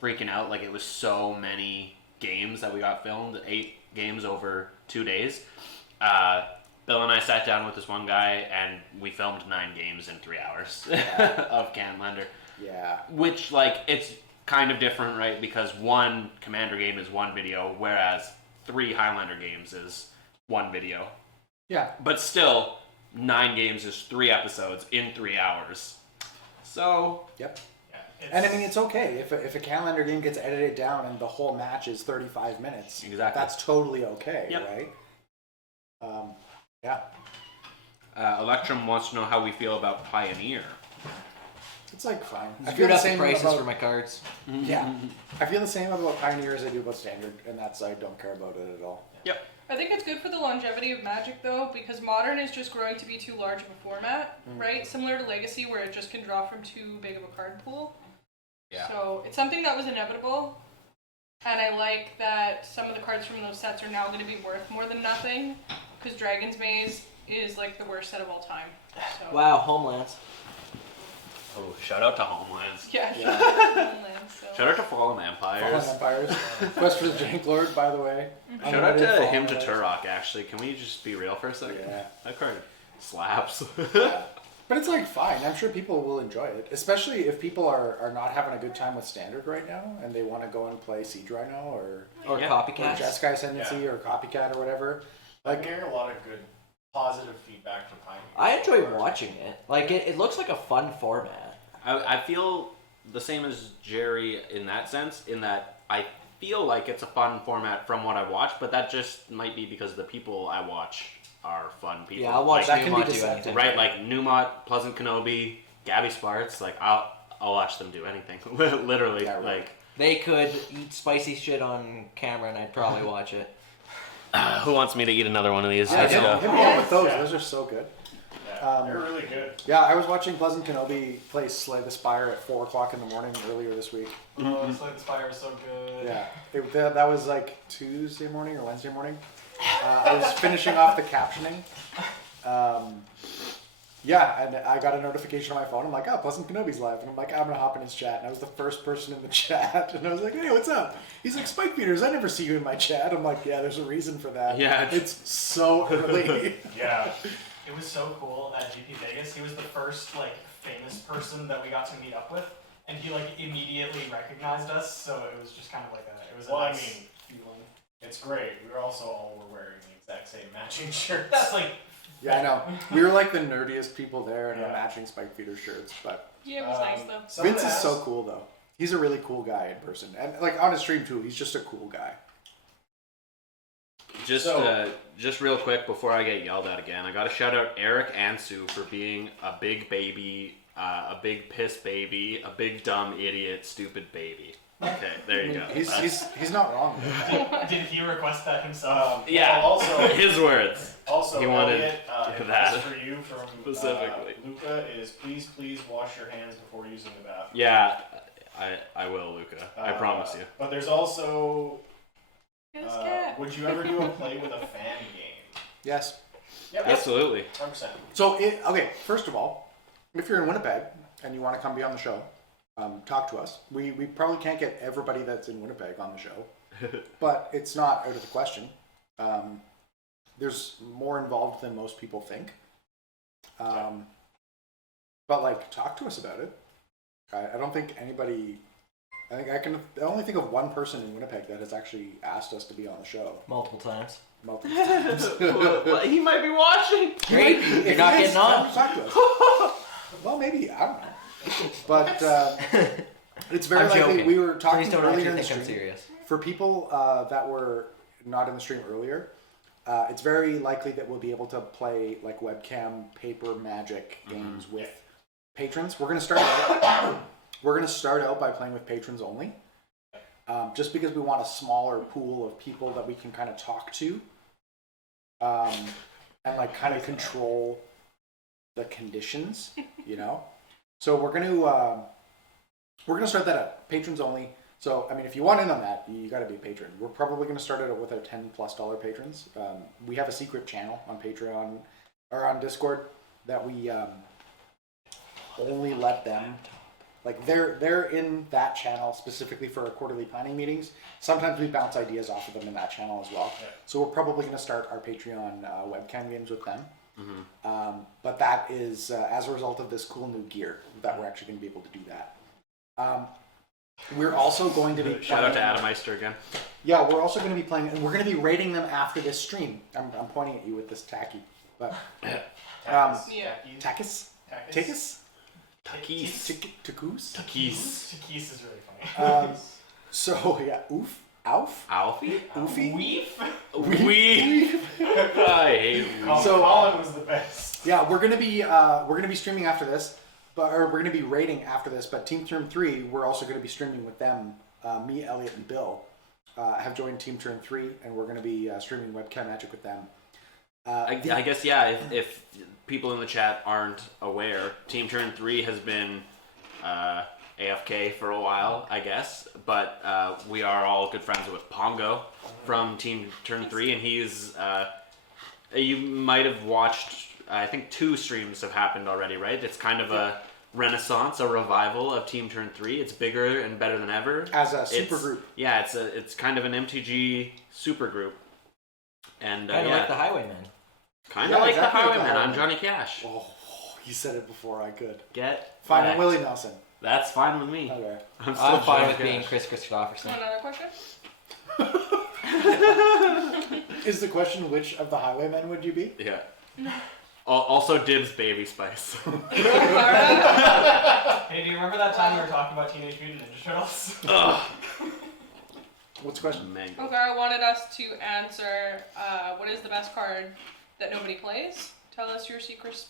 freaking out, like it was so many games that we got filmed, 8 games over 2 days. Bill and I sat down with this one guy and we filmed 9 games in 3 hours of Canlander. Yeah. Which, like, it's kind of different, right? Because one Commander game is one video, whereas 3 Highlander games is one video. Yeah. But still, 9 games is 3 episodes in 3 hours. So... Yep. And I mean, it's okay if a Canlander game gets edited down and the whole match is 35 minutes. Exactly. That's totally okay, Yep. right? Yeah. Electrum wants to know how we feel about Pioneer. It's like fine. I Screwed feel the up the same prices about, for my cards. Yeah. I feel the same about Pioneer as I do about Standard, and that's I don't care about it at all. Yep. I think it's good for the longevity of Magic, though, because Modern is just growing to be too large of a format, right? Similar to Legacy, where it just can draw from too big of a card pool. Yeah. So it's something that was inevitable, and I like that some of the cards from those sets are now going to be worth more than nothing, because Dragon's Maze is like the worst set of all time. So. Wow, Homelands. Oh, shout out to Homelands. Yeah. Homeland, so. Shout out to Fallen Empires. Fallen Empires. Quest for the Jank Lord, by the way. Shout out to him to Turok, actually. Can we just be real for a second? Yeah. That card slaps. Yeah. But it's like fine. I'm sure people will enjoy it, especially if people are not having a good time with Standard right now and they want to go and play Siege Rhino or Yeah. Copycats. Jeskai Ascendancy or Copycat or whatever. I'm hearing a lot of good, positive feedback from Pioneer. I enjoy watching it. Like, it looks like a fun format. I feel the same as Jerry in that sense, in that I feel like it's a fun format from what I watch, but that just might be because the people I watch are fun people. Yeah, I'll watch that can be Newmont do deceptive. anything. Right, like Newmont, Pleasant Kenobi, Gabby Sparts, like I'll watch them do anything. Literally, Yeah, right. like They could eat spicy shit on camera and I'd probably watch it. who wants me to eat another one of these? Yeah, Let's hit go. me up with those. Those are so good. Yeah, they're really good. Yeah, I was watching Pleasant Kenobi play Slay the Spire at 4 o'clock in the morning earlier this week. Oh, Slay the Spire is so good. Yeah, that was like Tuesday morning or Wednesday morning. I was finishing off the captioning. Yeah, and I got a notification on my phone. I'm like, oh, Pleasant Kenobi's live. And I'm like, I'm going to hop in his chat. And I was the first person in the chat. And I was like, hey, what's up? He's like, Spike Beaters, I never see you in my chat. I'm like, yeah, there's a reason for that. Yeah. It's so early. Yeah. It was so cool at GP Vegas. He was the first like famous person that we got to meet up with, and he like immediately recognized us. So it was just kind of like a nice feeling. It's great. We were also all wearing the exact same matching shirts. That's like Yeah, I know. We were like the nerdiest people there in our Yeah. matching Spike Feeder shirts. But Yeah, it was nice, though. someone Vince is asked- so cool, though. He's a really cool guy in person. And like on his stream, too, he's just a cool guy. Just real quick before I get yelled at again, I got to shout out Eric Ansu for being a big baby, a big piss baby, a big dumb idiot, stupid baby. Okay, there you go. He's not wrong. Did he request that himself? Yeah, Also, his words. also He wanted Elliot, a that. request for you from Specifically. Luca is please wash your hands before using the bathroom. Yeah, I will, Luca. I promise you. But there's also, Yes, cat. would you ever do a play with a fan game? Yes. Yep. Absolutely. 100%. So, okay, first of all, if you're in Winnipeg and you want to come be on the show, talk to us. We probably can't get everybody that's in Winnipeg on the show, but it's not out of the question. There's more involved than most people think. But, like, talk to us about it. I don't think anybody... I only think of one person in Winnipeg that has actually asked us to be on the show Multiple times. multiple times. Well, he might be watching. Great. If You're not he is, getting on. talk to us. Well, maybe. I don't know. But it's very I'm likely. joking. We were talking Please don't earlier in actually the think I'm stream. serious. For people that were not in the stream earlier, it's very likely that we'll be able to play like webcam paper Magic games with patrons. We're going to start. we're going to start out by playing with patrons only. Just because we want a smaller pool of people that we can kind of talk to. And like kind of control the conditions, you know? So we're gonna start that up, patrons only. So I mean, if you want in on that, you got to be a patron. We're probably gonna start it out with our $10+ patrons. We have a secret channel on Patreon or on Discord that we only let them. Like they're in that channel specifically for our quarterly planning meetings. Sometimes we bounce ideas off of them in that channel as well. Yeah. So we're probably going to start our Patreon webcam games with them. Mm-hmm. But that is as a result of this cool new gear that we're actually going to be able to do that. We're also going to be shout out to Adam Meister again. Yeah, we're also going to be playing, and we're going to be rating them after this stream. I'm pointing at you with this tacky, but Takis. Takis. Takis is really funny. So yeah, Alfie? Weef? I hate Weef. So Colin was the best. Yeah, we're gonna be streaming after this, we're gonna be rating after this. But Team Turn 3, we're also gonna be streaming with them. Me, Elliot, and Bill have joined Team Turn 3, and we're gonna be streaming webcam magic with them. I guess if people in the chat aren't aware, Team Turn 3 has been AFK for a while, I guess, but we are all good friends with Pongo from Team Turn 3, and he's you might have watched, I think 2 streams have happened already, right? It's kind of a renaissance, a revival of Team Turn 3. It's bigger and better than ever. As a super group. Yeah, it's kind of an MTG super group. And kind of like the Highwaymen. Kind of like exactly the Highwaymen. I'm Johnny Cash. Oh, you said it before I could. Fine with Willie Nelson. That's fine with me. Okay. I'm fine with being Chris Christopherson. Another question? Is the question which of the Highwaymen would you be? Yeah. Also dibs Baby Spice. Hey, do you remember that time we were talking about Teenage Mutant Ninja Turtles? What's the question? Mango. Okay, I wanted us to answer what is the best card that nobody plays? Tell us your secret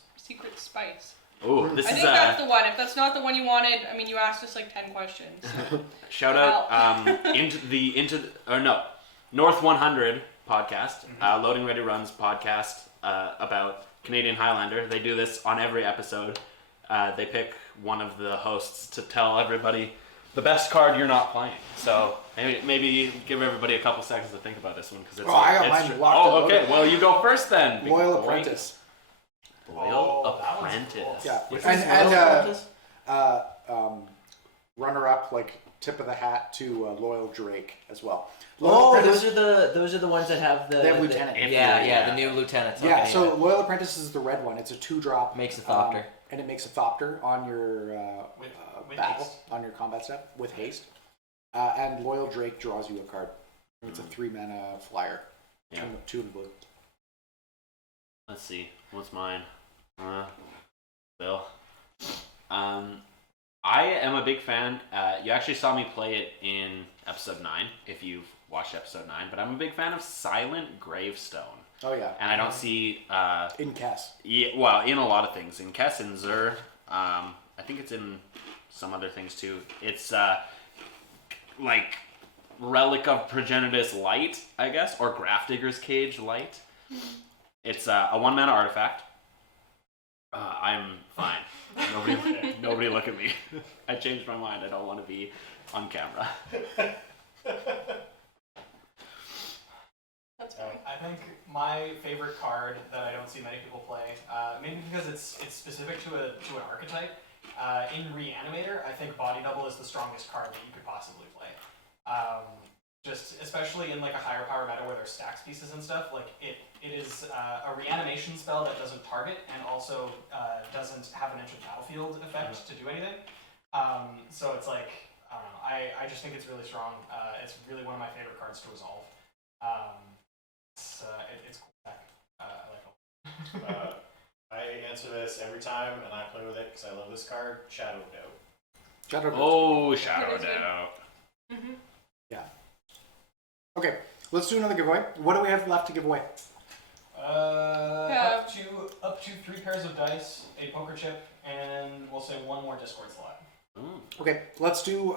spice. Oh, I think that's the one. If that's not the one you wanted, I mean, you asked us like 10 questions. So. Shout out North 100 podcast, Loading Ready Runs podcast about Canadian Highlander. They do this on every episode. They pick one of the hosts to tell everybody the best card you're not playing. So maybe give everybody a couple seconds to think about this one because it's. I got mine locked. Oh, okay. Well, you go first then. Loyal Apprentice. Apprentice. Yeah, and runner up, like tip of the hat to Loyal Drake as well. Loyal those are the ones that have the. They have lieutenant. The new lieutenants. Yeah, okay, so Loyal Apprentice is the red one. It's a 2-drop. Makes a Thopter. And it makes a Thopter on your battle, on your combat step with haste. And Loyal Drake draws you a card. It's a 3-mana flyer. Yeah. 2 in blue. Let's see. What's mine? Bill. I am a big fan. You actually saw me play it in episode 9, if you've watched episode 9, but I'm a big fan of Silent Gravestone. Oh, yeah. And I don't see... in Kess. Yeah, well, in a lot of things. In Kess and Zur. I think it's in some other things, too. It's, like, Relic of Progenitus Light, I guess, or Grafdigger's Cage Light. It's a 1-mana artifact. I'm fine. Nobody look at me. I changed my mind. I don't want to be on camera. That's funny. I think my favorite card that I don't see many people play, maybe because it's specific to an archetype. In Reanimator, I think Body Double is the strongest card that you could possibly play. Just especially in like a higher power meta where there's stacks pieces and stuff, like it is a reanimation spell that doesn't target and also doesn't have an entered battlefield effect to do anything. So it's like, I don't know, I just think it's really strong. It's really one of my favorite cards to resolve. It's cool deck. I like it. I answer this every time and I play with it because I love this card, Shadow Doubt. Shadow Doubt. Oh, Shadow Doubt. Mm-hmm. Yeah. Okay, let's do another giveaway. What do we have left to give away? Up to 3 pairs of dice, a poker chip, and we'll say 1 more Discord slot. Okay, let's do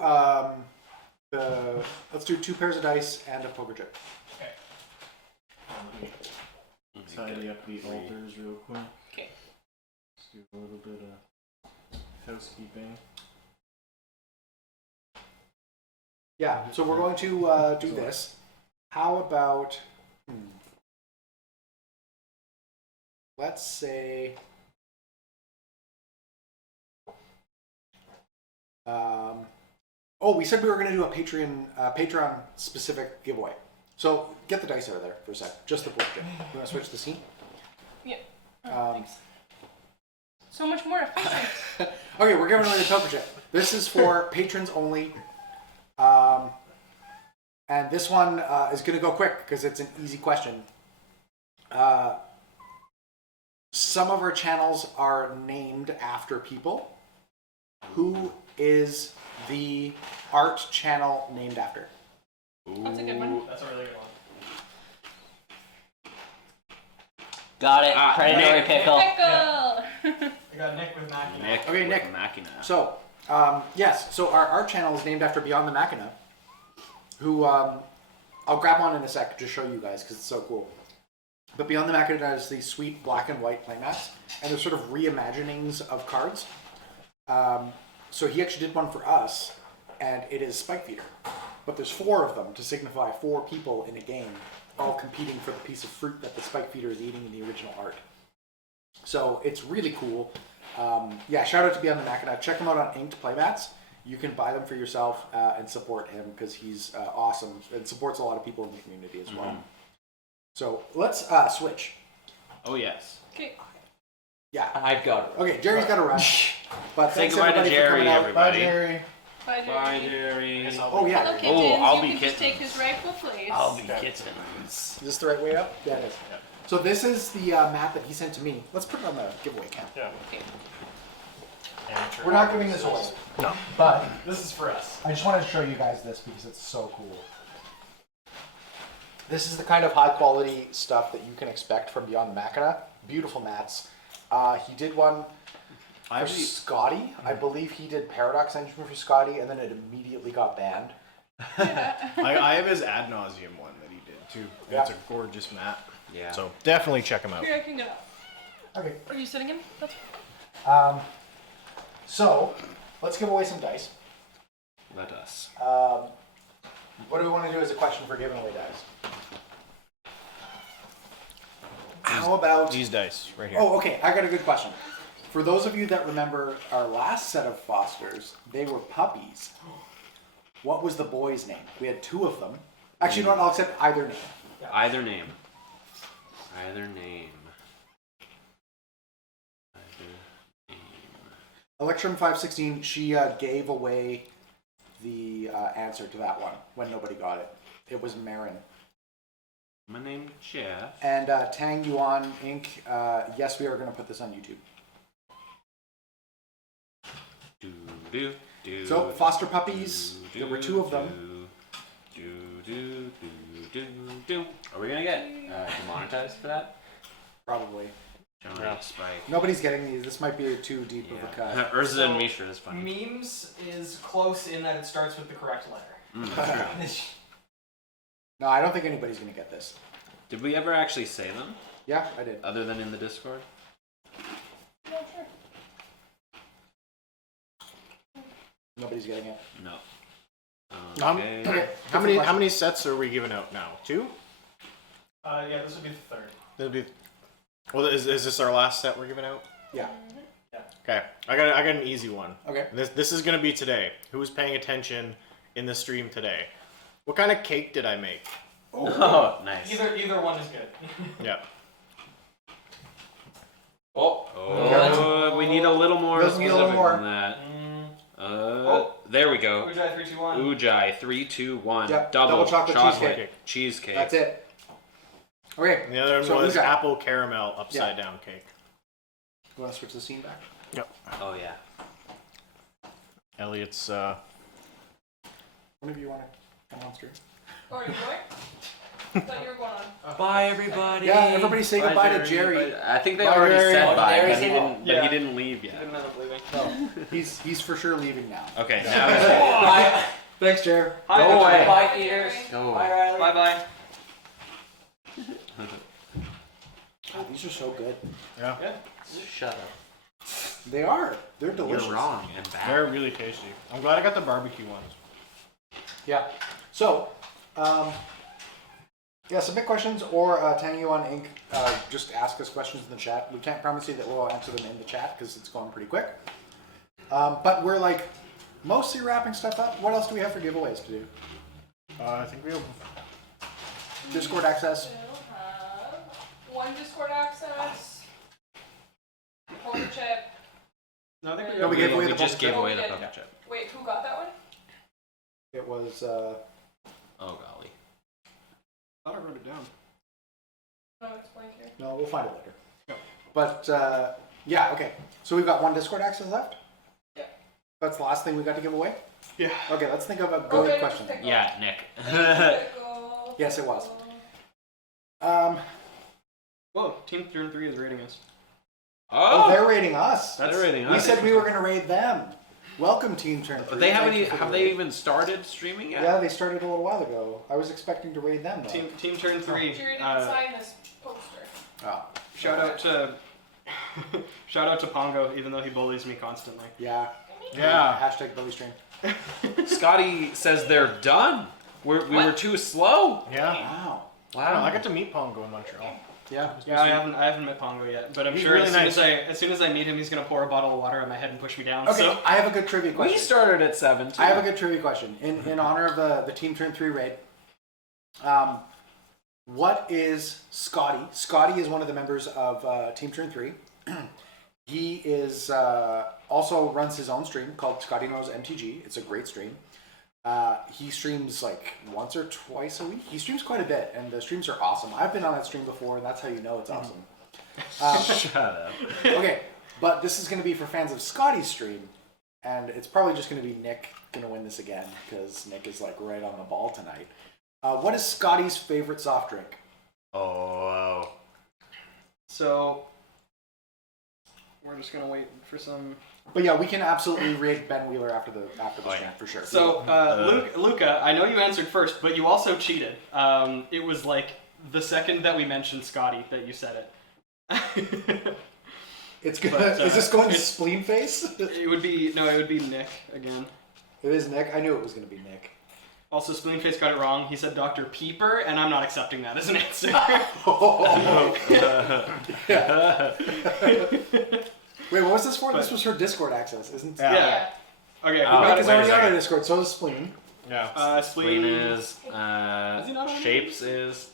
let's do 2 pairs of dice and a poker chip. Okay. Tidy up the altars real quick. Okay. Let's do a little bit of housekeeping. Yeah, so we're going to do this. How about, let's say, we said we were going to do a Patreon specific giveaway. So get the dice out of there for a sec. Just the board chip. You want to switch the scene? Yeah. Thanks. So much more efficient. Okay, we're giving away the poker chip. This is for patrons only. And this one is going to go quick because it's an easy question. Some of our channels are named after people. Who is the art channel named after? That's a good one. That's a really good one. Got it. Predatory pickle. Pickle! I got Nick with Mackie. Nick. Okay, with Nick. Machina. So, yes, so our art channel is named after Beyond the Machina, who, I'll grab one in a sec to show you guys because it's so cool. But Beyond the Machina does these sweet black and white playmats, and they're sort of reimaginings of cards. So he actually did one for us, and it is Spike Feeder. But there's 4 of them to signify 4 people in a game, all competing for the piece of fruit that the Spike Feeder is eating in the original art. So it's really cool. Yeah, shout out to Beyond the Machina. Check him out on Inked Playmats. You can buy them for yourself and support him because he's awesome and supports a lot of people in the community as well. So let's switch. Oh yes. Okay. Yeah. I've got it. Okay, Jerry's got to run. But Say thanks goodbye to everybody for Jerry, coming out. everybody. Bye, Jerry. Bye, Jerry. Bye, Jerry. Oh yeah. Hello, kittens. I'll You be can just kittens. take his rightful place. I'll be kittens. Is this the right way up? Yeah, it is. So this is the map that he sent to me. Let's put it on the giveaway cam. Yeah. Okay. We're not giving this away. No. But This is for us. I just wanted to show you guys this because it's so cool. This is the kind of high quality stuff that you can expect from Beyond the Machina. Beautiful mats. He did one for Scotty. I believe he did Paradox Engine for Scotty, and then it immediately got banned. I have his Ad Nauseum one that he did too. Yeah. It's a gorgeous mat. Yeah. So definitely check him out. Here, I can get up. Okay. Are you sitting in? That's So let's give away some dice. Let us. What do we want to do as a question for giving away dice? How about These dice right here. Oh, okay. I got a good question. For those of you that remember our last set of Fosters, they were puppies. What was the boy's name? We had 2 of them. Actually, you know what? I'll accept either name. Either name. Either name. Electrum 516, she gave away the answer to that one when nobody got it. It was Marin. My name Jeff. And Tang Yuan Inc., yes, we are going to put this on YouTube. Do, do, do, So, foster puppies, do, there were 2 of them. Do. Are we gonna get demonetized for that? Probably. Johnny Spike. Nobody's getting these. This might be too deep of a cut. Urza and Mishra is funny. Memes is close in that it starts with the correct letter. No, I don't think anybody's going to get this. Did we ever actually say them? Yeah, I did. Other than in the Discord? No, sure. Nobody's getting it. No. Okay. Okay. How many sets are we giving out now? 2? Yeah, this would be the 3rd. That'll be. Well, is this our last set we're giving out? Yeah. Okay. I got an easy one. Okay. This is gonna be today. Who's paying attention in the stream today? What kind of cake did I make? Oh, nice. Either one is good. Yeah. Oh, we need a little more Doesn't need a specific little more. than that. There we go. Ujai 3, 2, 1. Ujai, 3, 2, 1. Yep, Double double chocolate cheesecake. Cheesecake. That's it. Okay. The other So one was Ujai. apple caramel upside down cake. You want to switch the scene back? Yep. Oh yeah. Elliot's. One of you want to come on stream? Or you boy? thought you were going on. Bye, everybody. Yeah, everybody say Bye, goodbye to Jerry. I think they Bye, already Jerry. said bye, Jerry but he said- didn't. But Yeah. he didn't leave yet. Didn't end up leaving. No, he's for sure leaving now. Okay, No. now he's ready. Bye. Thanks, Jerry. Hi, Go away. Bye, Peters. Go Bye, away. Riley. Bye bye. God, these are so good. Shut up. They are. They're delicious. You're wrong and bad. They're really tasty. I'm glad I got the barbecue ones. Yeah. So, yeah, submit questions or Tangy on Inc. Just ask us questions in the chat. We can't promise you that we'll answer them in the chat because it's going pretty quick. But we're like mostly wrapping stuff up. What else do we have for giveaways to do? I think we have. Discord access. Still have one Discord access. Poker chip. No, I think we No, we gave away the just poker gave chip. away Oh, the we did. puppet chip. Wait, who got that one? It was. Oh golly. I thought I wrote it down. No, it's blank here. No, we'll find it later. Yeah. But yeah, okay. So we've got one Discord access left. Yeah. That's the last thing we got to give away. Yeah. Okay, let's think of a good Okay, question. pick Yeah, Nick. Pickle. Yes, it was. Whoa, Team Turn 3 is rating us. Oh, they're rating us. They're rating We us. said we were going to raid them. Welcome, Team Turn 3. But they haven't. Thank you for Have the they raid. even started streaming yet? Yeah, they started a little while ago. I was expecting to raid them though. Team Turn 3. Jared didn't sign this poster. Oh, Shout out to shout out to Pongo, even though he bullies me constantly. yeah. Yeah. Hashtag Billy Stream. Scotty says they're done. We were too slow. Yeah. Wow. Wow. I got to meet Pongo in Montreal. Yeah. Yeah, I haven't met Pongo yet, but I'm He's sure really as soon as I meet him, he's gonna pour a bottle of water on my head and push me down. Okay, So I have a good trivia question. We started at 7 too. I have a good trivia question in honor of the Team Turn 3 raid. What is Scotty? Scotty is one of the members of Team Turn 3. He is also runs his own stream called Scotty Knows MTG. It's a great stream. He streams like once or twice a week. He streams quite a bit, and the streams are awesome. I've been on that stream before, and that's how you know it's awesome. Shut up. Okay, but this is going to be for fans of Scotty's stream, and it's probably just going to be Nick going to win this again because Nick is like right on the ball tonight. What is Scotty's favorite soft drink? Oh. So we're just gonna wait for some. But yeah, we can absolutely raid Ben Wheeler after the stream yeah. for sure. So Luca, I know you answered first, but you also cheated. It was like the second that we mentioned Scotty that you said it. It's gonna. but, Is this going to it's- spleen face? It would be Nick again. It is Nick. I knew it was going to be Nick. Also, Spleenface got it wrong. He said Dr. Peeper, and I'm not accepting that as an answer. Wait, what was this for? But- This was for Discord access, isn't it? Yeah. Yeah. Okay, Oh, we Mike got is it. wait a already on our second. Discord, so is Spleen. Yeah. Spleen Spleen is. he not on it? Shapes is.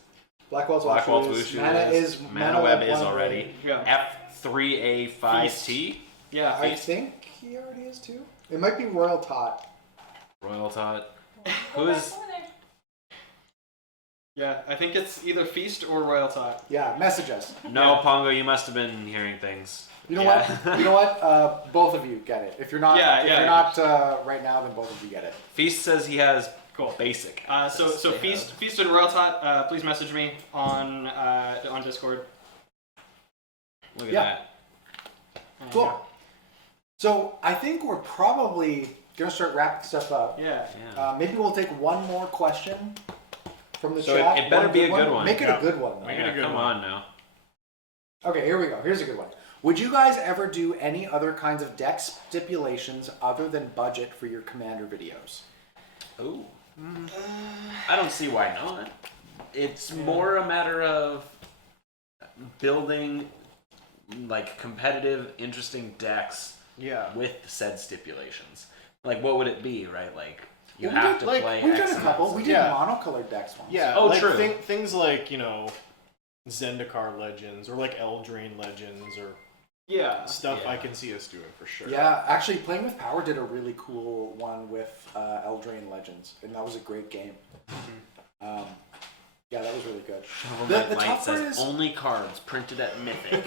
Blackwell's Blackwell's Wushu Wushu Mana is Mana Web is 1 already. Yeah. F3A5T. Yeah, I Feast. think he already is too. It might be Royal Tot. Royal Tot. Go Who back is- over there. Yeah, I think it's either Feast or Royal Tot. Yeah, message us. No, Pongo, you must have been hearing things. You know Yeah. what? You know what? Both of you get it. If you're not, Yeah, if yeah. you're not right now, then both of you get it. Feast says he has Cool. basic. So access. They Feast and Royal Tot, please message me on Discord. Look at Yeah. that. Cool. So I think we're probably gonna start wrapping stuff up. Yeah. Yeah. Maybe we'll take one more question from the So chat. it better One be a good one. Make it Yeah. a good one. Though. Make it a Yeah, good come one. on now. Okay, here we go. Here's a good one. Would you guys ever do any other kinds of deck stipulations other than budget for your commander videos? Ooh. I don't see why not. It's more a matter of building like competitive, interesting decks Yeah. with said stipulations. Like, what would it be, right? Like, you Well, have to like, play. We've X done a amount couple. of We stuff. did Yeah. monocolored decks once. Yeah. Oh, like true. Things like, Zendikar Legends or like Eldraine Legends or Yeah. stuff Yeah. I can see us doing for sure. Yeah, actually, Playing with Power did a really cool one with Eldraine Legends, and that was a great game. Yeah, that was really good. Shovel The- Knight the Light tough part says is- only cards printed at Mythic.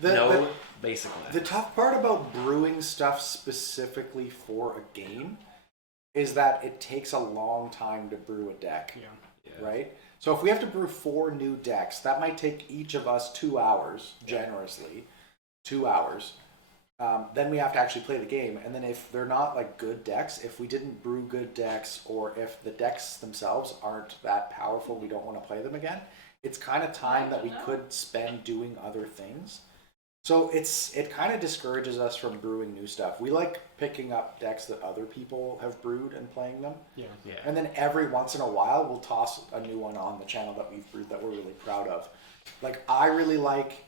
The, No, basically. the tough part about brewing stuff specifically for a game is that it takes a long time to brew a deck, Yeah. Yeah. right? So if we have to brew 4 new decks, that might take each of us 2 hours, generously, 2 hours. Then we have to actually play the game, and then if they're not like good decks, if we didn't brew good decks, or if the decks themselves aren't that powerful, we don't want to play them again. It's kind of time that we could spend doing other things. So it kind of discourages us from brewing new stuff. We like picking up decks that other people have brewed and playing them. Yeah. And then every once in a while, we'll toss a new one on the channel that we've brewed that we're really proud of. Like, I really like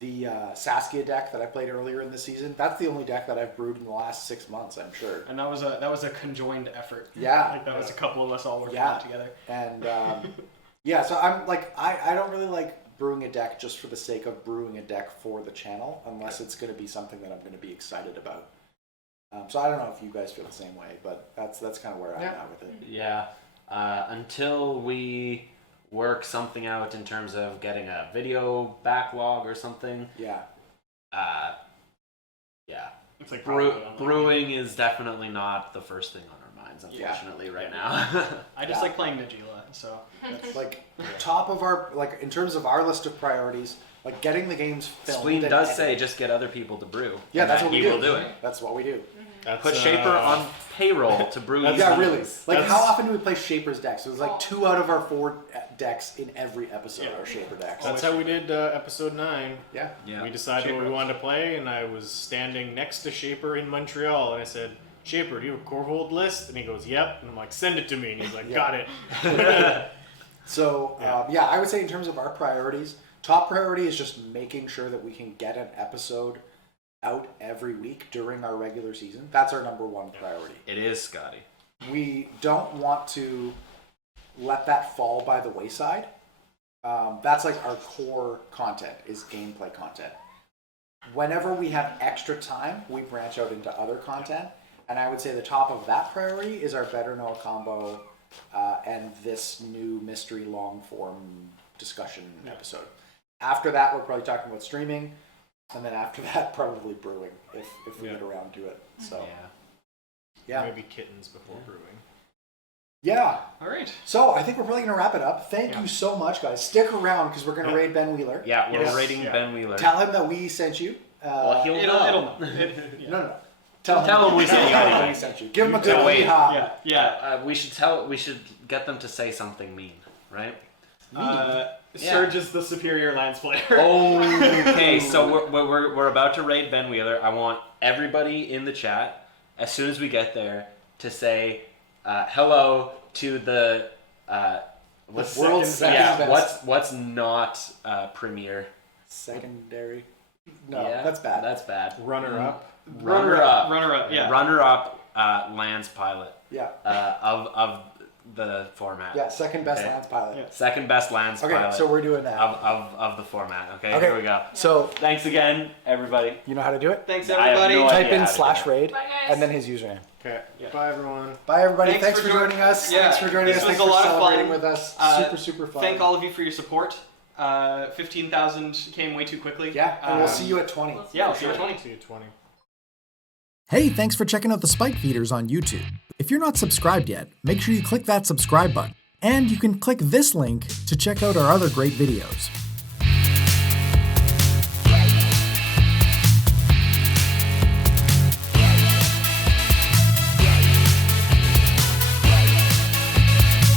the Saskia deck that I played earlier in the season. That's the only deck that I've brewed in the last 6 months, I'm sure. And that was a conjoined effort. Yeah. Like that was a couple of us all working on it together. And yeah, so I'm like, I don't really like brewing a deck just for the sake of brewing a deck for the channel, unless it's going to be something that I'm going to be excited about. So I don't know if you guys feel the same way, but that's kind of where I'm at with it. Yeah. Until we work something out in terms of getting a video backlog or something. Yeah. Yeah. It's like brewing is definitely not the first thing on our minds, unfortunately, right now. I just like playing Najila, so that's like top of our, like, in terms of our list of priorities, like getting the games filmed. Spleen does say just get other people to brew. Yeah, that's what we do. He will do it. That's what we do. Put Shaper on payroll to brew these Yeah, games. really. Like, how often do we play Shaper's decks? It was like 2 out of our 4 decks in every episode are Shaper decks. That's how we did episode 9. Yeah. Yeah. We decided what we wanted to play, and I was standing next to Shaper in Montreal, and I said, Shaper, do you have a Corvold list? And he goes, yep. And I'm like, send it to me. And he's like, got it. So, yeah, I would say in terms of our priorities, top priority is just making sure that we can get an episode out every week during our regular season. That's our number 1 priority. It is, Scotty. We don't want to let that fall by the wayside. That's like our core content is gameplay content. Whenever we have extra time, we branch out into other content. And I would say the top of that priority is our Better Know a Combo and this new mystery long form discussion episode. After that, we're probably talking about streaming. And then after that, probably brewing, if we get around to it. So yeah. Maybe kittens before brewing. Yeah. all right. So I think we're probably going to wrap it up. Thank you so much, guys. Stick around because we're going to raid Ben Wheeler. Yeah, we're rating Ben Wheeler. Tell him that we sent you. Well, he'll know. No. Tell him we sent you that anyway. we sent you. Give him a good wait. hee-haw. We should get them to say something mean, right? Surge is the superior Lance player. Okay, so we're about to raid Ben Wheeler. I want everybody in the chat, as soon as we get there, to say hello to the world's second best. what's not premier. Secondary. No, Yeah, that's bad. That's bad. Runner up. Runner up. Yeah. Runner up. Lance pilot. Yeah. Of the format. Yeah, second best Okay. Lance pilot. Yeah. Second best Lance pilot. Okay, so we're doing that. of the format. Okay, Okay. here we go. So, Thanks again, everybody. you know how to do it? Thanks I have everybody. no Type idea in how to do /raid Bye, guys. and then his username. Okay. Bye, everyone. Bye, everybody. Thanks Thanks for for joining us. Yeah. Thanks for joining This us. was Thanks a for lot of celebrating fun. with us. Super fun. Thank all of you for your support. 15,000 came way too quickly. Yeah, and we'll see you at 20. Yeah, we'll see you at 20. See you at 20. Hey, thanks for checking out the Spike Feeders on YouTube. If you're not subscribed yet, make sure you click that subscribe button. And you can click this link to check out our other great videos.